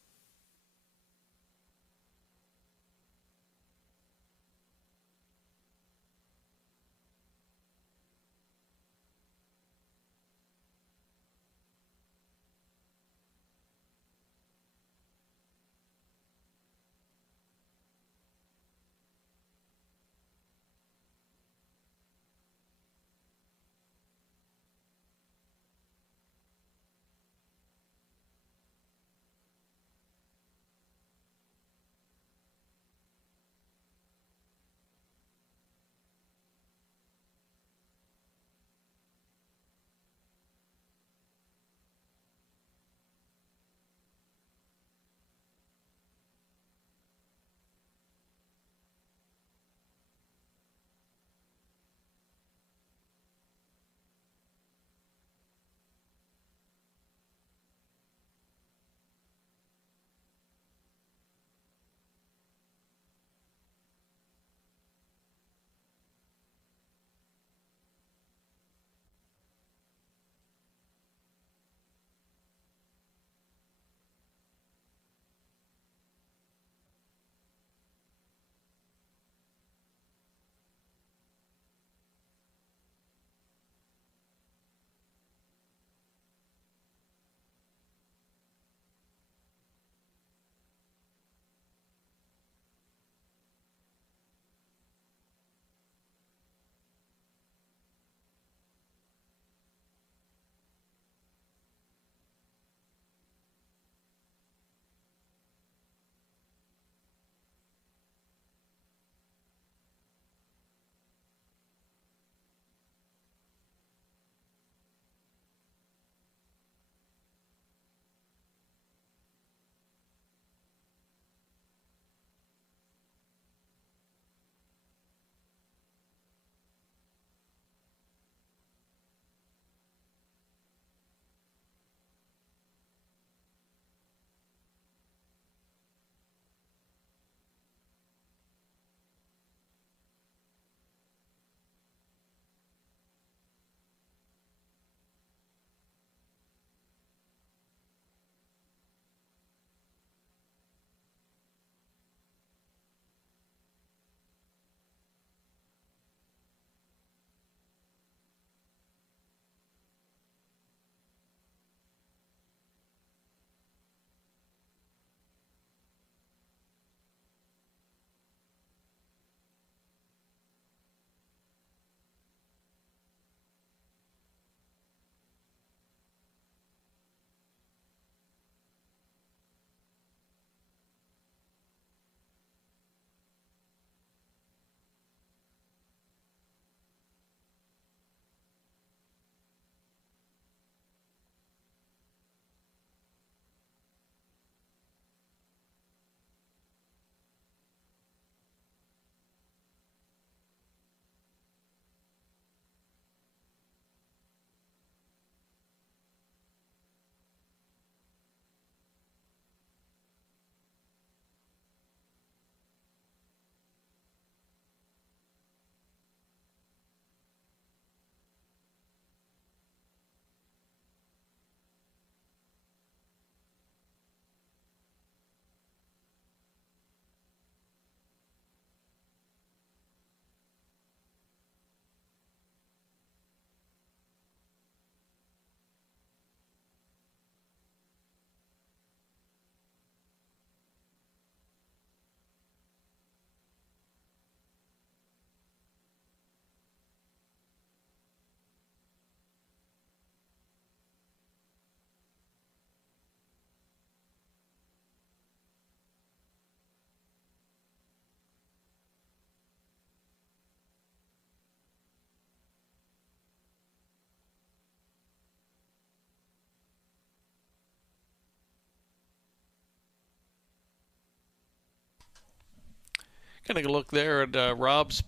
Going to look there at Rob's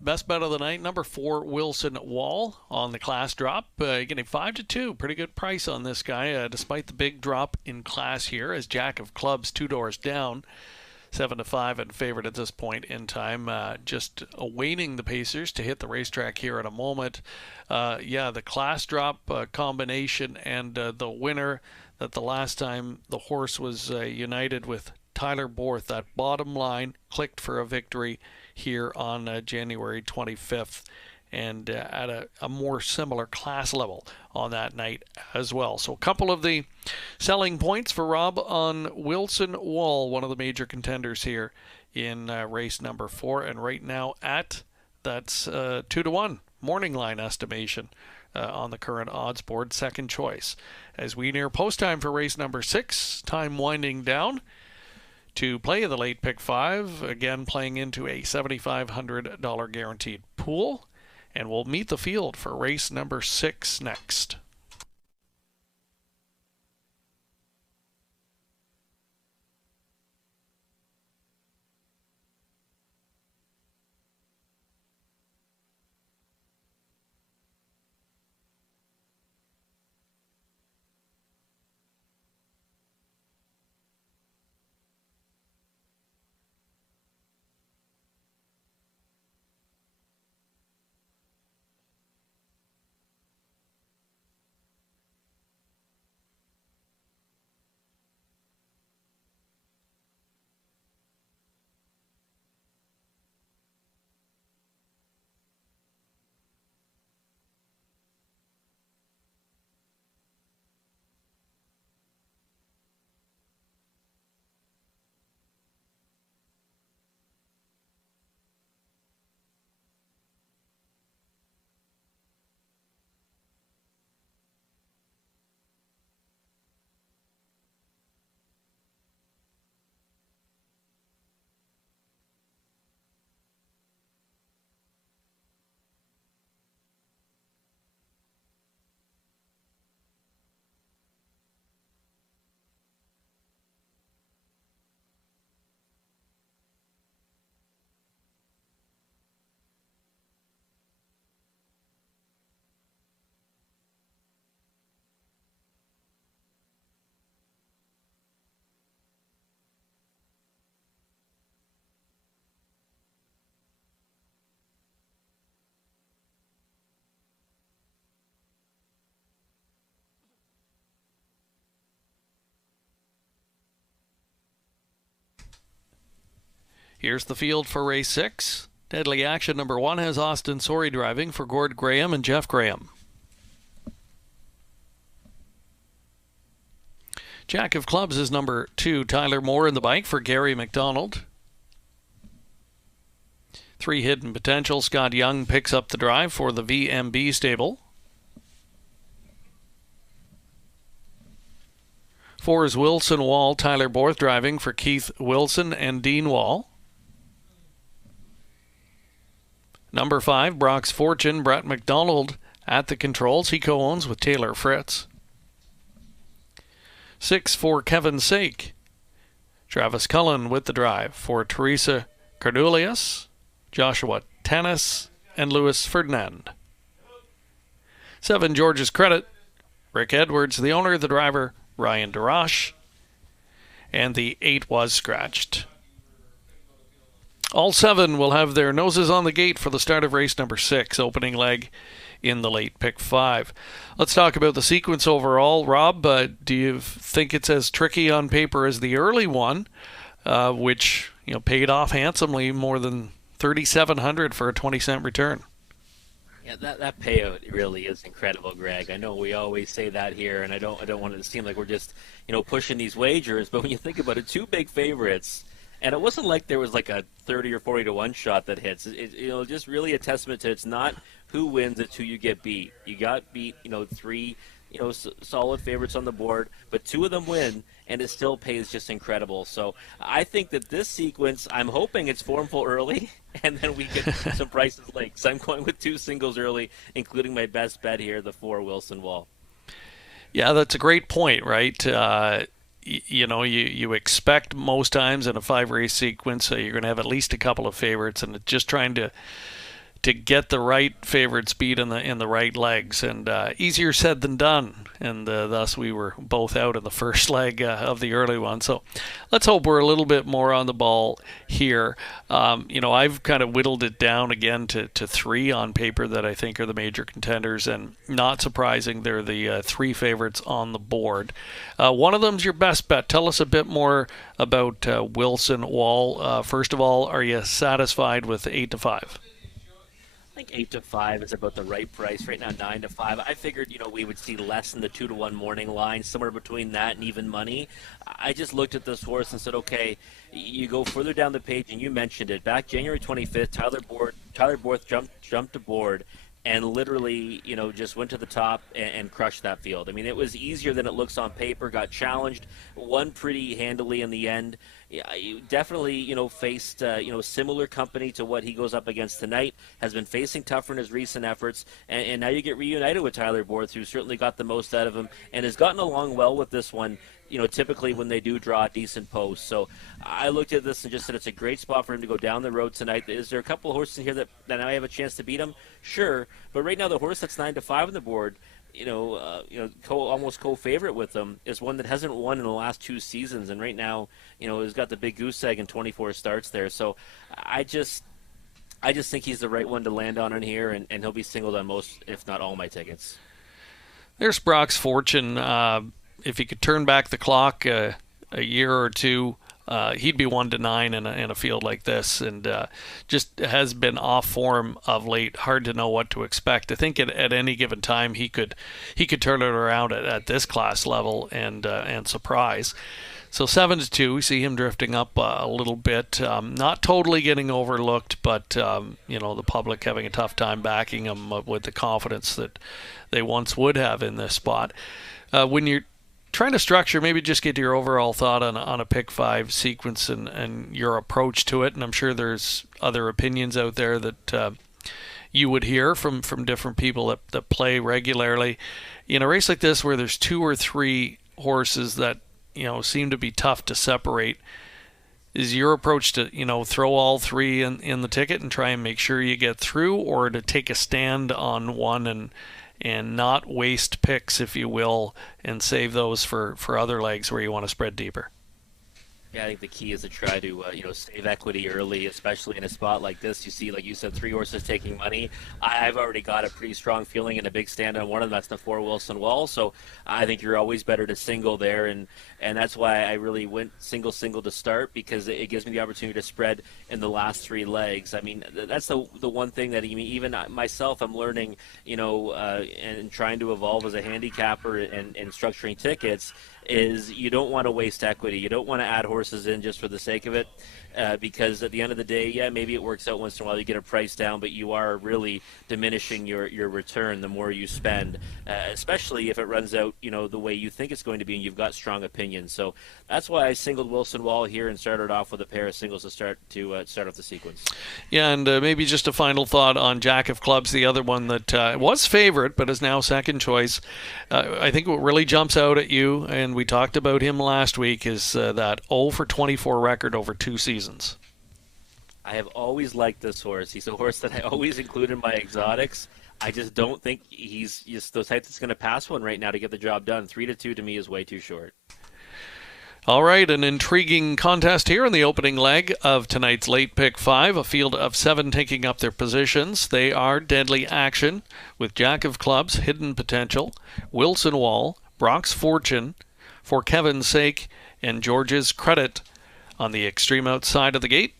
best bet of the night, number 4, Wilson Wall on the class drop. Getting 5-2. Pretty good price on this guy, despite the big drop in class here, as Jack of Clubs 2 doors down. 7-5 and favored at this point in time. Just awaiting the Pacers to hit the racetrack here in a moment. The class drop combination and the winner that the last time the horse was united with Tyler Borth, that bottom line clicked for a victory here on January 25th, and at a more similar class level on that night as well. So a couple of the selling points for Rob on Wilson Wall, one of the major contenders here in race number 4, and right now that's 2-1 morning line estimation on the current odds board, second choice. As we near post time for race number 6, time winding down to play the late pick 5, again playing into a $7,500 guaranteed pool. And we'll meet the field for race number 6 next. Here's the field for race 6. Deadly Action number 1 has Austin Sorey driving for Gord Graham and Jeff Graham. Jack of Clubs is number 2, Tyler Moore in the bike for Gary McDonald. 3 Hidden Potential, Scott Young picks up the drive for the VMB stable. 4 is Wilson Wall, Tyler Borth driving for Keith Wilson and Dean Wall. Number 5, Brock's Fortune, Brett McDonald at the controls. He co-owns with Taylor Fritz. 6 for Kevin's Sake, Travis Cullen with the drive for Teresa Cardulius, Joshua Tanis, and Louis Ferdinand. 7, George's Credit, Rick Edwards, the owner, the driver, Ryan DeRoche. And the 8 was scratched. All 7 will have their noses on the gate for the start of race number 6, opening leg in the late pick 5. Let's talk about the sequence overall. Rob, do you think it's as tricky on paper as the early one, which paid off handsomely, more than $3,700 for a 20-cent return? Yeah, that payout really is incredible, Greg. I know we always say that here, and I don't want it to seem like we're just pushing these wagers, but when you think about it, 2 big favorites. And it wasn't like there was like a 30 or 40 to 1 shot that hits. Just really a testament to it's not who wins, it's who you get beat. You got beat, 3, solid favorites on the board, but 2 of them win, and it still pays just incredible. So I think that this sequence, I'm hoping it's formful early, and then we get some prices late. So I'm going with 2 singles early, including my best bet here, the 4 Wilson Wall. Yeah, that's a great point, right? you expect most times in a 5-race sequence you're going to have at least a couple of favorites, and just trying to get the right favorite speed in the right legs, and easier said than done. And thus we were both out in the first leg of the early one. So let's hope we're a little bit more on the ball here. I've kind of whittled it down again to 3 on paper that I think are the major contenders, and not surprising, they're the 3 favorites on the board. One of them's your best bet. Tell us a bit more about Wilson Wall. First of all, are you satisfied with 8 to 5? I think 8 to 5 is about the right price right now. 9 to 5. I figured we would see less in the 2 to 1 morning line, somewhere between that and even money. I just looked at this horse and said, okay, you go further down the page, and you mentioned it back January 25th. Tyler Borth jumped aboard and literally, just went to the top and crushed that field. I mean, it was easier than it looks on paper. Got challenged, won pretty handily in the end. Yeah, definitely, faced, similar company to what he goes up against tonight. Has been facing tougher in his recent efforts, and now you get reunited with Tyler Borth, who certainly got the most out of him and has gotten along well with this one. Typically when they do draw a decent post. So I looked at this and just said it's a great spot for him to go down the road tonight. Is there a couple of horses in here that now I have a chance to beat him? Sure, but right now the horse that's 9 to 5 on the board, almost co-favorite with them, is one that hasn't won in the last 2 seasons, and right now, has got the big goose egg and 24 starts there. So I just think he's the right one to land on in here, and he'll be singled on most, if not all, my tickets. There's Brock's Fortune. If he could turn back the clock a year or two, he'd be 1 to 9 in a field like this, and just has been off form of late. Hard to know what to expect. I think at any given time he could turn it around at this class level and surprise. So 7 to 2, we see him drifting up a little bit, not totally getting overlooked, but the public having a tough time backing him with the confidence that they once would have in this spot. When you're trying to structure, maybe just get your overall thought on a pick 5 sequence and your approach to it. And I'm sure there's other opinions out there that you would hear from different people that play regularly. In a race like this where there's 2 or 3 horses that seem to be tough to separate, is your approach to throw all 3 in the ticket and try and make sure you get through, or to take a stand on one and not waste picks, if you will, and save those for other legs where you want to spread deeper? Yeah, I think the key is to try to save equity early, especially in a spot like this. You see, like you said, 3 horses taking money. I've already got a pretty strong feeling and a big stand on one of them. That's the 4 Wilson Wall. So I think you're always better to single there, and that's why I really went single to start, because it gives me the opportunity to spread in the last 3 legs. I mean, that's the one thing that even myself I'm learning, and trying to evolve as a handicapper and structuring tickets, is you don't want to waste equity. You don't want to add horses in just for the sake of it, because at the end of the day, yeah, maybe it works out once in a while, you get a price down, but you are really diminishing your return the more you spend, especially if it runs out, the way you think it's going to be and you've got strong opinions. So that's why I singled Wilson Wall here and started off with a pair of singles to start off the sequence. Yeah, and maybe just a final thought on Jack of Clubs, the other one that was favorite but is now second choice. I think what really jumps out at you, and we talked about him last week, is that 0 for 24 record over 2 seasons. I have always liked this horse. He's a horse that I always include in my exotics. I just don't think he's just the type that's going to pass one right now to get the job done. 3 to 2 to me is way too short. All right, an intriguing contest here in the opening leg of tonight's late pick 5, a field of 7 taking up their positions. They are Deadly Action with Jack of Clubs, Hidden Potential, Wilson Wall, Brock's Fortune, For Kevin's Sake, and George's Credit on the extreme outside of the gate.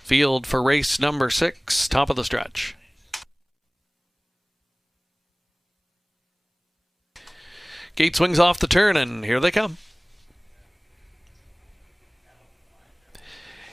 Field for race number 6, top of the stretch. Gate swings off the turn, and here they come.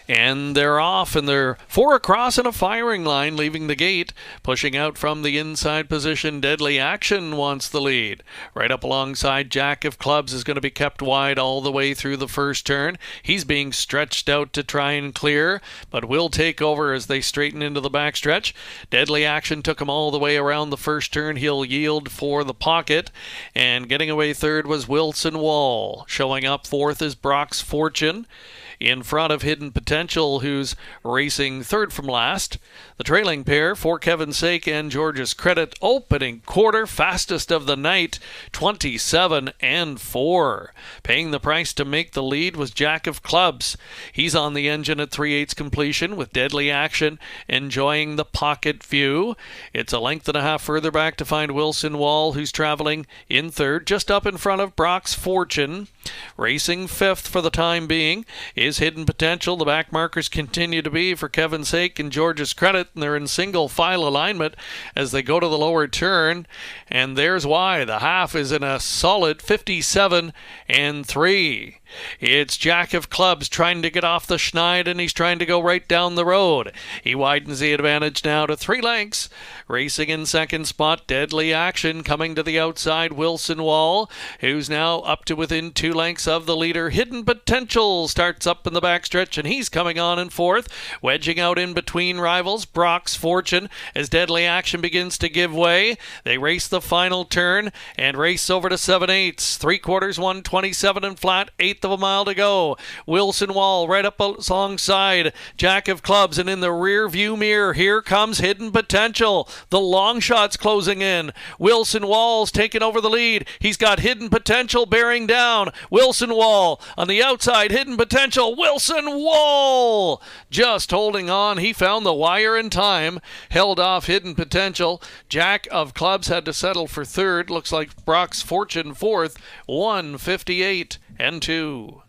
And they're off, and they're 4 across in a firing line, leaving the gate. Pushing out from the inside position, Deadly Action wants the lead. Right up alongside, Jack of Clubs is going to be kept wide all the way through the first turn. He's being stretched out to try and clear, but will take over as they straighten into the backstretch. Deadly Action took him all the way around the first turn. He'll yield for the pocket. And getting away third was Wilson Wall. Showing up fourth is Brock's Fortune. In front of Hidden Potential, who's racing third from last. The trailing pair, For Kevin's Sake and George's Credit, opening quarter, fastest of the night, 27-4. Paying the price to make the lead was Jack of Clubs. He's on the engine at 3/8 completion with Deadly Action enjoying the pocket view. It's a length and a half further back to find Wilson Wall, who's traveling in third, just up in front of Brock's Fortune. Racing fifth for the time being is Hidden Potential. The back markers continue to be For Kevin's Sake and George's Credit, and they're in single file alignment as they go to the lower turn. And there's why. The half is in a solid 57-3. It's Jack of Clubs trying to get off the schneid, and he's trying to go right down the road. He widens the advantage now to 3 lengths. Racing in second spot, Deadly Action coming to the outside, Wilson Wall, who's now up to within 2 lengths of the leader. Hidden Potential starts up in the backstretch, and he's coming on in fourth. Wedging out in between rivals, Brock's Fortune, as Deadly Action begins to give way. They race the final turn and race over to 7/8. 3/4, 127 and flat, 1/8 of a mile to go. Wilson Wall right up alongside Jack of Clubs, and in the rear view mirror, here comes Hidden Potential. The long shot's closing in. Wilson Wall's taking over the lead. He's got Hidden Potential bearing down. Wilson Wall on the outside. Hidden Potential. Wilson Wall just holding on. He found the wire in time. Held off Hidden Potential. Jack of Clubs had to settle for third. Looks like Brock's Fortune fourth. 158-2.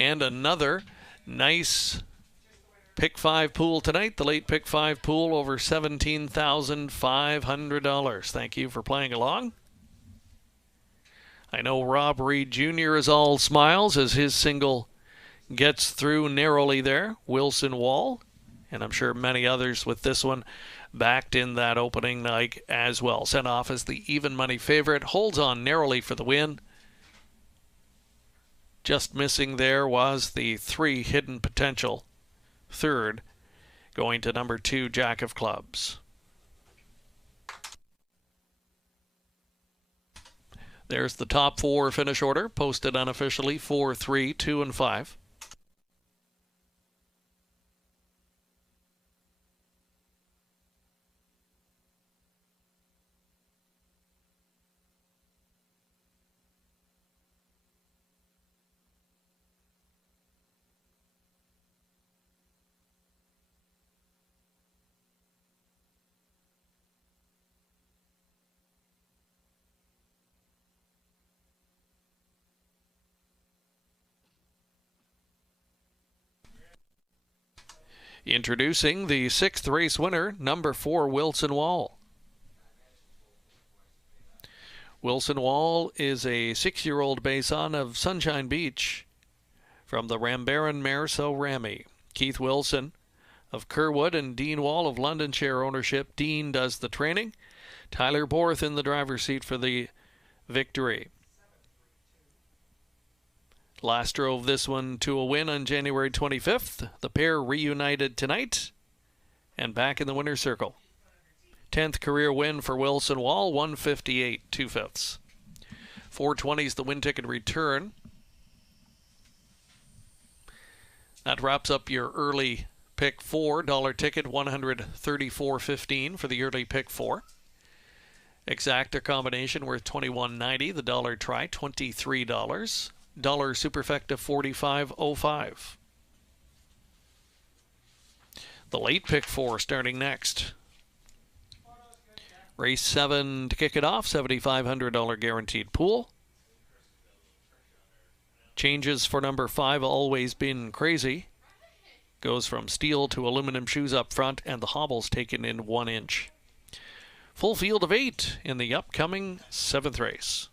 And another nice pick 5 pool tonight. The late pick 5 pool over $17,500. Thank you for playing along. I know Rob Reed Jr. is all smiles as his single gets through narrowly there. Wilson Wall, and I'm sure many others with this one backed in that opening night as well. Sent off as the even money favorite. Holds on narrowly for the win. Just missing there was the 3 Hidden Potential. Third, going to number 2, Jack of Clubs. There's the top 4 finish order, posted unofficially 4, 3, 2, and 5. Introducing the 6th race winner, number 4, Wilson Wall. Wilson Wall is a 6-year-old Bason of Sunshine Beach from the Rambaran mare So Rami. Keith Wilson of Kerwood and Dean Wall of London share ownership. Dean does the training. Tyler Borth in the driver's seat for the victory. Last drove this one to a win on January 25th. The pair reunited tonight and back in the winner's circle. 10th career win for Wilson Wall, 158 2/5. 420 is the win ticket return. That wraps up your early pick 4. Dollar ticket, $134.15 for the early pick 4. Exacta combination worth $21.90. The dollar try, $23. Dollar superfecta, $45.05. The late pick 4 starting next. Race 7 to kick it off, $7,500 guaranteed pool. Changes for number 5, Always Been Crazy. goes from steel to aluminum shoes up front, and the hobbles taken in 1 inch. Full field of 8 in the upcoming 7th race.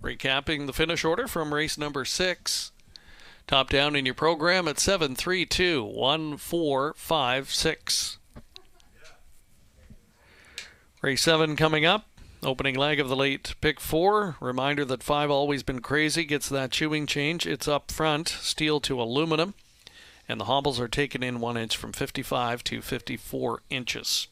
Recapping the finish order from race number 6. Top down in your program at 7-3-2-1-4-5-6. Race 7 coming up. Opening leg of the late pick 4. Reminder that 5 Always Been Crazy gets that shoeing change. It's up front, steel to aluminum. And the hobbles are taken in 1 inch from 55 to 54 inches.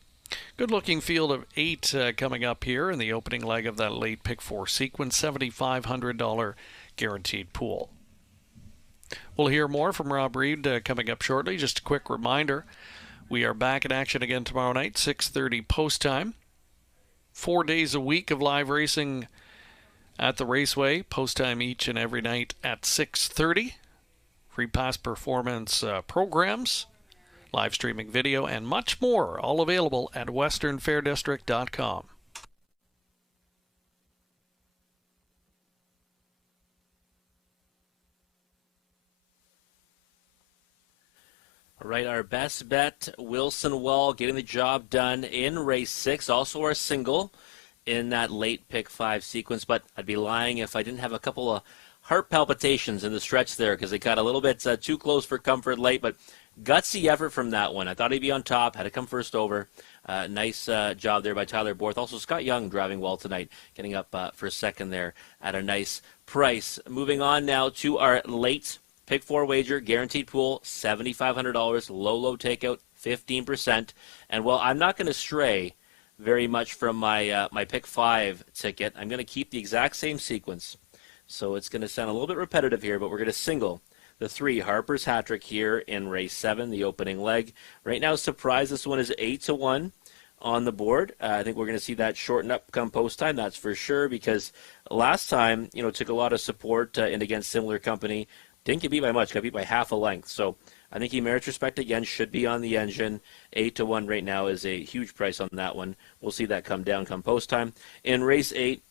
Good looking field of 8 coming up here in the opening leg of that late pick 4 sequence. $7,500 guaranteed pool. We'll hear more from Rob Reed coming up shortly. Just a quick reminder, we are back in action again tomorrow night, 6:30 post time. 4 days a week of live racing at the Raceway. Post time each and every night at 6:30. Free past performance programs, live streaming video, and much more, all available at westernfairdistrict.com. All right, our best bet, Wilson Wall, getting the job done in race 6. Also our single in that late pick 5 sequence, but I'd be lying if I didn't have a couple of heart palpitations in the stretch there because it got a little bit too close for comfort late, but gutsy effort from that one. I thought he'd be on top, had to come first over. Nice job there by Tyler Borth. Also, Scott Young driving well tonight, getting up for second there at a nice price. Moving on now to our late pick 4 wager, guaranteed pool, $7,500, low takeout, 15%. And, well, I'm not going to stray very much from my my pick 5 ticket. I'm going to keep the exact same sequence. So it's going to sound a little bit repetitive here, but we're going to single the 3 Harper's hat trick here in race 7, the opening leg. Right now, surprise, this one is 8-1 on the board. I think we're going to see that shorten up come post time, that's for sure, because last time, it took a lot of support and against similar company. Didn't get beat by much, got beat by half a length. So I think he merits respect again, should be on the engine. 8-1 right now is a huge price on that one. We'll see that come down come post time. In race 8,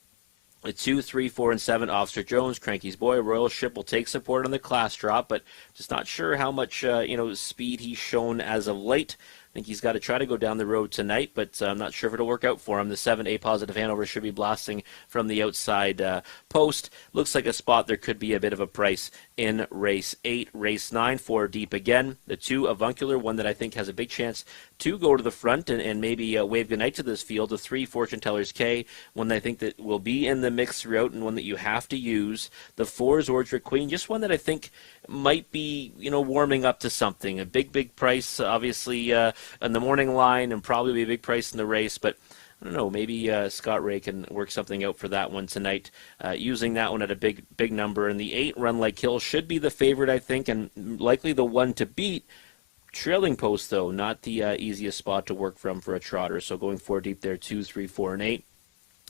2, 3, 4, and 7, Officer Jones, Cranky's Boy, Royal Ship will take support on the class drop, but just not sure how much speed he's shown as of late. I think he's got to try to go down the road tonight, but I'm not sure if it'll work out for him. The 7 A positive Hanover should be blasting from the outside post. Looks like a spot there could be a bit of a price in race 8. Race 9, 4 deep again. The 2 Avuncular, one that I think has a big chance to go to the front and maybe wave goodnight to this field. The 3 Fortune Tellers K, one that I think that will be in the mix throughout and one that you have to use. The 4 Zordric Queen, just one that I think might be, warming up to something. A big price, obviously, in the morning line, and probably be a big price in the race, but I don't know, maybe Scott Ray can work something out for that one tonight, using that one at a big number. And the 8 Run Like Hill should be the favorite, I think, and likely the one to beat. Trailing post, though, not the easiest spot to work from for a trotter, so going 4 deep there, 2, 3, 4, and 8.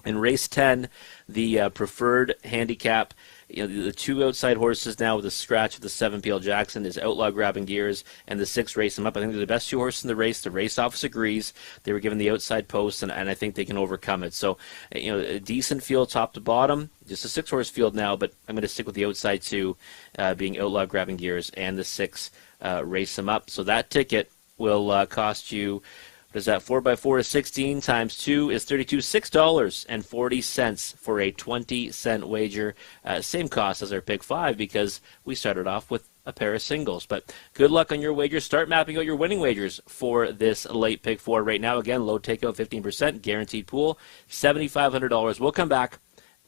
In race 10, the preferred handicap, the 2 outside horses now with a scratch of the 7 PL Jackson is Outlaw Grabbing Gears, and the 6 Race Them Up. I think they're the best 2 horses in the race. The race office agrees. They were given the outside post, and I think they can overcome it. So, a decent field top to bottom. Just a 6-horse field now, but I'm going to stick with the outside 2, being Outlaw Grabbing Gears, and the 6 Race Them Up. So that ticket will cost you, what is that, 4x4 is 16 times 2 is 32, $6.40 for a 20-cent wager. Same cost as our pick 5 because we started off with a pair of singles. But good luck on your wagers. Start mapping out your winning wagers for this late pick 4 right now. Again, low takeout 15%, guaranteed pool, $7,500. We'll come back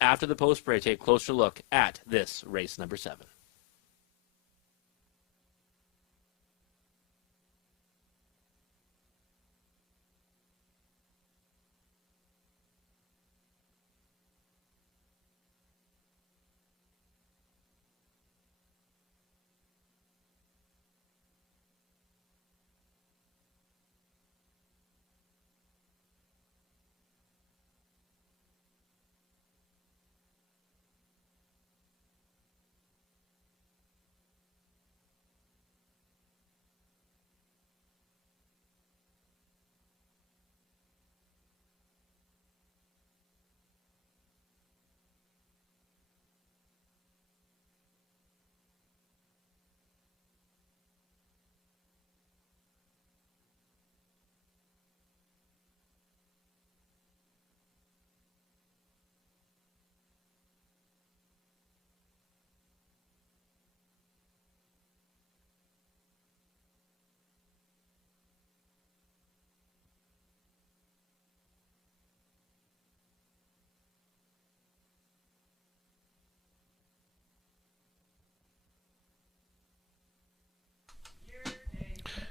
after the post break, take a closer look at this race number 7.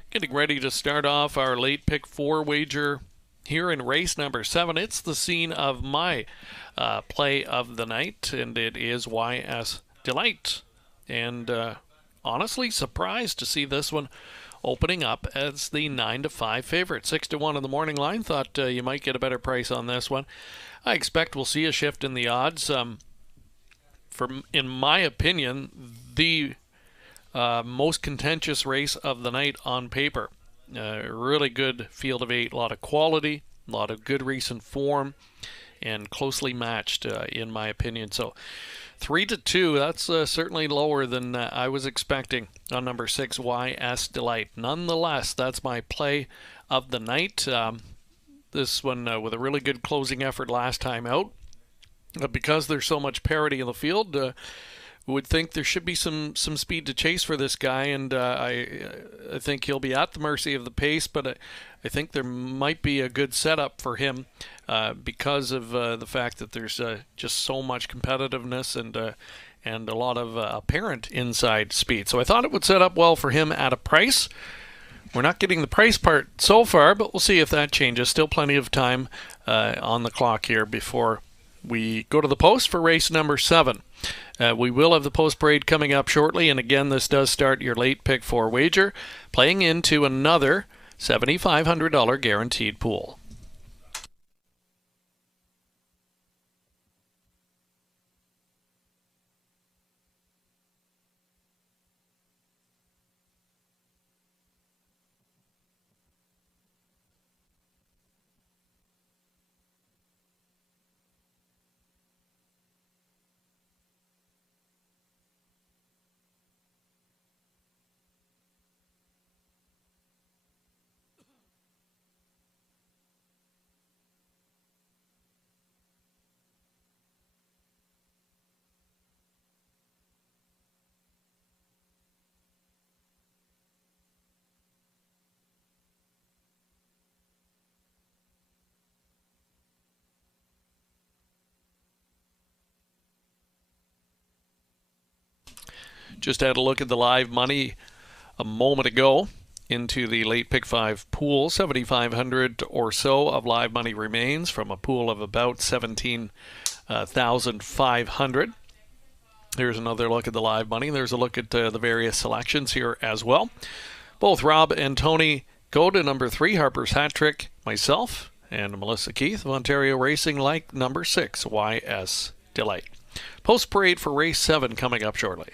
Getting ready to start off our late pick 4 wager here in race number 7. It's the scene of my play of the night, and it is YS Delight. And honestly surprised to see this one opening up as the 9-5 favorite. 6-1 in the morning line. Thought you might get a better price on this one. I expect we'll see a shift in the odds. In my opinion, the most contentious race of the night on paper. Really good field of 8, a lot of quality, a lot of good recent form, and closely matched in my opinion. So 3-2, that's certainly lower than I was expecting on number 6, YS Delight. Nonetheless, that's my play of the night. This one with a really good closing effort last time out. Because there's so much parity in the field, would think there should be some speed to chase for this guy, and I think he'll be at the mercy of the pace, but I think there might be a good setup for him because of the fact that there's just so much competitiveness and a lot of apparent inside speed. So I thought it would set up well for him at a price. We're not getting the price part so far, but we'll see if that changes. Still plenty of time on the clock here before we go to the post for race number 7. We will have the post parade coming up shortly, and again, this does start your late pick 4 wager, playing into another $7,500 guaranteed pool. Just had a look at the live money a moment ago into the late pick 5 pool. 7,500 or so of live money remains from a pool of about 17,500. Here's another look at the live money. There's a look at the various selections here as well. Both Rob and Tony go to number 3, Harper's Hat Trick, myself, and Melissa Keith of Ontario Racing like number 6, YS Delight. Post parade for race 7 coming up shortly.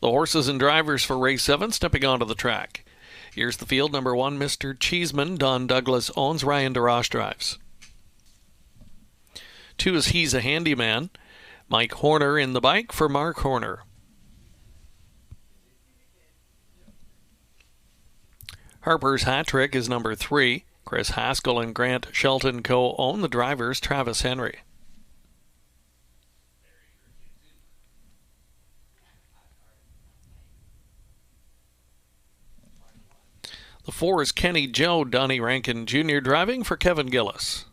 The horses and drivers for race 7 stepping onto the track. Here's the field. Number 1, Mr. Cheeseman, Don Douglas owns, Ryan DeRoche drives. 2 is He's a Handyman, Mike Horner in the bike for Mark Horner. Harper's Hat Trick is number 3. Chris Haskell and Grant Shelton co-own. The drivers, Travis Henry. The 4 is Kenny Joe, Donnie Rankin Jr. driving for Kevin Gillis.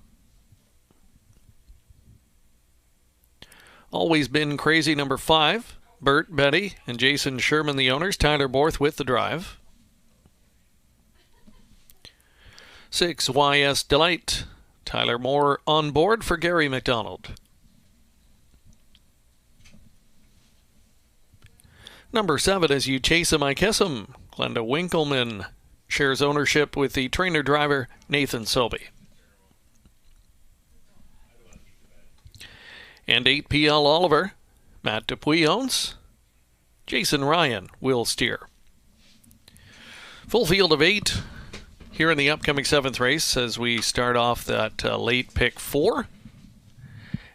Always Been Crazy number 5, Bert, Betty, and Jason Sherman the owners, Tyler Borthwith the drive. 6, YS Delight, Tyler Moore on board for Gary McDonald. Number 7 is You Chase 'Em I Kiss 'Em, Glenda Winkleman shares ownership with the trainer-driver Nathan Sobey. And 8, PL Oliver, Matt Dupuis owns. Jason Ryan will steer. Full field of 8 here in the upcoming 7th race as we start off that late pick 4.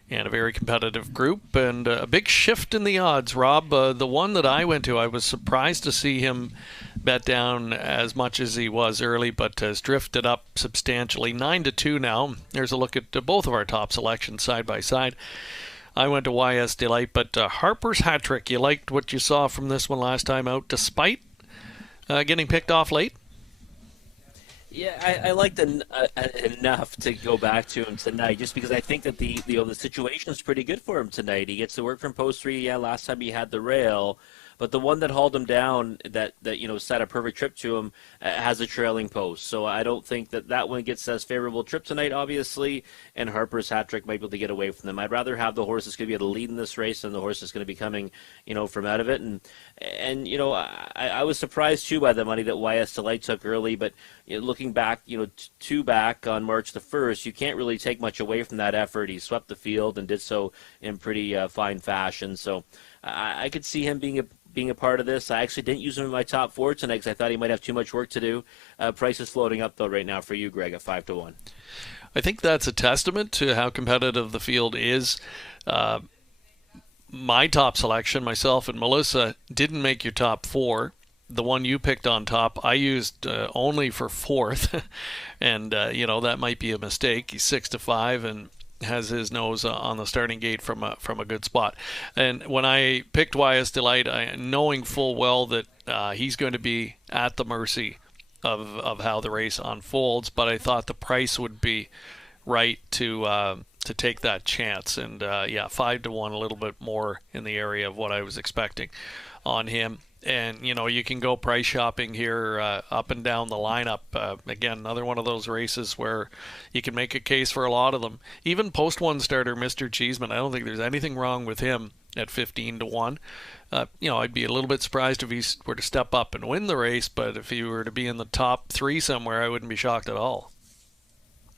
And a very competitive group and a big shift in the odds. Rob, the one that I went to, I was surprised to see him bet down as much as he was early, but has drifted up substantially. 9-2 now. There's a look at both of our top selections side by side. I went to YS Delight, but Harper's Hat Trick, you liked what you saw from this one last time out, despite getting picked off late? Yeah, I liked enough to go back to him tonight, just because I think that the situation is pretty good for him tonight. He gets to work from post 3. Yeah, last time he had the rail, but the one that hauled him down, that set a perfect trip to him, has a trailing post. So I don't think that one gets as favorable trip tonight, obviously, and Harper's Hat Trick might be able to get away from them. I'd rather have the horse that's going to be able to lead in this race than the horse that's going to be coming, from out of it. And I was surprised too by the money that YS Delight took early, but looking back, 2 back on March the 1st, you can't really take much away from that effort. He swept the field and did so in pretty fine fashion. So I could see him being a part of this. I actually didn't use him in my top 4 tonight because I thought he might have too much work to do. Price is floating up, though, right now for you, Greg, at 5-1. I think that's a testament to how competitive the field is. My top selection, myself and Melissa, didn't make your top 4. The one you picked on top, I used only for 4th. And, that might be a mistake. He's 6-5 and has his nose on the starting gate from a good spot. And when I picked YS Delight, knowing full well that he's going to be at the mercy of how the race unfolds, but I thought the price would be right to take that chance. And 5-1, a little bit more in the area of what I was expecting on him. And, you can go price shopping here up and down the lineup. Again, another one of those races where you can make a case for a lot of them. Even post-1 starter, Mr. Cheeseman, I don't think there's anything wrong with him at 15-1. I'd be a little bit surprised if he were to step up and win the race, but if he were to be in the top 3 somewhere, I wouldn't be shocked at all.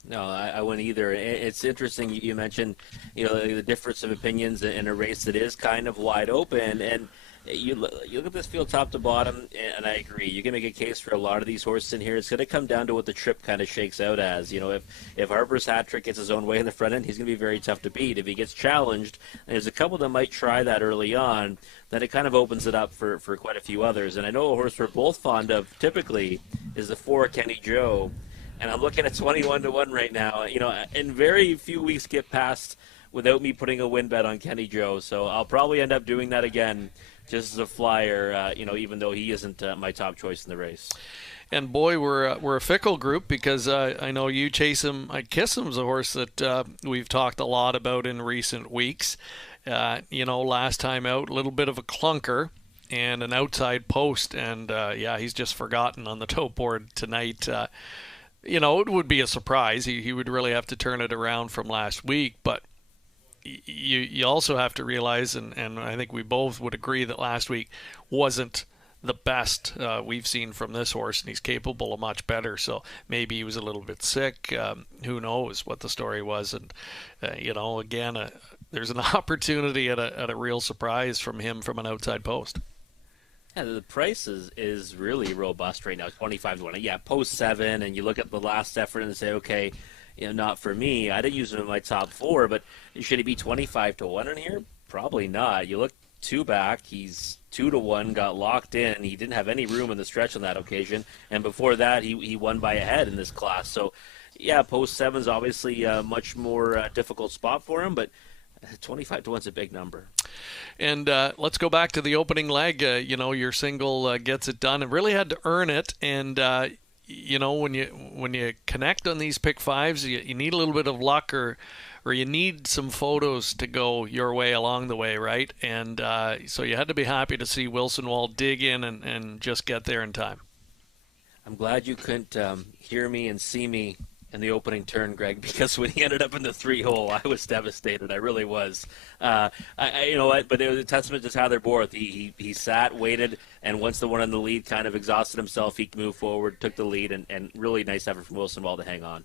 No, I wouldn't either. It's interesting you mentioned, the difference of opinions in a race that is kind of wide open. And you look at this field top to bottom, and I agree. You can make a case for a lot of these horses in here. It's going to come down to what the trip kind of shakes out as. If Harper's Hat Trick gets his own way in the front end, he's going to be very tough to beat. If he gets challenged, and there's a couple that might try that early on, then it kind of opens it up for quite a few others. And I know a horse we're both fond of typically is the 4 Kenny Joe. And I'm looking at 21-1 right now. And very few weeks get past without me putting a win bet on Kenny Joe. So I'll probably end up doing that again just as a flyer, even though he isn't my top choice in the race. And boy, we're a fickle group because I know you chase him. I Kiss Him's a horse that we've talked a lot about in recent weeks. Last time out, a little bit of a clunker and an outside post. And, he's just forgotten on the toe board tonight. It would be a surprise. He would really have to turn it around from last week. But you also have to realize, and I think we both would agree, that last week wasn't the best we've seen from this horse, and he's capable of much better. So maybe he was a little bit sick. Who knows what the story was? And, again, there's an opportunity at a real surprise from him from an outside post. Yeah, the price is really robust right now, 25-1. Yeah, post 7, and you look at the last effort and say, okay, not for me. I didn't use him in my top 4, but should he be 25-1 in here? Probably not. You look 2 back, he's 2-1, got locked in. He didn't have any room in the stretch on that occasion, and before that, he won by a head in this class. So, yeah, post 7 is obviously a much more difficult spot for him, but 25-1's a big number. And let's go back to the opening leg. Your single gets it done. It really had to earn it. And when you connect on these pick 5s, you need a little bit of luck, or you need some photos to go your way along the way, right? And so you had to be happy to see Wilson Wall dig in and just get there in time. I'm glad you couldn't hear me and see me in the opening turn, Greg, because when he ended up in the 3-hole, I was devastated. I really was. You know what? But it was a testament to Tyler Borth. He sat, waited, and once the one in the lead kind of exhausted himself, he moved forward, took the lead, and really nice effort from Wilson Wall to hang on.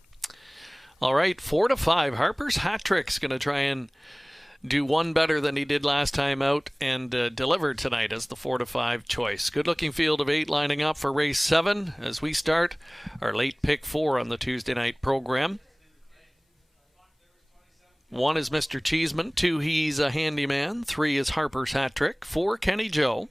All right, 4-5. Harper's Hat Trick's going to try and do one better than he did last time out and deliver tonight as the 4-5 choice. Good-looking field of 8 lining up for race 7 as we start our late pick 4 on the Tuesday night program. 1 is Mr. Cheeseman, 2 He's a Handyman, 3 is Harper's Hat Trick, 4 Kenny Joe,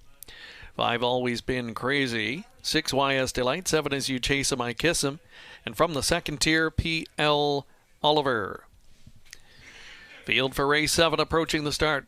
5 Always Been Crazy, 6 YS Delight, 7 is You Chase Him, I Kiss Him, and from the second tier, P.L. Oliver. Field for race 7 approaching the start.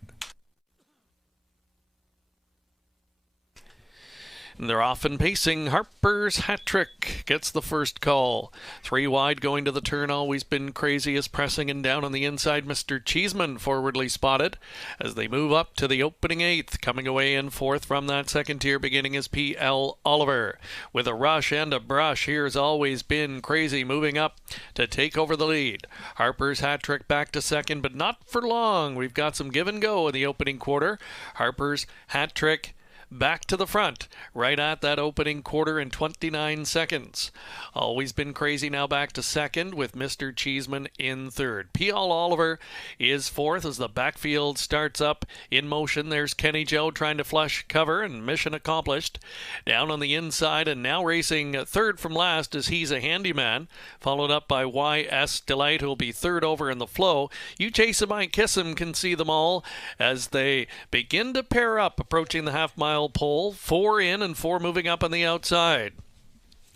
And they're off and pacing. Harper's Hat Trick gets the first call. 3 wide going to the turn. Always Been Crazy is pressing, and down on the inside, Mr. Cheeseman forwardly spotted as they move up to the opening 8th. Coming away in 4th from that second tier beginning is P.L. Oliver. With a rush and a brush, here's Always Been Crazy moving up to take over the lead. Harper's Hat Trick back to second, but not for long. We've got some give and go in the opening quarter. Harper's Hat Trick back to the front, right at that opening quarter in 29 seconds. Always Been Crazy now back to second with Mr. Cheeseman in third. P.L. Oliver is 4th as the backfield starts up in motion. There's Kenny Joe trying to flush cover, and mission accomplished. Down on the inside and now racing 3rd from last as He's a Handyman, followed up by YS Delight, who'll be 3rd over in the flow. You Chase Him, I Kiss Him can see them all as they begin to pair up approaching the half-mile pole. 4 in and 4 moving up on the outside.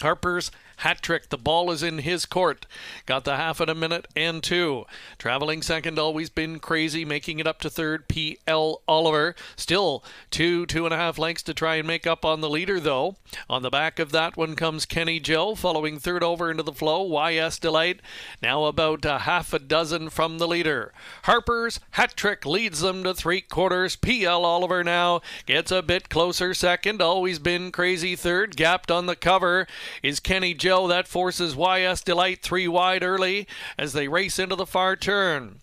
Harper's Hat Trick, the ball is in his court. Got the half in a minute and 2. Traveling second, Always Been Crazy, making it up to third, P.L. Oliver. Still 2.5 lengths to try and make up on the leader, though. On the back of that one comes Kenny Joe, following 3rd over into the flow. YS Delight, now about a half a dozen from the leader. Harper's Hat Trick leads them to 3/4. P.L. Oliver now gets a bit closer second. Always Been Crazy third. Gapped on the cover is Kenny Joe. That forces YS Delight 3 wide early as they race into the far turn.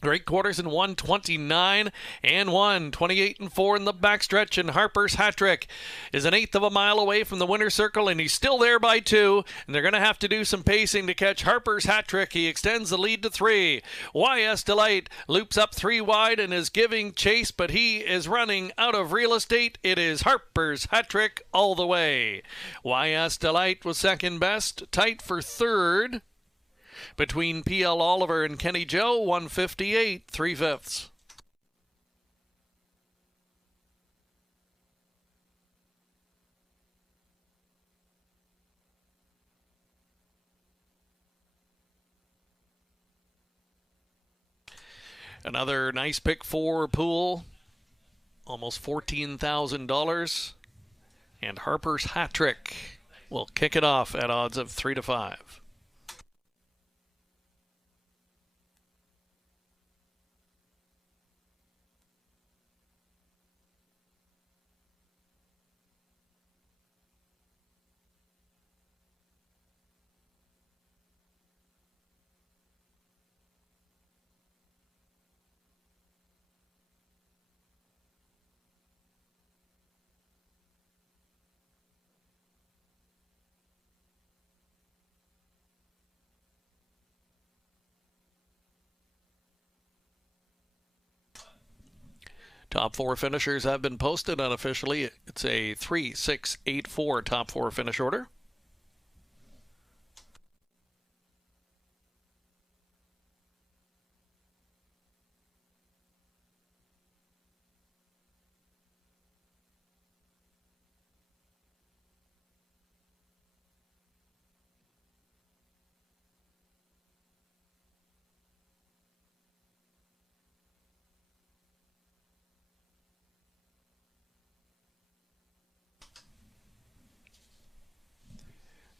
Great quarters in 1:29 and 1:28 and 4 in the backstretch, and Harper's hat trick is an eighth of a mile away from the winner's circle, and he's still there by 2, and they're going to have to do some pacing to catch Harper's hat trick. He extends the lead to 3. YS Delight loops up 3 wide and is giving chase, but he is running out of real estate. It is Harper's hat trick all the way. YS Delight was second best, tight for third between P.L. Oliver and Kenny Joe, 158 3/5. Another nice pick 4 pool, almost $14,000, and Harper's hat trick will kick it off at odds of 3-5. Top 4 finishers have been posted unofficially. It's a 3-6-8-4 top 4 finish order.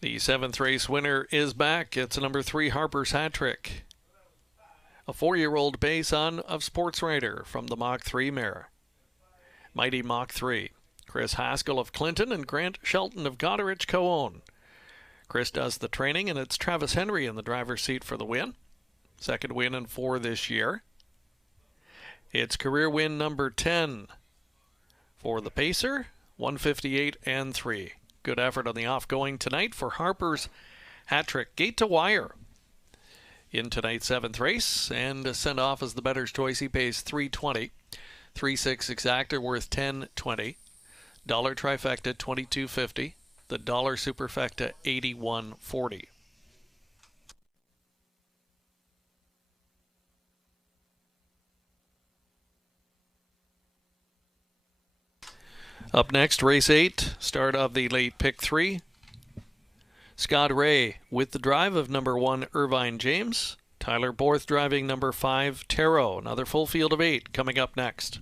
The 7th race winner is back. It's number 3 Harper's hat trick, a 4-year-old bay son of Sports Rider from the Mach 3 mare. Mighty Mach 3. Chris Haskell of Clinton and Grant Shelton of Goderich co-own. Chris does the training, and it's Travis Henry in the driver's seat for the win. Second win in 4 this year. It's career win number 10 for the Pacer, 158 and 3. Good effort on the off-going tonight for Harper's hat trick. Gate to wire in tonight's 7th race, and sent off as the bettor's choice. He pays $3.20. 3-6 exacta worth $10.20. Dollar trifecta $22.50. The dollar superfecta $81.40. Up next, race 8, start of the late pick 3. Scott Ray with the drive of number 1, Irvine James. Tyler Borth driving number 5, Tarot. Another full field of 8 coming up next.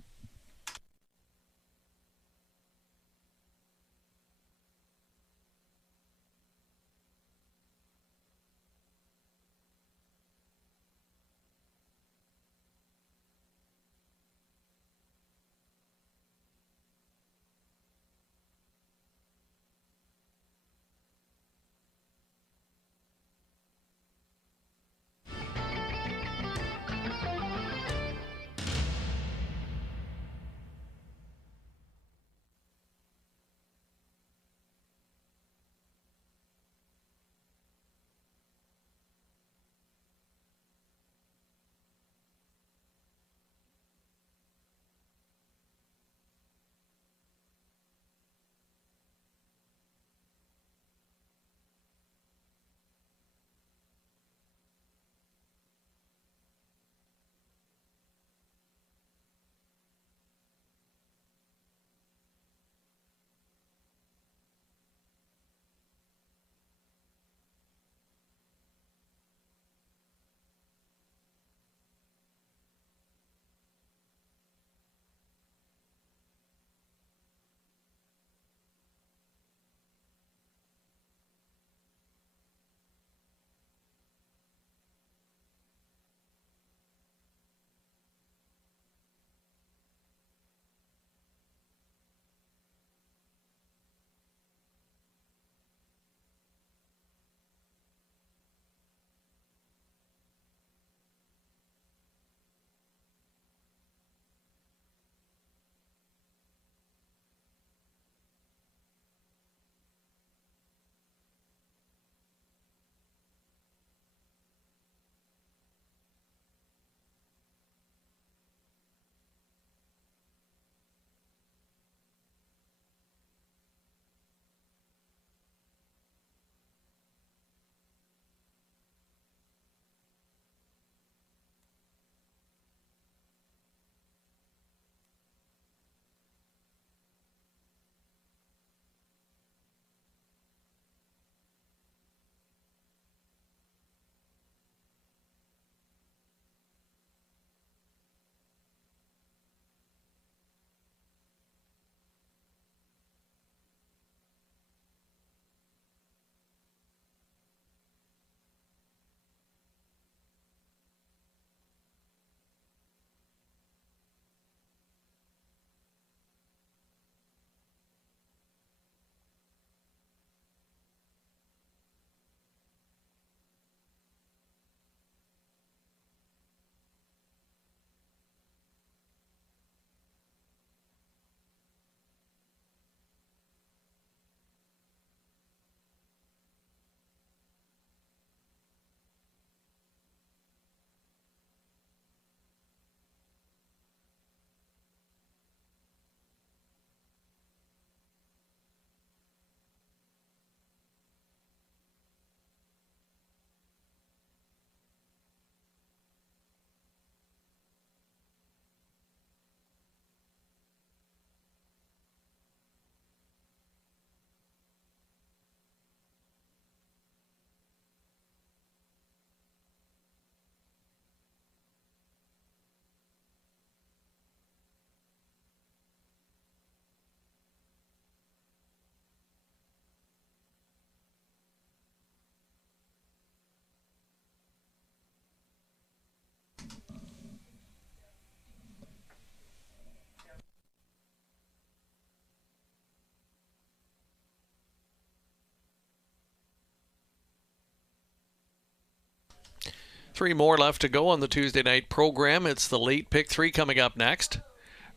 3 more left to go on the Tuesday night program. It's the late pick 3 coming up next.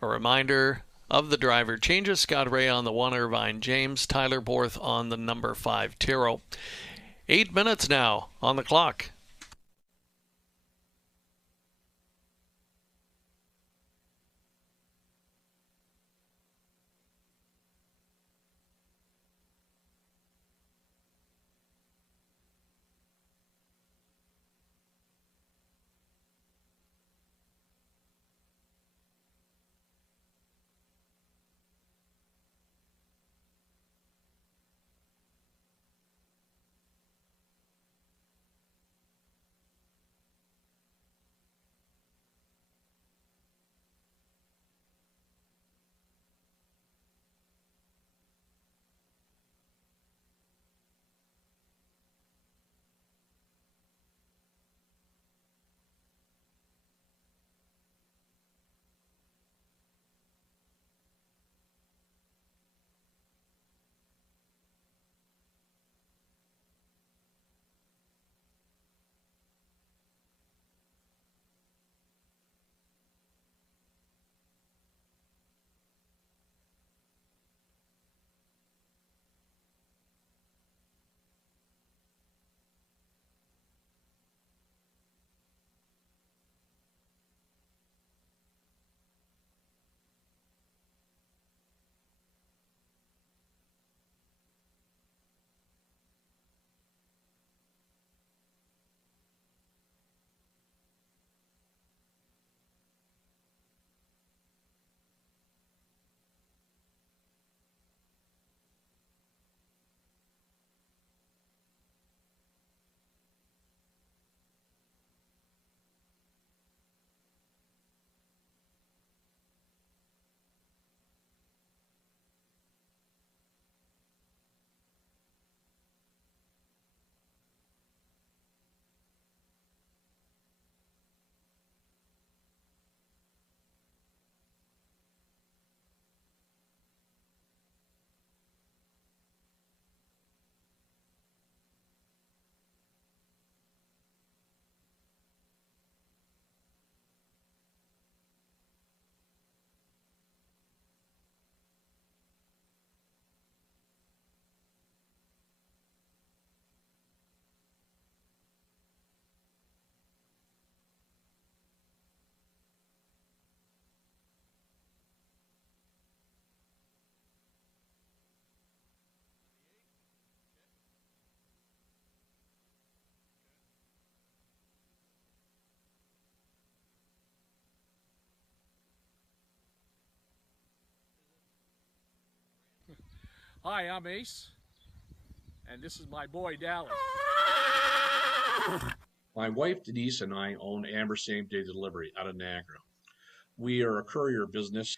A reminder of the driver changes. Scott Ray on the 1 Irvine James, Tyler Borth on the number 5 Tiro. 8 minutes now on the clock. Hi, I'm Ace, and this is my boy, Dally. My wife Denise and I own Amber Same Day Delivery out of Niagara. We are a courier business.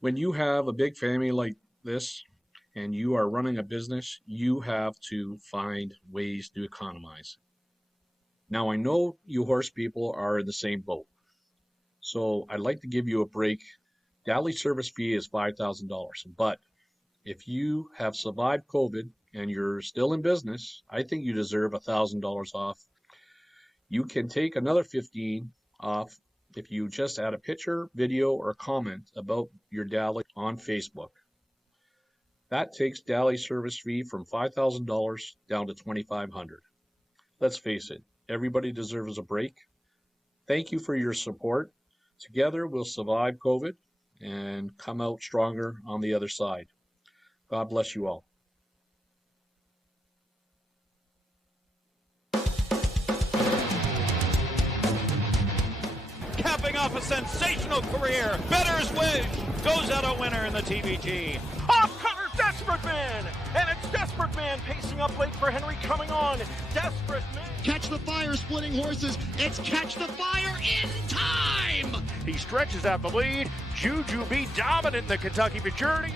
When you have a big family like this and you are running a business, you have to find ways to economize. Now, I know you horse people are in the same boat, so I'd like to give you a break. Daily service fee is $5,000, but if you have survived COVID and you're still in business, I think you deserve $1,000 off. You can take another $15 off if you just add a picture, video, or comment about your Dally on Facebook. That takes Dally service fee from $5,000 down to $2,500. Let's face it, everybody deserves a break. Thank you for your support. Together we'll survive COVID and come out stronger on the other side. God bless you all. Capping off a sensational career, Bettor's Wish goes out a winner in the TVG. Off-cutter, Desperate Man! And it's Desperate Man pacing up late for Henry coming on. Desperate Man. Catch the fire, splitting horses. It's Catch the Fire in time! He stretches out the lead. Juju B dominant in the Kentucky Journey.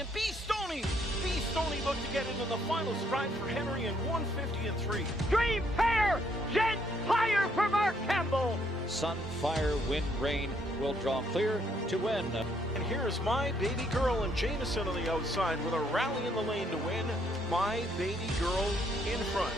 and B. Stoney. B. Stoney looked to get into the final stride for Henry in 150-3. Dream pair, Jet Fire for Mark Campbell. Sun, fire, wind, rain will draw clear to win. And here's My Baby Girl and Jameson on the outside with a rally in the lane to win. My Baby Girl in front.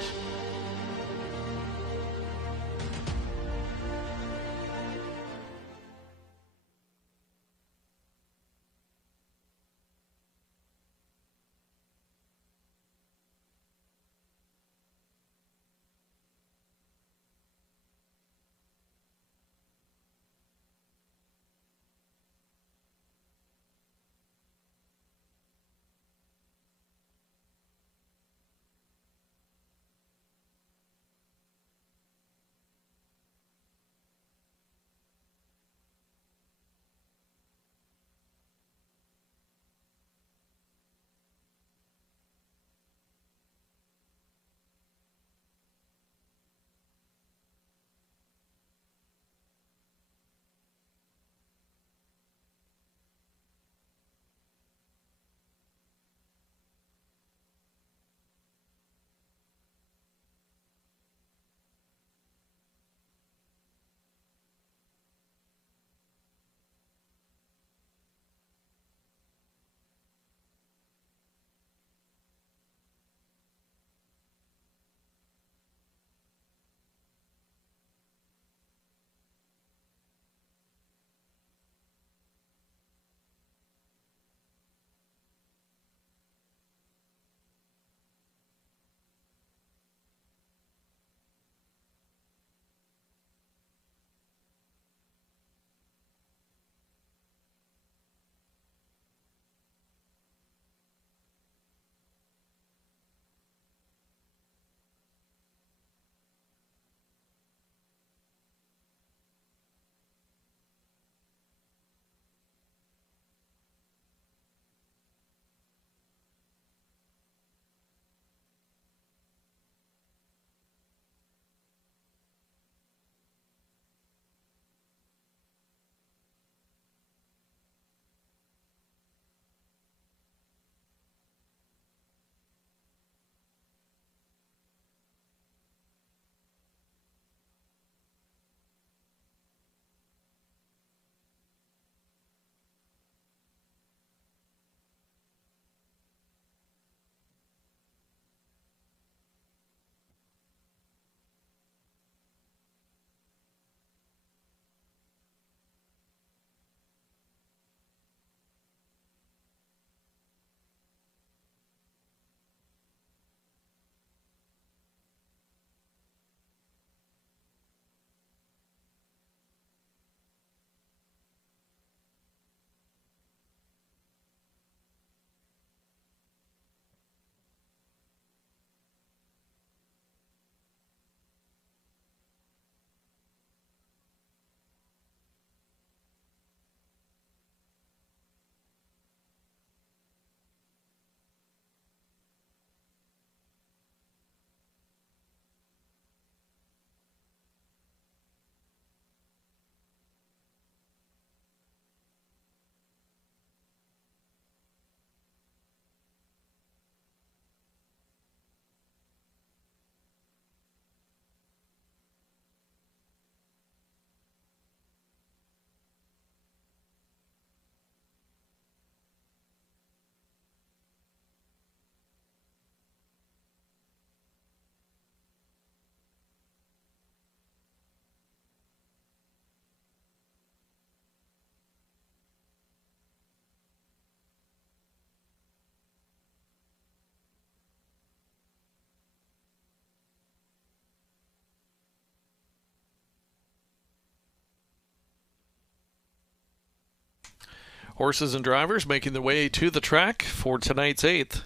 Horses and drivers making their way to the track for tonight's 8th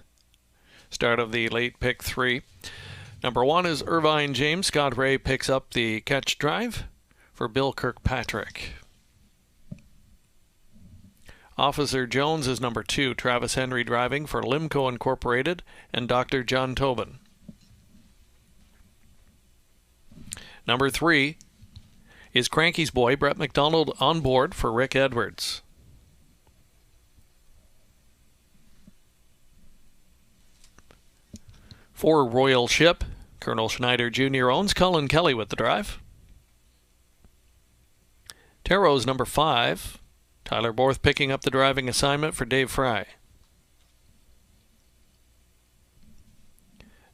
start of the late pick 3. Number 1 is Irvine James. Scott Ray picks up the catch drive for Bill Kirkpatrick. Officer Jones is number 2. Travis Henry driving for Limco Incorporated and Dr. John Tobin. Number 3 is Cranky's boy, Brett McDonald, on board for Rick Edwards. For Royal Ship, Colonel Schneider Jr. owns Colin Kelly with the drive. Taro's number 5, Tyler Borth picking up the driving assignment for Dave Fry.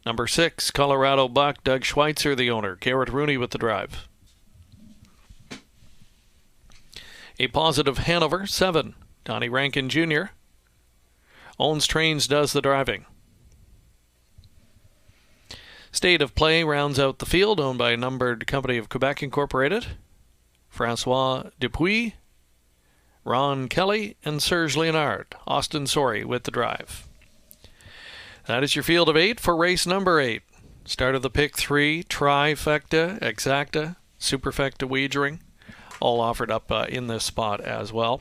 Number 6, Colorado Buck, Doug Schweitzer, the owner. Garrett Rooney with the drive. A Positive Hanover, 7, Donnie Rankin Jr. Owns Trains, does the driving. State of Play rounds out the field, owned by Numbered Company of Quebec Incorporated. Francois Dupuis, Ron Kelly, and Serge Leonard. Austin Sorey with the drive. That is your field of 8 for race number 8. Start of the pick 3, trifecta, exacta, superfecta wagering, all offered up in this spot as well.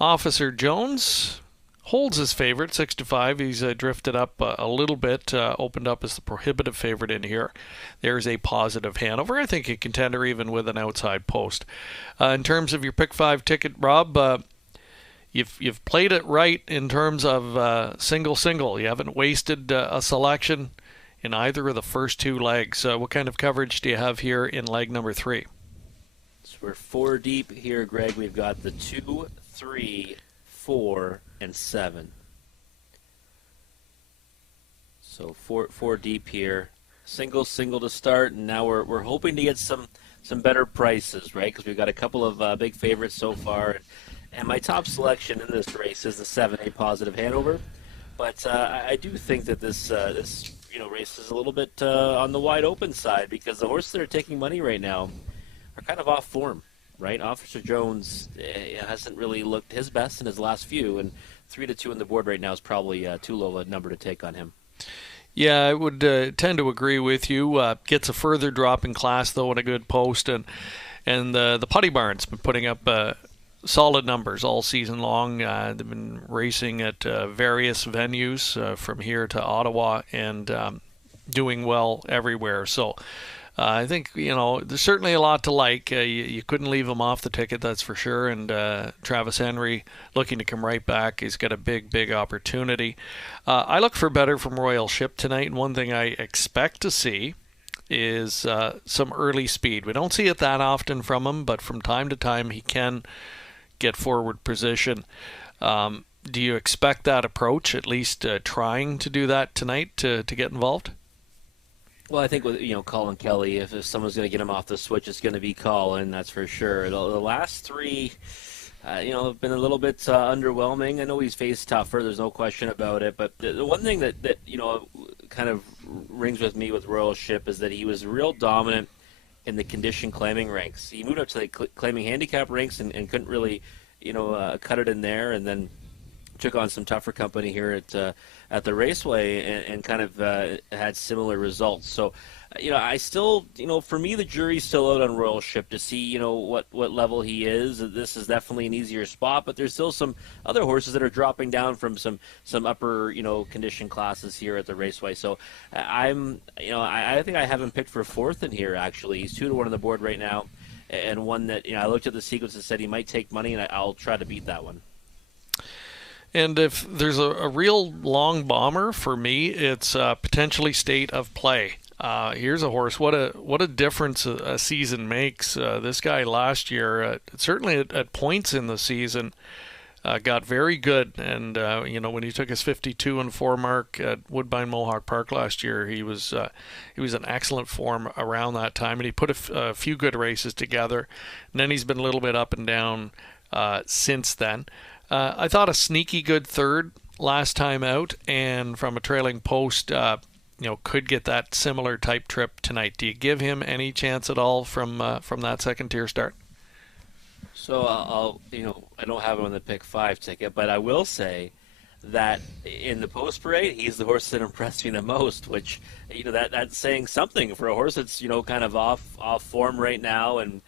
Officer Jones holds his favorite, 6-5. He's drifted up a little bit, opened up as the prohibitive favorite in here. There's A Positive Hanover. I think a contender even with an outside post. In terms of your pick 5 ticket, Rob, you've played it right in terms of single. You haven't wasted a selection in either of the first 2 legs. What kind of coverage do you have here in leg number 3? So we're 4 deep here, Greg. We've got the 2, 3, 4, and 7. So four deep here. Single to start, and now we're hoping to get some better prices, right? Because we've got a couple of big favorites so far. And my top selection in this race is the 7, A Positive Hanover. But I do think that this race is a little bit on the wide open side, because the horses that are taking money right now are kind of off form, right? Officer Jones hasn't really looked his best in his last few, and 3-2 on the board right now is probably too low a number to take on him. Yeah, I would tend to agree with you. Gets a further drop in class, though, at a good post. And the Putty Barn's been putting up solid numbers all season long. They've been racing at various venues from here to Ottawa and doing well everywhere. So I think, there's certainly a lot to like. You couldn't leave him off the ticket, that's for sure. And Travis Henry looking to come right back. He's got a big opportunity. I look for better from Royal Ship tonight, and one thing I expect to see is some early speed. We don't see it that often from him, but from time to time he can get forward position. Do you expect that approach, at least trying to do that tonight to get involved? Well, I think with Colin Kelly, if someone's going to get him off the switch, it's going to be Colin, that's for sure. The last 3, have been a little bit underwhelming. I know he's faced tougher, there's no question about it. But the one thing that kind of rings with me with Royal Ship is that he was real dominant in the condition claiming ranks. He moved up to the claiming handicap ranks and couldn't really, cut it in there, and then took on some tougher company here at the Raceway and kind of had similar results. So, I still, for me, the jury's still out on Royal Ship to see, what level he is. This is definitely an easier spot, but there's still some other horses that are dropping down from some upper, condition classes here at the Raceway. So I think I have him picked for 4th in here, actually. He's 2-1 on the board right now, and one that, I looked at the sequence and said he might take money, and I'll try to beat that one. And if there's a real long bomber for me, it's potentially State of Play. Here's a horse. What a difference a season makes. This guy last year, certainly at points in the season, got very good. And when he took his 52-4 mark at Woodbine Mohawk Park last year, he was in excellent form around that time, and he put a few good races together. And then he's been a little bit up and down since then. I thought a sneaky good 3rd last time out, and from a trailing post, could get that similar type trip tonight. Do you give him any chance at all from that second tier start? So I don't have him on the pick 5 ticket, but I will say that in the post parade, he's the horse that impressed me the most, which, that's saying something for a horse that's, kind of off form right now and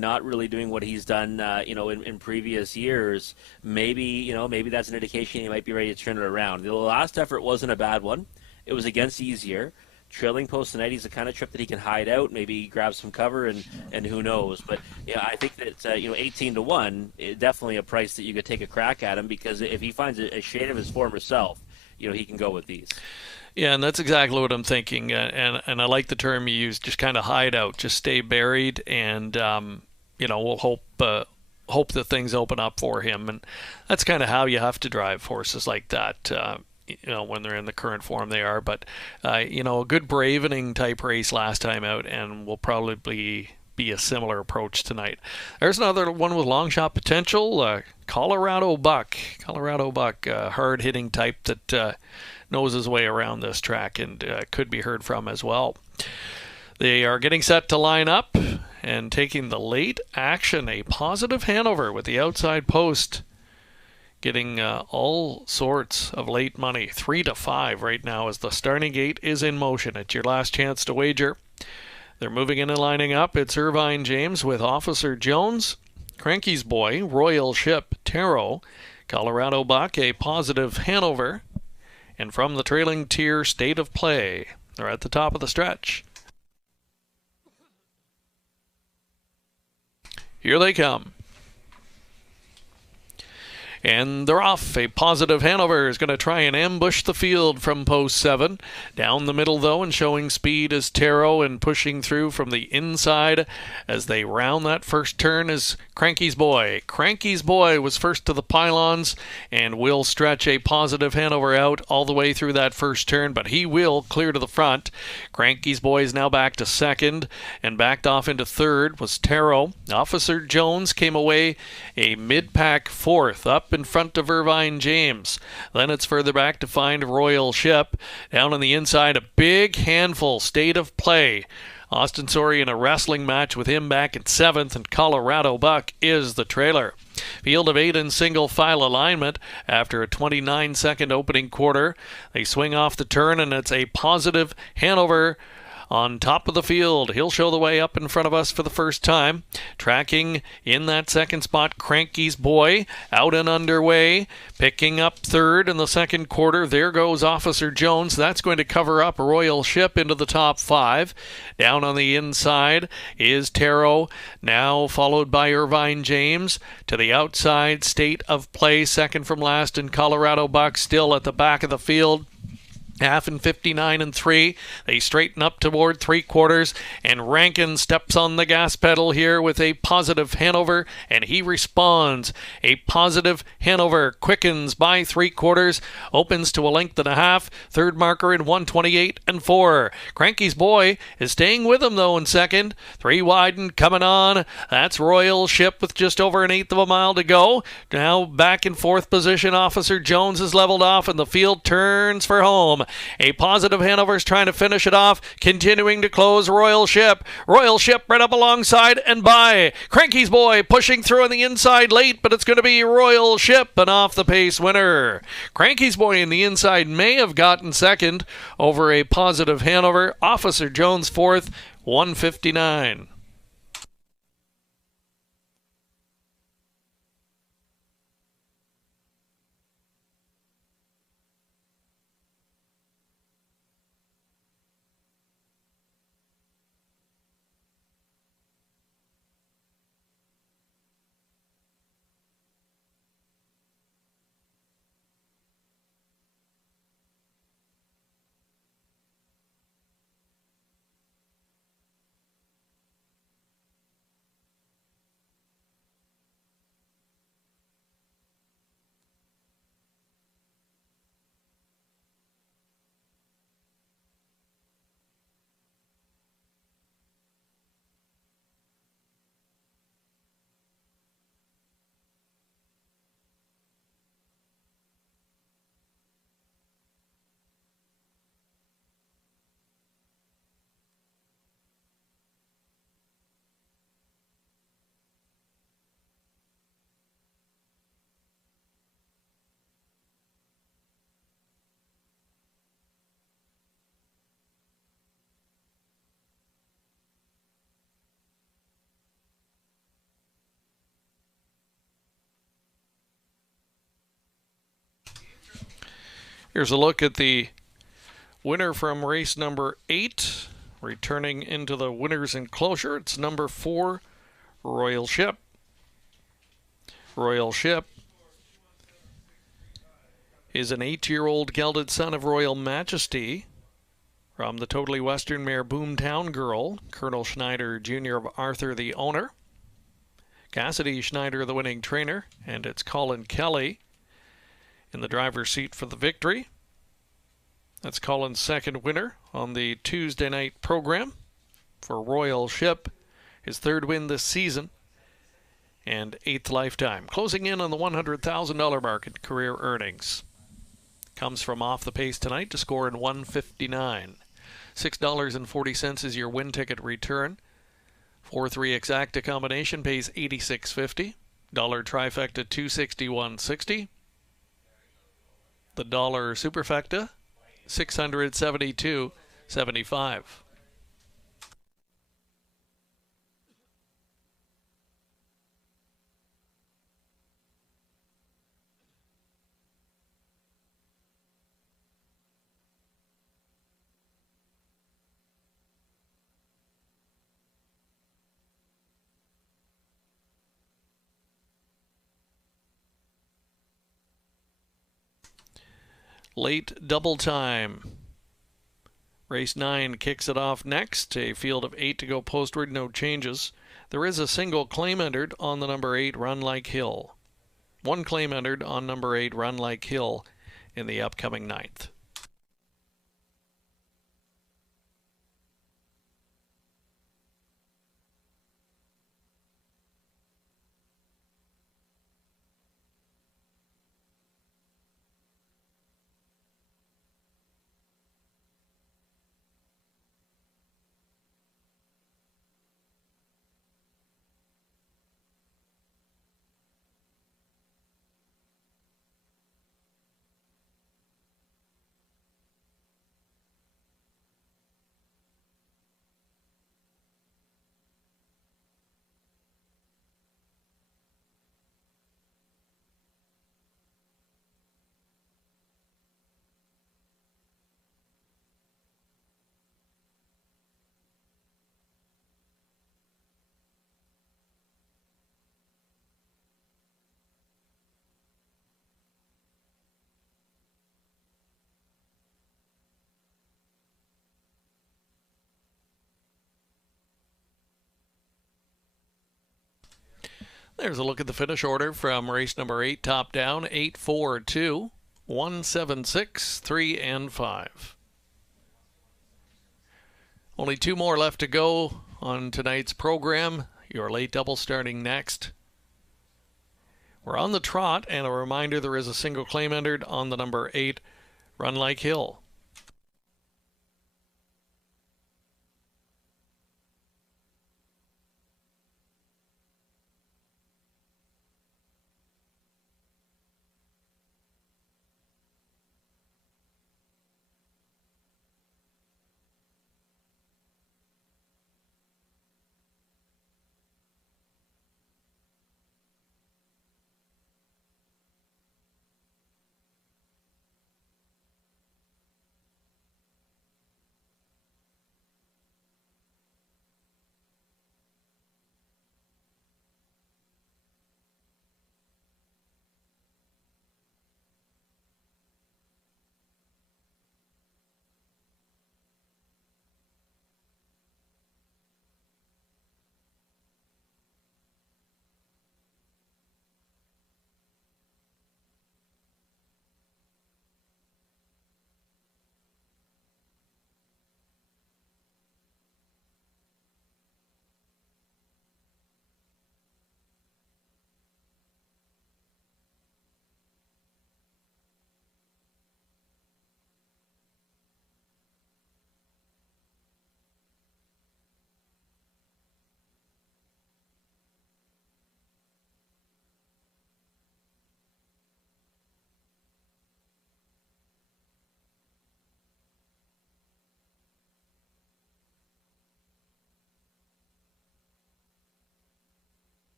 not really doing what he's done, in previous years. Maybe that's an indication he might be ready to turn it around. The last effort wasn't a bad one. It was against Easier. Trailing post tonight, he's the kind of trip that he can hide out, maybe grab some cover, and who knows. But I think that 18-1 is definitely a price that you could take a crack at him, because if he finds a shade of his former self, he can go with these. Yeah, and that's exactly what I'm thinking. And I like the term you used, just kind of hide out, just stay buried, and we'll hope that things open up for him. And that's kind of how you have to drive horses like that. When they're in the current form they are. But a good bravening type race last time out, and will probably be a similar approach tonight. There's another one with long shot potential. Colorado Buck, hard hitting type that knows his way around this track and could be heard from as well. They are getting set to line up and taking the late action, a Positive Hanover with the outside post, getting all sorts of late money, 3-5 right now as the starting gate is in motion. It's your last chance to wager. They're moving in and lining up. It's Irvine James with Officer Jones, Cranky's Boy, Royal Ship, Tarot, Colorado Buck, a Positive Hanover, and from the trailing tier, State of Play. They're at the top of the stretch. Here they come. And they're off. A Positive Hanover is going to try and ambush the field from post 7. Down the middle, though, and showing speed is Tarot, and pushing through from the inside as they round that first turn is Cranky's Boy. Cranky's Boy was first to the pylons and will stretch a Positive Hanover out all the way through that first turn, but he will clear to the front. Cranky's Boy is now back to second, and backed off into third was Tarot. Officer Jones came away a mid-pack fourth, up in front of Irvine James. Then it's further back to find Royal Ship. Down on the inside, a big handful, State of Play. Austin Sorey in a wrestling match with him back at 7th, and Colorado Buck is the trailer. Field of 8 in single file alignment after a 29-second opening quarter. They swing off the turn, and it's a Positive Hanover on top of the field. He'll show the way up in front of us for the first time. Tracking in that second spot, Cranky's Boy, out and underway. Picking up third in the second quarter. There goes Officer Jones. That's going to cover up Royal Ship into the top 5. Down on the inside is Tarot, now followed by Irvine James. To the outside, State of Play, second from last, and Colorado Buck still at the back of the field. Half and 59 and 3. They straighten up toward 3/4, and Rankin steps on the gas pedal here with a Positive Hanover, and he responds. A Positive Hanover quickens by 3/4, opens to a length and a half. Third marker in 1:28 and 4. Cranky's Boy is staying with him though in second. 3 wide and coming on. That's Royal Ship with just over an eighth of a mile to go. Now back in fourth position. Officer Jones is leveled off, and the field turns for home. A Positive Hanover's trying to finish it off, continuing to close Royal Ship. Royal Ship right up alongside and by. Cranky's Boy pushing through on the inside late, but it's going to be Royal Ship, an off-the-pace winner. Cranky's Boy in the inside may have gotten second over a Positive Hanover. Officer Jones fourth, 159. Here's a look at the winner from race number 8. Returning into the winner's enclosure, it's number 4, Royal Ship. Royal Ship is an 8-year-old gelded son of Royal Majesty from the Totally Western mare Boomtown Girl, Colonel Schneider Jr. of Arthur, the owner. Cassidy Schneider, the winning trainer, and it's Colin Kelly in the driver's seat for the victory. That's Colin's second winner on the Tuesday night program for Royal Ship, his third win this season, and 8th lifetime. Closing in on the $100,000 mark in career earnings. Comes from off the pace tonight to score in 159. $6.40 is your win ticket return. 4-3 exacta combination pays $86.50. Dollar trifecta $261.60. The dollar superfecta $672.75. Late double time. Race 9 kicks it off next. A field of 8 to go postward, no changes. There is a single claim entered on the number 8, Run Like Hill. One claim entered on number 8, Run Like Hill, in the upcoming 9th. There's a look at the finish order from race number 8, top down, 8, 4, 2, 1, 7, 6, 3, and 5. Only 2 more left to go on tonight's program. Your late double starting next. We're on the trot, and a reminder, there is a single claim entered on the number 8, Run Like Hill.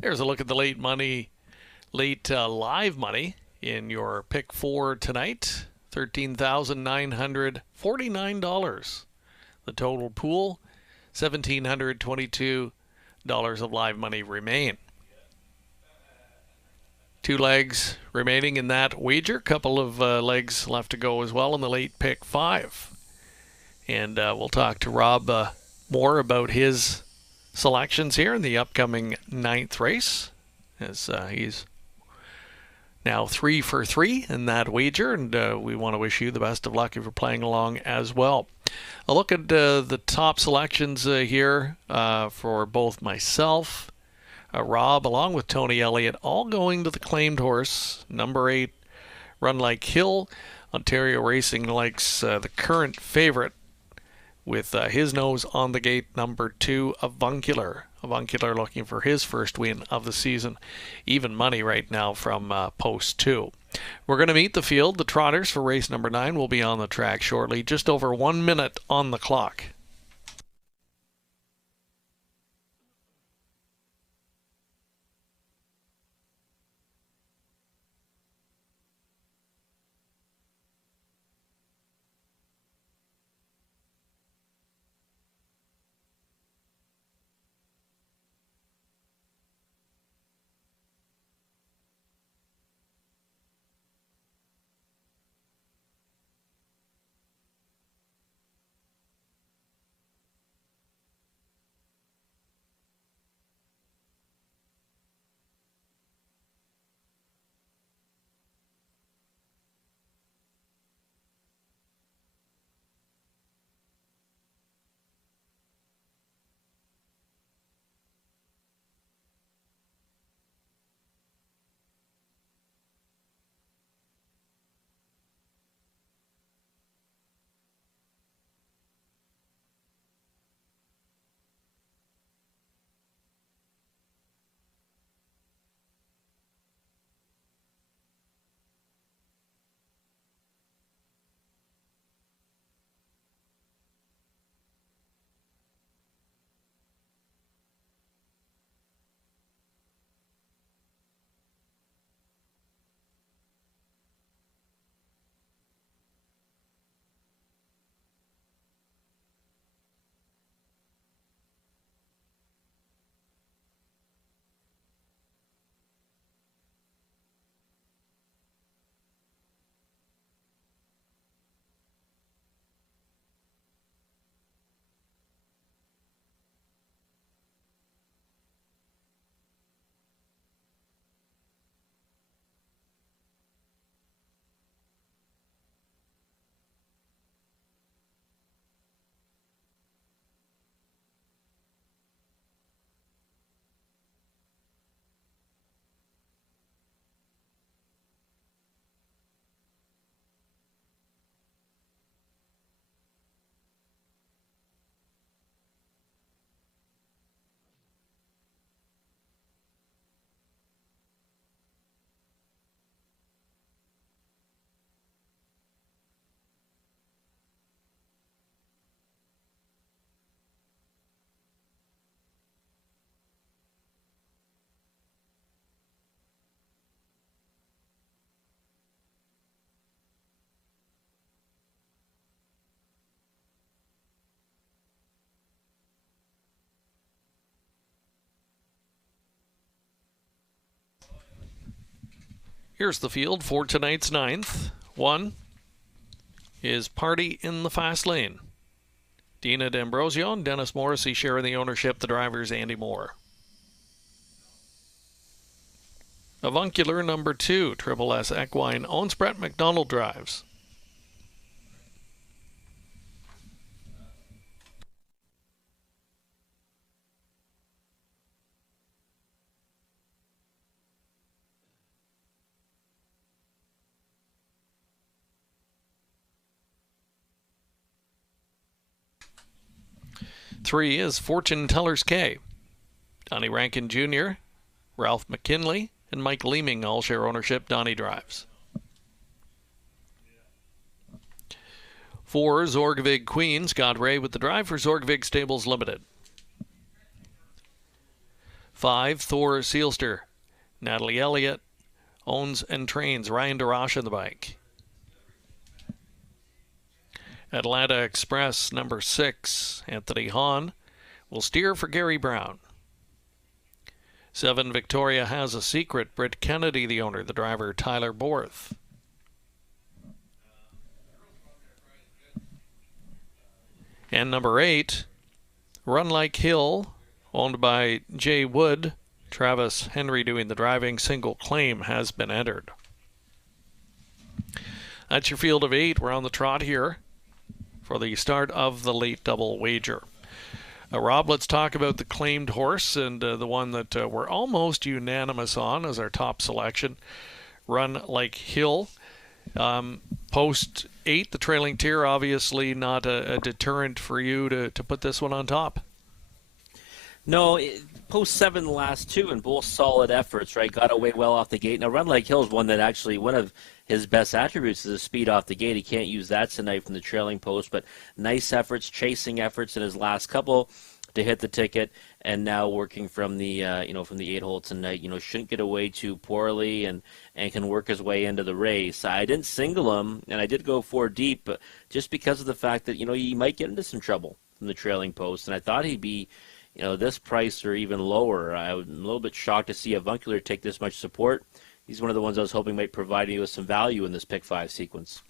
There's a look at the late live money in your pick 4 tonight. $13,949. The total pool, $1,722 of live money remain. 2 legs remaining in that wager. Couple of legs left to go as well in the late pick 5. And we'll talk to Rob more about his selections here in the upcoming 9th race, as he's now 3 for 3 in that wager, and we want to wish you the best of luck if you're playing along as well. A look at the top selections here for both myself, Rob, along with Tony Elliott, all going to the claimed horse, number 8, Run Like Hill. Ontario Racing likes the current favorite with his nose on the gate, number 2, Avuncular. Avuncular looking for his first win of the season. Even money right now from post 2. We're going to meet the field. The trotters for race number 9 will be on the track shortly. Just over 1 minute on the clock. Here's the field for tonight's 9th. 1 is Party in the Fast Lane. Dina D'Ambrosio and Dennis Morrissey sharing the ownership. The driver's Andy Moore. Avuncular number 2, Triple S Equine, owns Brett McDonald drives. Three is Fortune Tellers K. Donnie Rankin Jr., Ralph McKinley, and Mike Leeming all share ownership. Donnie drives. 4, Zorgvig Queen. Scott Ray with the drive for Zorgvig Stables Limited. 5, Thor Seelster. Natalie Elliott owns and trains Ryan DeRoche on the bike. Atlanta Express, number 6, Anthony Hahn, will steer for Gary Brown. 7, Victoria Has a Secret, Britt Kennedy, the owner, the driver, Tyler Borth. And number 8, Run Like Hill, owned by Jay Wood. Travis Henry doing the driving. Single Claim has been entered. That's your field of 8. We're on the trot here for the start of the late double wager. Rob, let's talk about the claimed horse and the one that we're almost unanimous on as our top selection, Run Like Hill. Post 8, the trailing tier, obviously not a deterrent for you to put this one on top. No, post 7 the last 2 and both solid efforts, right? Got away well off the gate. Now, Run Like Hill is one that actually, one of his best attributes is the speed off the gate. He can't use that tonight from the trailing post, but nice efforts, chasing efforts in his last couple to hit the ticket, and now working from the from the 8 hole tonight. Shouldn't get away too poorly and can work his way into the race. I didn't single him, and I did go 4 deep, but just because of the fact that he might get into some trouble from the trailing post, and I thought he'd be this price or even lower. I'm a little bit shocked to see Avuncular take this much support. He's one of the ones I was hoping might provide me with some value in this pick 5 sequence.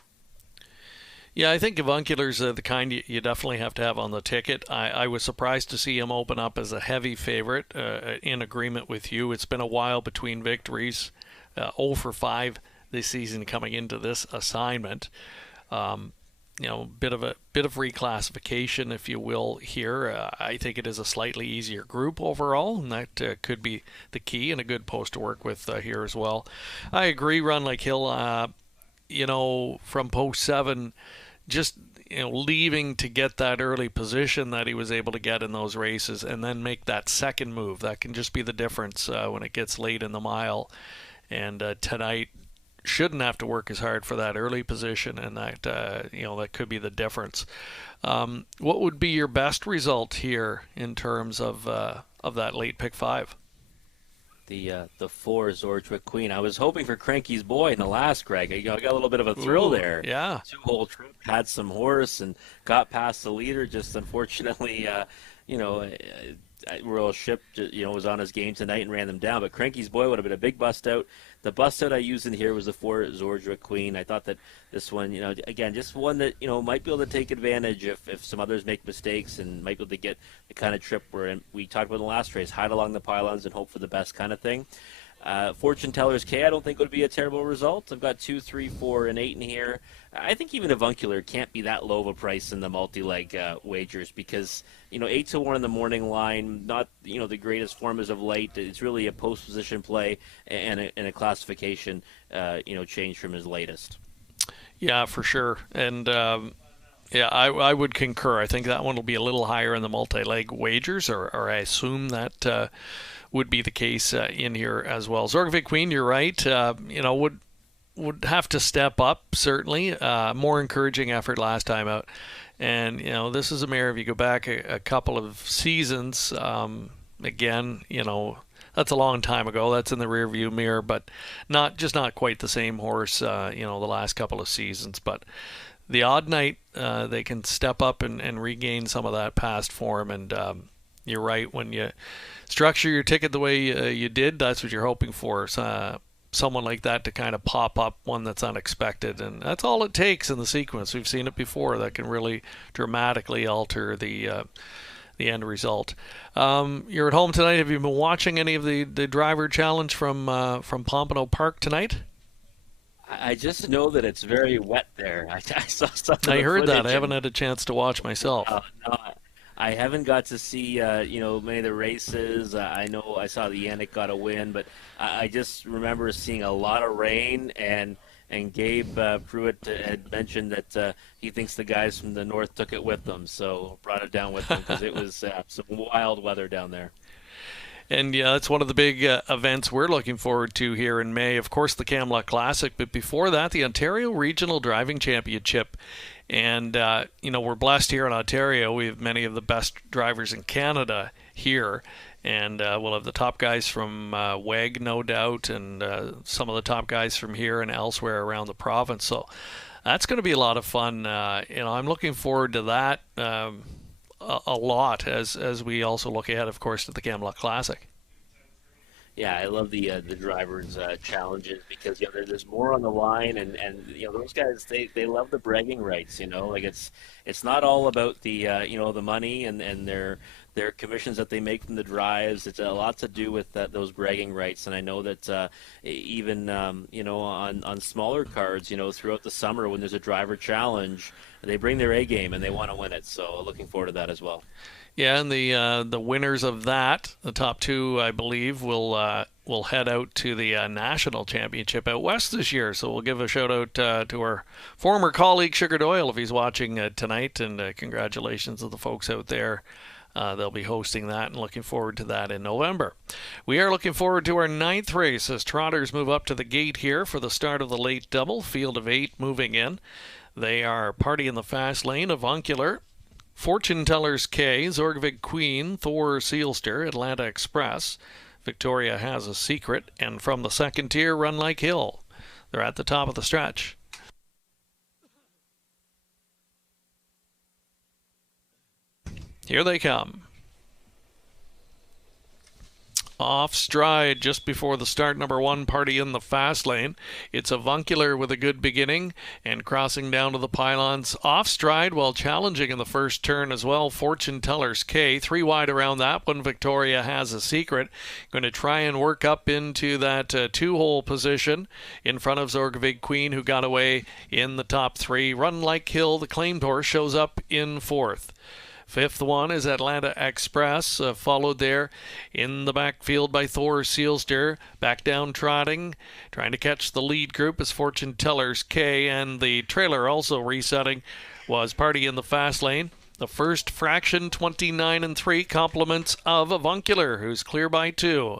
Yeah, I think Avuncular's the kind you definitely have to have on the ticket. I was surprised to see him open up as a heavy favorite, in agreement with you. It's been a while between victories, 0 for 5 this season coming into this assignment. Bit of reclassification, if you will, here. I think it is a slightly easier group overall, and that could be the key and a good post to work with here as well. I agree, Run Like Hill, from post 7, just leaving to get that early position that he was able to get in those races and then make that second move. That can just be the difference when it gets late in the mile. And tonight, shouldn't have to work as hard for that early position, and that that could be the difference. What would be your best result here in terms of that late pick 5? The 4 Zordwick Queen. I was hoping for Cranky's Boy in the last, Greg. I got a little bit of a thrill there. Yeah. 2-hole trip, had some horse, and got past the leader. Just unfortunately, Royal Ship, was on his game tonight and ran them down. But Cranky's Boy would have been a big bust out. The bust out I used in here was the 4 Zordwick Queen. I thought that this one, again, just one that, might be able to take advantage if some others make mistakes, and might be able to get the kind of trip where we talked about in the last race, hide along the pylons and hope for the best kind of thing. Fortune Tellers K, I don't think would be a terrible result. I've got 2, 3, 4, and 8 in here. I think even Avuncular can't be that low of a price in the multi-leg wagers, because 8 to 1 in the morning line, not the greatest form as of late. It's really a post position play and a classification change from his latest. Yeah, for sure. And I would concur. I think that one will be a little higher in the multi-leg wagers, or I assume that would be the case in here as well. Zordwick Queen, you're right. Would have to step up, certainly. More encouraging effort last time out. And, this is a mare, if you go back a couple of seasons, again, that's a long time ago. That's in the rearview mirror, but not quite the same horse, the last couple of seasons. But the odd night, they can step up and regain some of that past form. And you're right, when you structure your ticket the way you did, that's what you're hoping for. Someone like that to kind of pop up, one that's unexpected, and that's all it takes in the sequence. We've seen it before. That can really dramatically alter the end result. You're at home tonight. Have you been watching any of the driver challenge from Pompano Park tonight? I just know that it's very wet there. I saw something. I heard that. I haven't had a chance to watch myself. No, I haven't got to see many of the races. I know I saw the Yannick got a win, but I just remember seeing a lot of rain, and Gabe Pruitt had mentioned that he thinks the guys from the north took it with them, so brought it down with them because it was some wild weather down there. And yeah, that's one of the big events we're looking forward to here in May. Of course, the Camelot Classic, but before that, the Ontario Regional Driving Championship. And, we're blessed here in Ontario. We have many of the best drivers in Canada here. And we'll have the top guys from WEG, no doubt, and some of the top guys from here and elsewhere around the province. So that's going to be a lot of fun. I'm looking forward to that a lot as we also look ahead, of course, to the Kamloops Classic. Yeah, I love the drivers' challenges because there's more on the line, and those guys they love the bragging rights. Like it's not all about the the money and their commissions that they make from the drives. It's a lot to do with those bragging rights, and I know that even on smaller cards, throughout the summer when there's a driver challenge, they bring their A game and they want to win it. So looking forward to that as well. Yeah, and the winners of that, the top two, I believe, will head out to the national championship out west this year. So we'll give a shout out to our former colleague Sugar Doyle if he's watching tonight, and congratulations to the folks out there. They'll be hosting that and looking forward to that in November. We are looking forward to our 9th race as Trotters move up to the gate here for the start of the late double. Field of 8 moving in. They are Party in the Fast Lane, Avuncular, Fortune Tellers K, Zorgvig Queen, Thor Sealster, Atlanta Express, Victoria Has a Secret, and from the second tier, Run Like Hill. They're at the top of the stretch. Here they come. Off stride just before the start, number 1, Party in the Fast Lane. It's Avuncular with a good beginning and crossing down to the pylons. Off stride while challenging in the first turn as well. Fortune Tellers K, 3 wide around that one. Victoria Has a Secret. Going to try and work up into that 2-hole position in front of Zorgvig Queen, who got away in the top 3. Run Like Hill, the claimed horse, shows up in 4th. 5th one is Atlanta Express, followed there in the backfield by Thor Sealster. Back down trotting, trying to catch the lead group is Fortune Tellers K, and the trailer also resetting was Party in the Fast Lane. The first fraction, 29 3, compliments of Avuncular, who's clear by 2.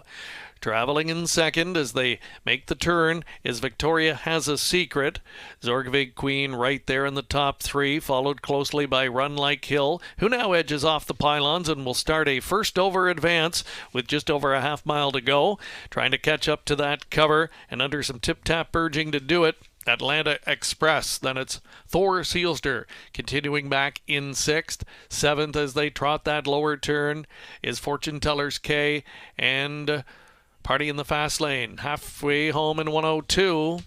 Traveling in second as they make the turn is Victoria Has a Secret. Zorgvig Queen right there in the top 3, followed closely by Run Like Hill, who now edges off the pylons and will start a first over advance with just over a half mile to go. Trying to catch up to that cover and under some tip-tap urging to do it. Atlanta Express. Then it's Thor Sealster continuing back in 6th. 7th as they trot that lower turn is Fortune Tellers K and Party in the Fast Lane. Halfway home in 102.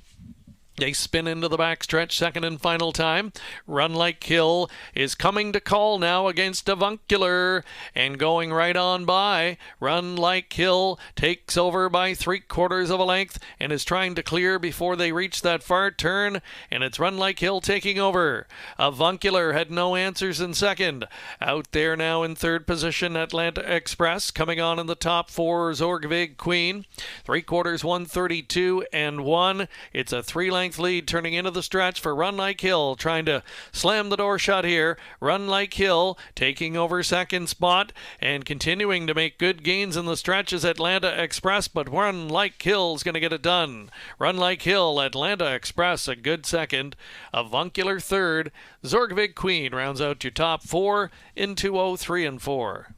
They spin into the backstretch, second and final time. Run Like Hill is coming to call now against Avuncular and going right on by. Run Like Hill takes over by 3/4 of a length and is trying to clear before they reach that far turn, and it's Run Like Hill taking over. Avuncular had no answers in second. Out there now in 3rd position, Atlanta Express. Coming on in the top 4, Zorgvig Queen. 3/4, 132 and 1. It's a 3-length lead turning into the stretch for Run Like Hill, trying to slam the door shut here. Run Like Hill taking over second spot and continuing to make good gains in the stretch is Atlanta Express, but Run Like Hill's going to get it done. Run Like Hill, Atlanta Express a good second, Avuncular 3rd, Zorgvig Queen rounds out your top 4 in 203 and 4.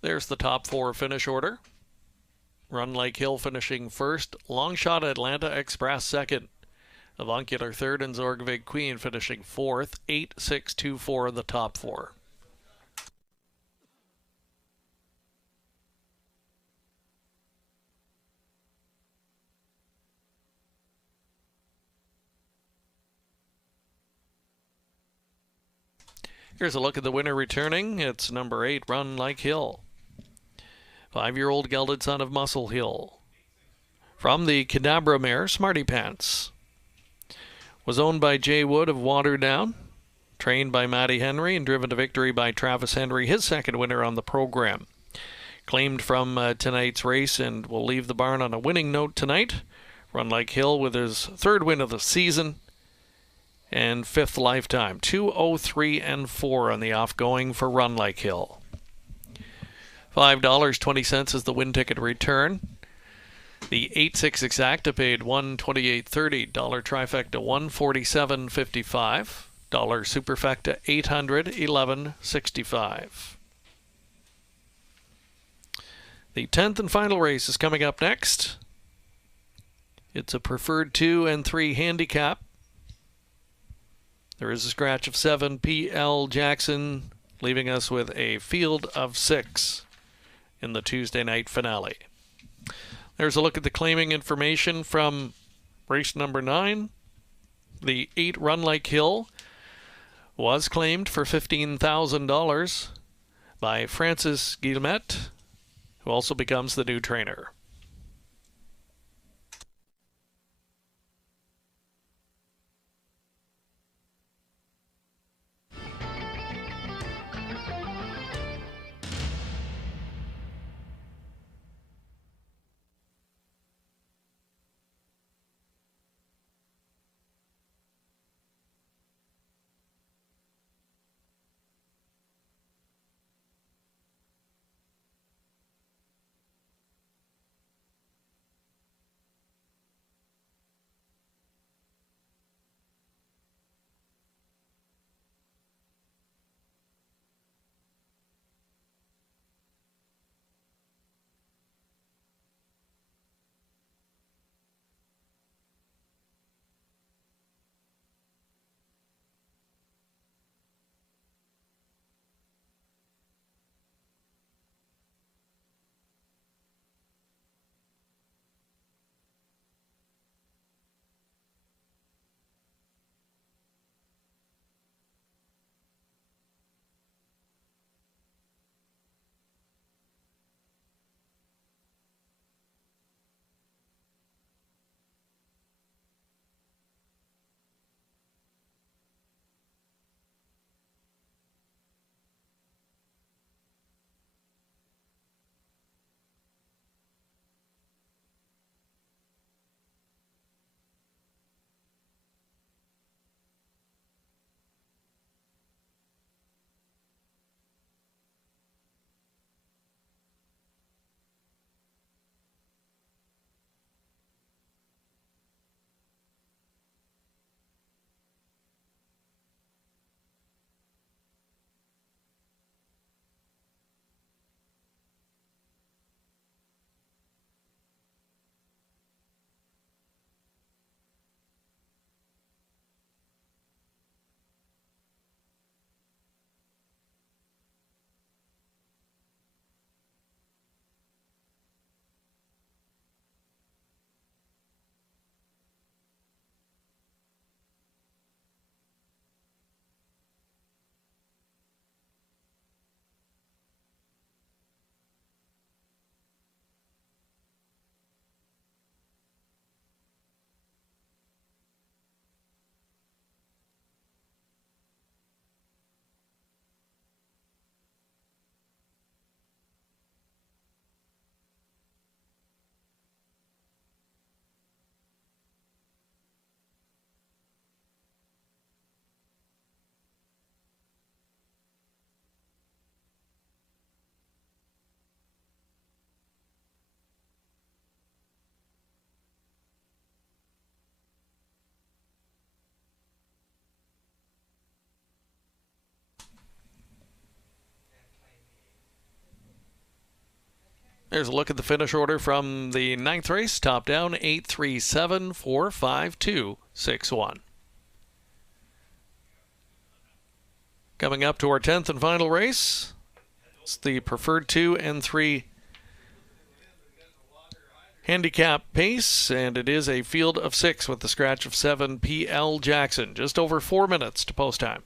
There's the top 4 finish order. Run Like Hill finishing 1st. Long Shot Atlanta Express 2nd. Avuncular 3rd and Zorgvig Queen finishing 4th. 8, 6, 2, 4 in the top 4. Here's a look at the winner returning. It's number 8, Run Like Hill. 5-year-old gelded son of Muscle Hill. From the Cadabra mare, Smarty Pants. Was owned by Jay Wood of Waterdown. Trained by Matty Henry and driven to victory by Travis Henry, his second winner on the program. Claimed from tonight's race and will leave the barn on a winning note tonight. Run Like Hill with his third win of the season and 5th lifetime. 2:03.4 on the offgoing for Run Like Hill. $5.20 is the win ticket return. The 8-6 exacta paid $128.30. Dollar trifecta $147.55. Dollar superfecta $811.65. The 10th and final race is coming up next. It's a preferred 2 and 3 handicap. There is a scratch of 7. P.L. Jackson, leaving us with a field of 6 in the Tuesday night finale. There's a look at the claiming information from race number 9. The 8 Run Like Hill was claimed for $15,000 by Francis Guillemette, who also becomes the new trainer. There's a look at the finish order from the 9th race. Top down, 8-3-7-4-5-2-6-1. Coming up to our 10th and final race. It's the preferred 2 and 3 handicap pace, and it is a field of 6 with the scratch of 7. P.L. Jackson. Just over 4 minutes to post time.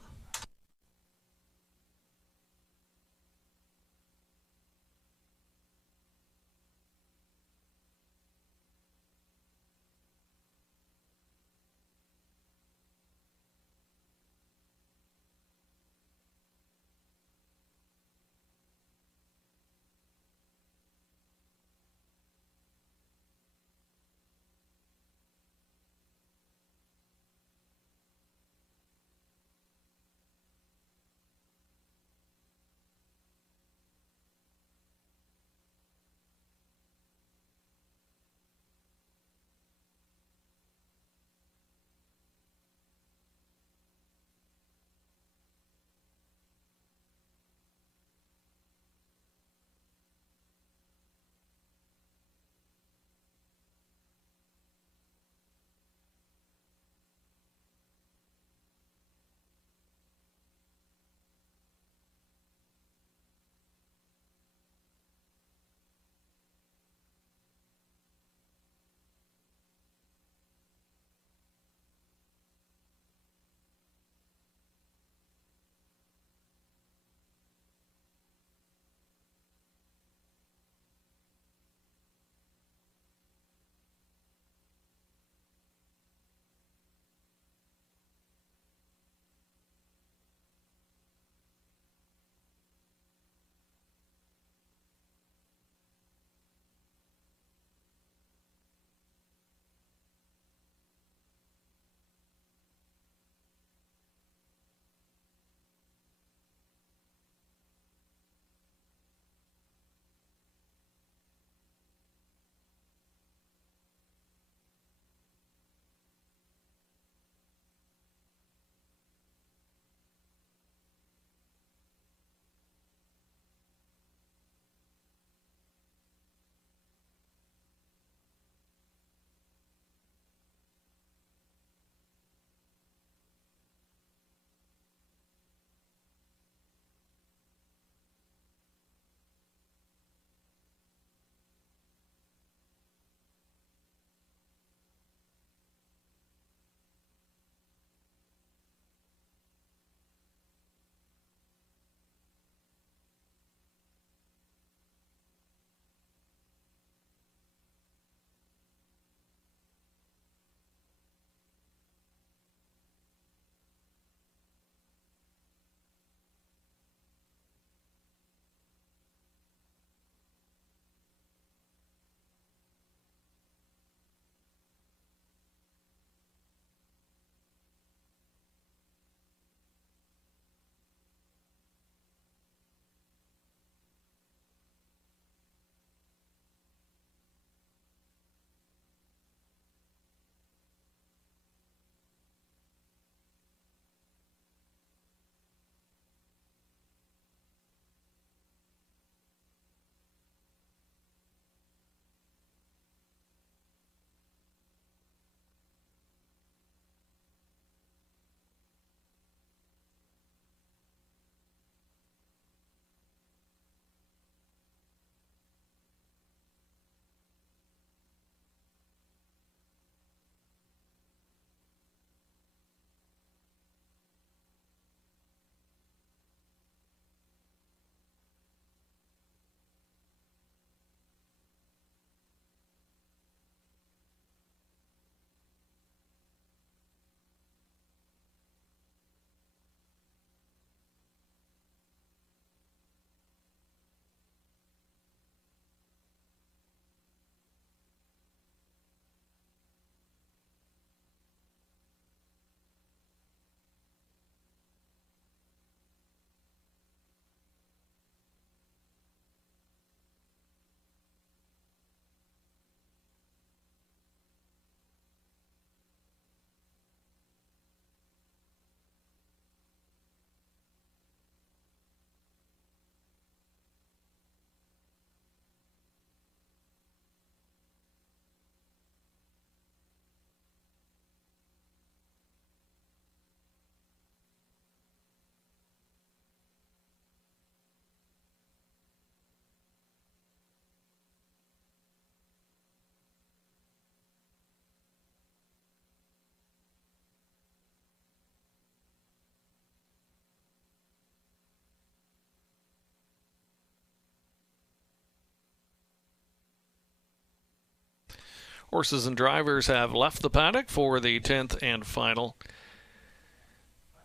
Horses and drivers have left the paddock for the 10th and final.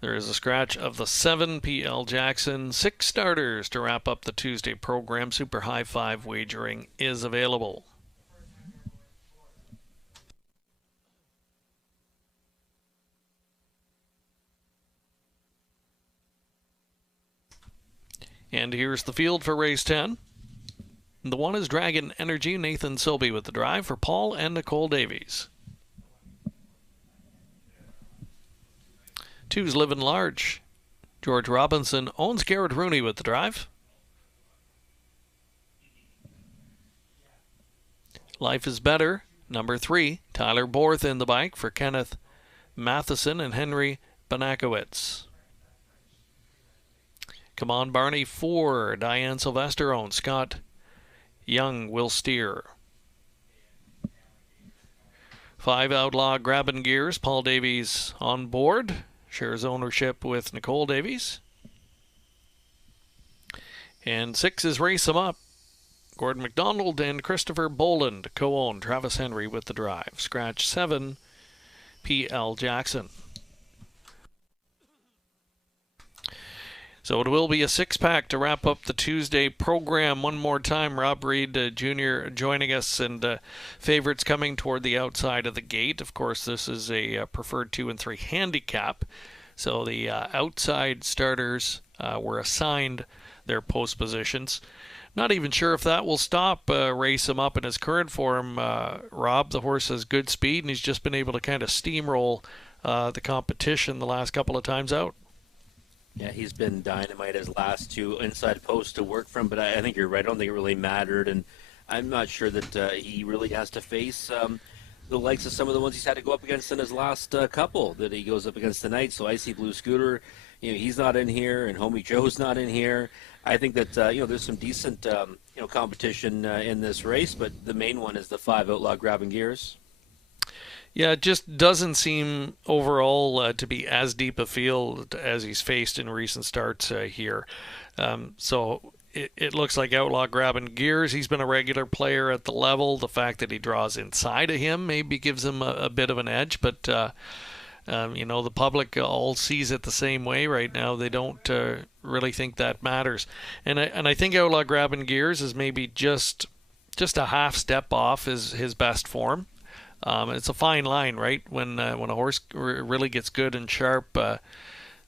There is a scratch of the 7 PL Jackson. 6 starters to wrap up the Tuesday program. Super High 5 wagering is available. And here's the field for race 10. The 1 is Dragon Energy. Nathan Silby with the drive for Paul and Nicole Davies. 2 is Livin' Large. George Robinson owns Garrett Rooney with the drive. Life is Better. Number 3, Tyler Borth in the bike for Kenneth Matheson and Henry Banakowitz. Come On Barney 4, Diane Sylvester owns. Scott Young will steer. 5, Outlaw Grabbin' Gears. Paul Davies on board. Shares ownership with Nicole Davies. And 6 is Race 'em Up. Gordon McDonald and Christopher Boland co-own. Travis Henry with the drive. Scratch 7, PL Jackson. So it will be a 6-pack to wrap up the Tuesday program. One more time, Rob Reed Jr. joining us, and favorites coming toward the outside of the gate. Of course, this is a preferred 2 and 3 handicap. So the outside starters were assigned their post positions. Not even sure if that will stop Race 'em Up in his current form. Rob, the horse has good speed, and he's just been able to kind of steamroll the competition the last couple of times out. Yeah, he's been dynamite his last 2 inside posts to work from, but I think you're right. I don't think it really mattered, and I'm not sure that he really has to face the likes of some of the ones he's had to go up against in his last couple that he goes up against tonight. So Icy Blue Scooter, he's not in here, and Homie Joe's not in here. I think that there's some decent competition in this race, but the main one is the 5 Outlaw Grabbing Gears. Yeah, it just doesn't seem overall to be as deep a field as he's faced in recent starts here. So it looks like Outlaw Grabbing Gears. He's been a regular player at the level. The fact that he draws inside of him maybe gives him a bit of an edge, but the public all sees it the same way right now. They don't really think that matters. And I think Outlaw Grabbing Gears is maybe just a half step off his best form. It's a fine line, right? When a horse really gets good and sharp,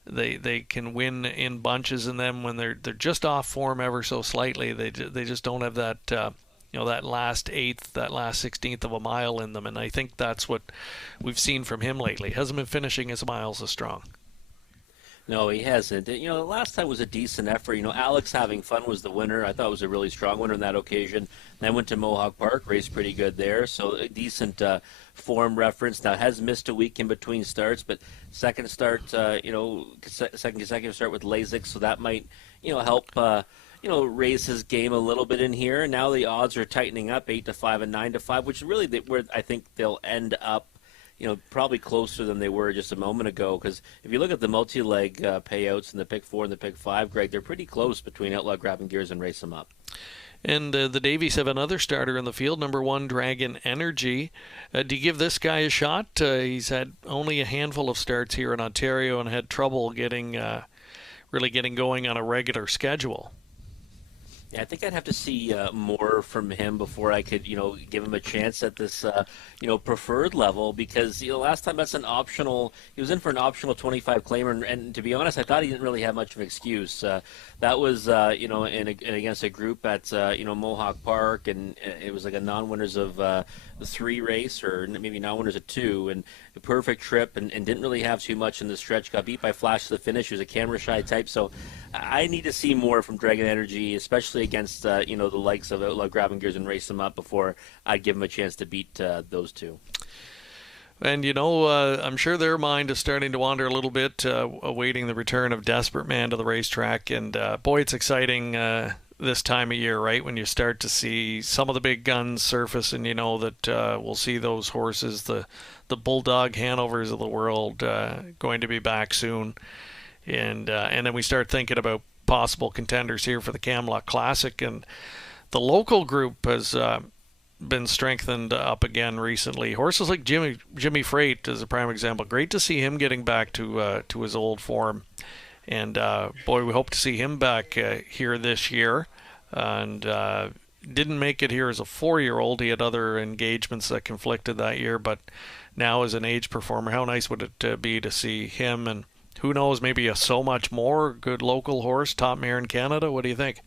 they can win in bunches, and then when they're just off form ever so slightly, they just don't have that that last eighth, that last 16th of a mile in them. And I think that's what we've seen from him lately. Hasn't been finishing his miles as strong. No, he hasn't. The last time was a decent effort. Alex Having Fun was the winner. I thought it was a really strong winner on that occasion. Then went to Mohawk Park, raced pretty good there. So a decent form reference. Now, has missed a week in between starts, but second start, second consecutive start with LASIK, so that might, help, raise his game a little bit in here. Now the odds are tightening up 8-5 and 9-5, which is really where I think they'll end up. Probably closer than they were just a moment ago, because if you look at the multi-leg payouts in the pick 4 and the pick 5, Greg, they're pretty close between Outlaw Grabbing Gears and Race 'em Up. And the Davies have another starter in the field, number 1, Dragon Energy. Do you give this guy a shot? He's had only a handful of starts here in Ontario and had trouble really getting going on a regular schedule. Yeah, I think I'd have to see more from him before I could, give him a chance at this, preferred level, because, last time he was in for an optional 25 claimer, and to be honest, I thought he didn't really have much of an excuse. That was, against a group at, Mohawk Park, and it was like a non-winners of the 3 race, or maybe non-winners of 2, and a perfect trip, and didn't really have too much in the stretch. Got beat by Flash to the finish. He was a camera-shy type, so I need to see more from Dragon Energy, especially against the likes of Outlaw Grabbing Gears and Race 'em Up, before I'd give him a chance to beat those 2. And I'm sure their mind is starting to wander a little bit, awaiting the return of Desperate Man to the racetrack. And boy, it's exciting this time of year, right? When you start to see some of the big guns surface, and that we'll see those horses, the Bulldog Hanovers of the world, going to be back soon. And then we start thinking about possible contenders here for the Camelot Classic, and the local group has been strengthened up again recently. Horses like Jimmy Freight is a prime example. Great to see him getting back to his old form. And boy, we hope to see him back here this year. And didn't make it here as a 4-year-old. He had other engagements that conflicted that year, but now as an age performer, how nice would it be to see him? And who knows, maybe a So Much More, good local horse, top mare in Canada. What do you think?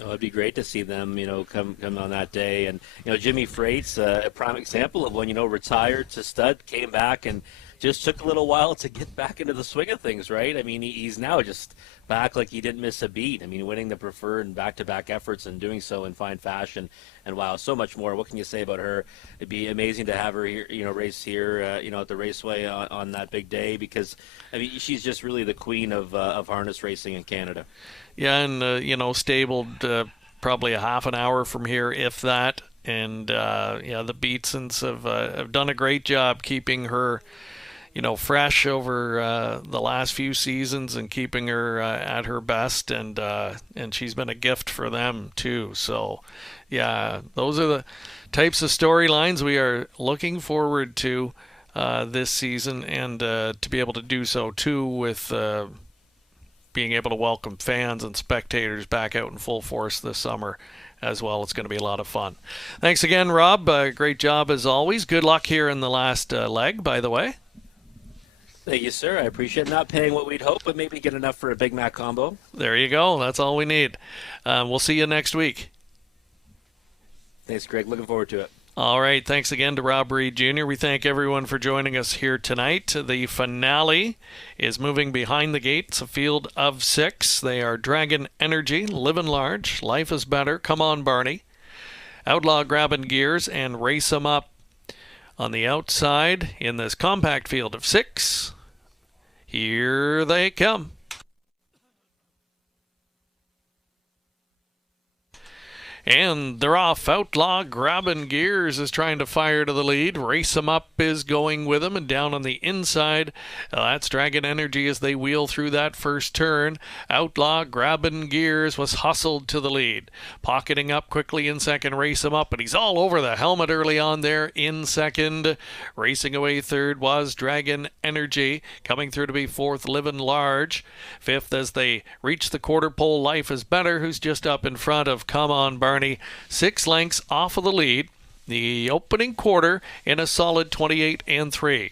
Oh, it'd be great to see them, come on that day. And, Jimmy Freight's a prime example of when, retired to stud, came back, and just took a little while to get back into the swing of things, right? I mean, he's now just back like he didn't miss a beat. I mean, winning the preferred and back-to-back efforts and doing so in fine fashion. And wow, So Much More. What can you say about her? It'd be amazing to have her here, race here, at the Raceway on that big day, because I mean, she's just really the queen of harness racing in Canada. Yeah, and stabled probably a half an hour from here, if that. And the Beatsons have done a great job keeping her, fresh over the last few seasons and keeping her at her best, and she's been a gift for them too. So, yeah, those are the types of storylines we are looking forward to this season, and to be able to do so too with being able to welcome fans and spectators back out in full force this summer as well. It's going to be a lot of fun. Thanks again, Rob. Great job as always. Good luck here in the last leg, by the way. Thank you, sir. I appreciate not paying what we'd hope, but maybe get enough for a Big Mac combo. There you go. That's all we need. We'll see you next week. Thanks, Greg. Looking forward to it. All right. Thanks again to Rob Reed Jr. We thank everyone for joining us here tonight. The finale is moving behind the gates, a field of 6. They are Dragon Energy, Livin' Large, Life is Better, Come On Barney, Outlaw Grabbin' Gears, and Race 'em Up. On the outside, in this compact field of 6, here they come. And they're off. Outlaw Grabbin' Gears is trying to fire to the lead. Race 'em Up is going with him, and down on the inside, that's Dragon Energy as they wheel through that first turn. Outlaw Grabbin' Gears was hustled to the lead. Pocketing up quickly in second, Race 'em Up, but he's all over the helmet early on there in second. Racing away third was Dragon Energy. Coming through to be fourth, Livin' Large. Fifth as they reach the quarter pole, Life is Better, who's just up in front of Come On Barney. 6 lengths off of the lead. The opening quarter in a solid 28-3.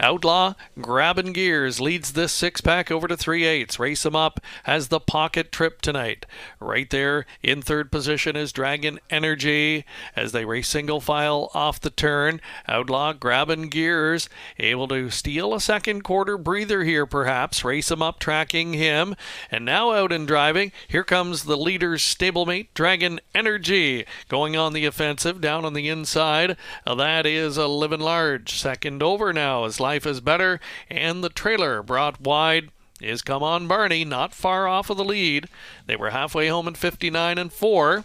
Outlaw Grabbin' Gears leads this 6-pack over to 3/8. Race 'em Up has the pocket trip tonight. Right there in third position is Dragon Energy as they race single file off the turn. Outlaw Grabbin' Gears able to steal a second quarter breather here perhaps. Race 'em Up tracking him. And now out and driving, here comes the leader's stablemate, Dragon Energy, going on the offensive down on the inside. That is a Livin' Large. Second over now as Life is Better, and the trailer brought wide is Come On Barney, not far off of the lead. They were halfway home in 59-4.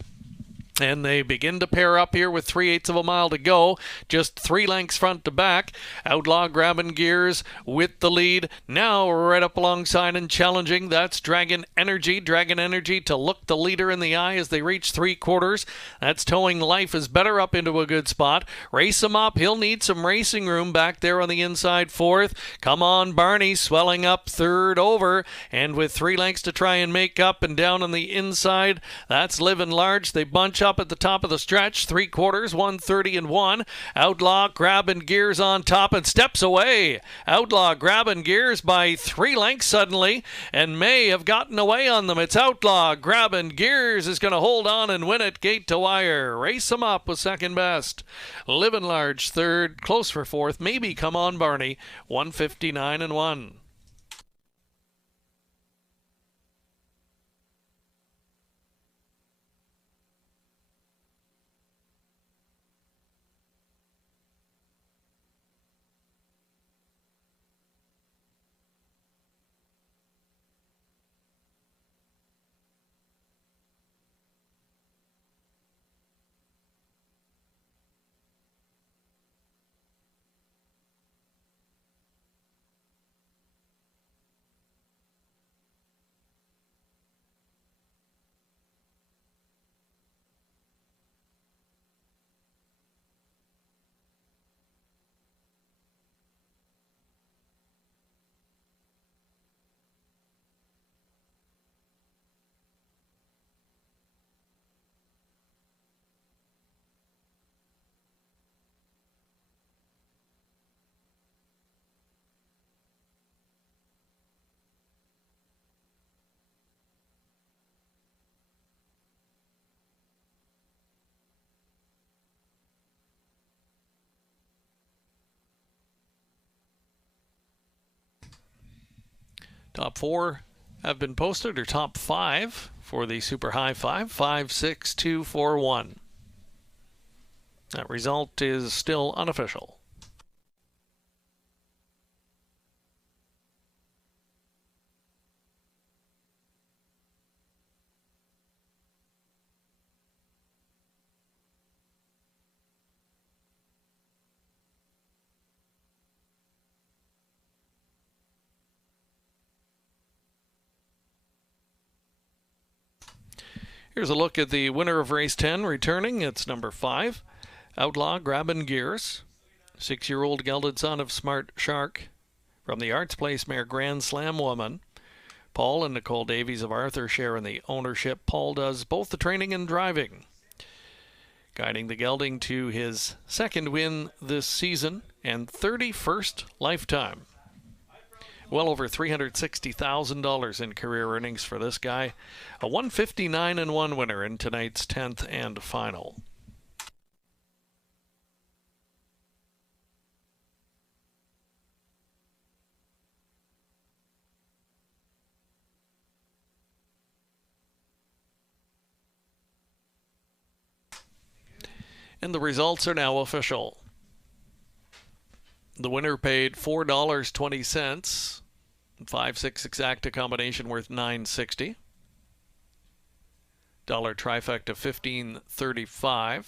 And they begin to pair up here with 3/8 of a mile to go. Just 3 lengths front to back. Outlaw Grabbin' Gears with the lead. Now right up alongside and challenging. That's Dragon Energy. Dragon Energy to look the leader in the eye as they reach 3/4. That's towing Life is Better up into a good spot. Race 'em Up. He'll need some racing room back there on the inside fourth. Come On Barney swelling up third over. And with 3 lengths to try and make up, and down on the inside, that's Livin' Large. They bunch up at the top of the stretch, 3/4, 1:30-1. Outlaw Grabbin' Gears on top and steps away. Outlaw Grabbin' Gears by 3 lengths suddenly, and may have gotten away on them. It's Outlaw Grabbin' Gears is going to hold on and win it gate to wire. Race 'em Up was second best. Livin' Large third, close for fourth, maybe Come On Barney, 1:59-1. Top 4 have been posted, or top 5 for the Super High 5, 5, 6, 2, 4, 1. That result is still unofficial. Here's a look at the winner of race 10 returning. It's number 5, Outlaw Grabbin' Gears. 6-year-old gelded son of Smart Shark from the Arts Place Mare Grand Slam woman. Paul and Nicole Davies of Arthur share in the ownership. Paul does both the training and driving, guiding the gelding to his 2nd win this season and 31st lifetime. Well over $360,000 in career earnings for this guy. A 159-1 winner in tonight's 10th and final. And the results are now official. The winner paid $4.20. 5-6 exacta combination worth $9.60. Dollar trifecta $15.35.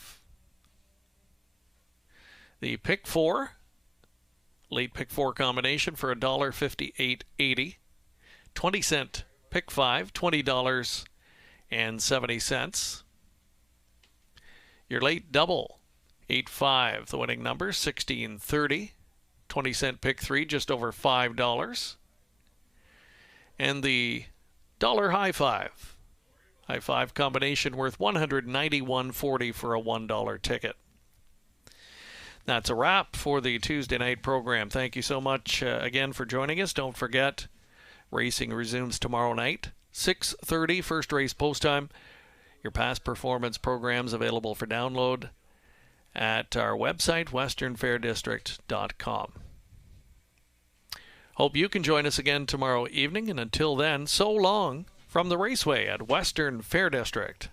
The pick 4, late pick 4 combination for $1.58.80. 20-cent pick 5, $20.70. Your late double, 8-5, the winning number, $16.30. 20-cent pick 3, just over $5. And the dollar high 5. High 5 combination worth $191.40 for a $1 ticket. That's a wrap for the Tuesday night program. Thank you so much again for joining us. Don't forget, racing resumes tomorrow night, 6:30, first race post time. Your past performance programs available for download at our website, westernfairdistrict.com. Hope you can join us again tomorrow evening, and until then, so long from the Raceway at Western Fair District.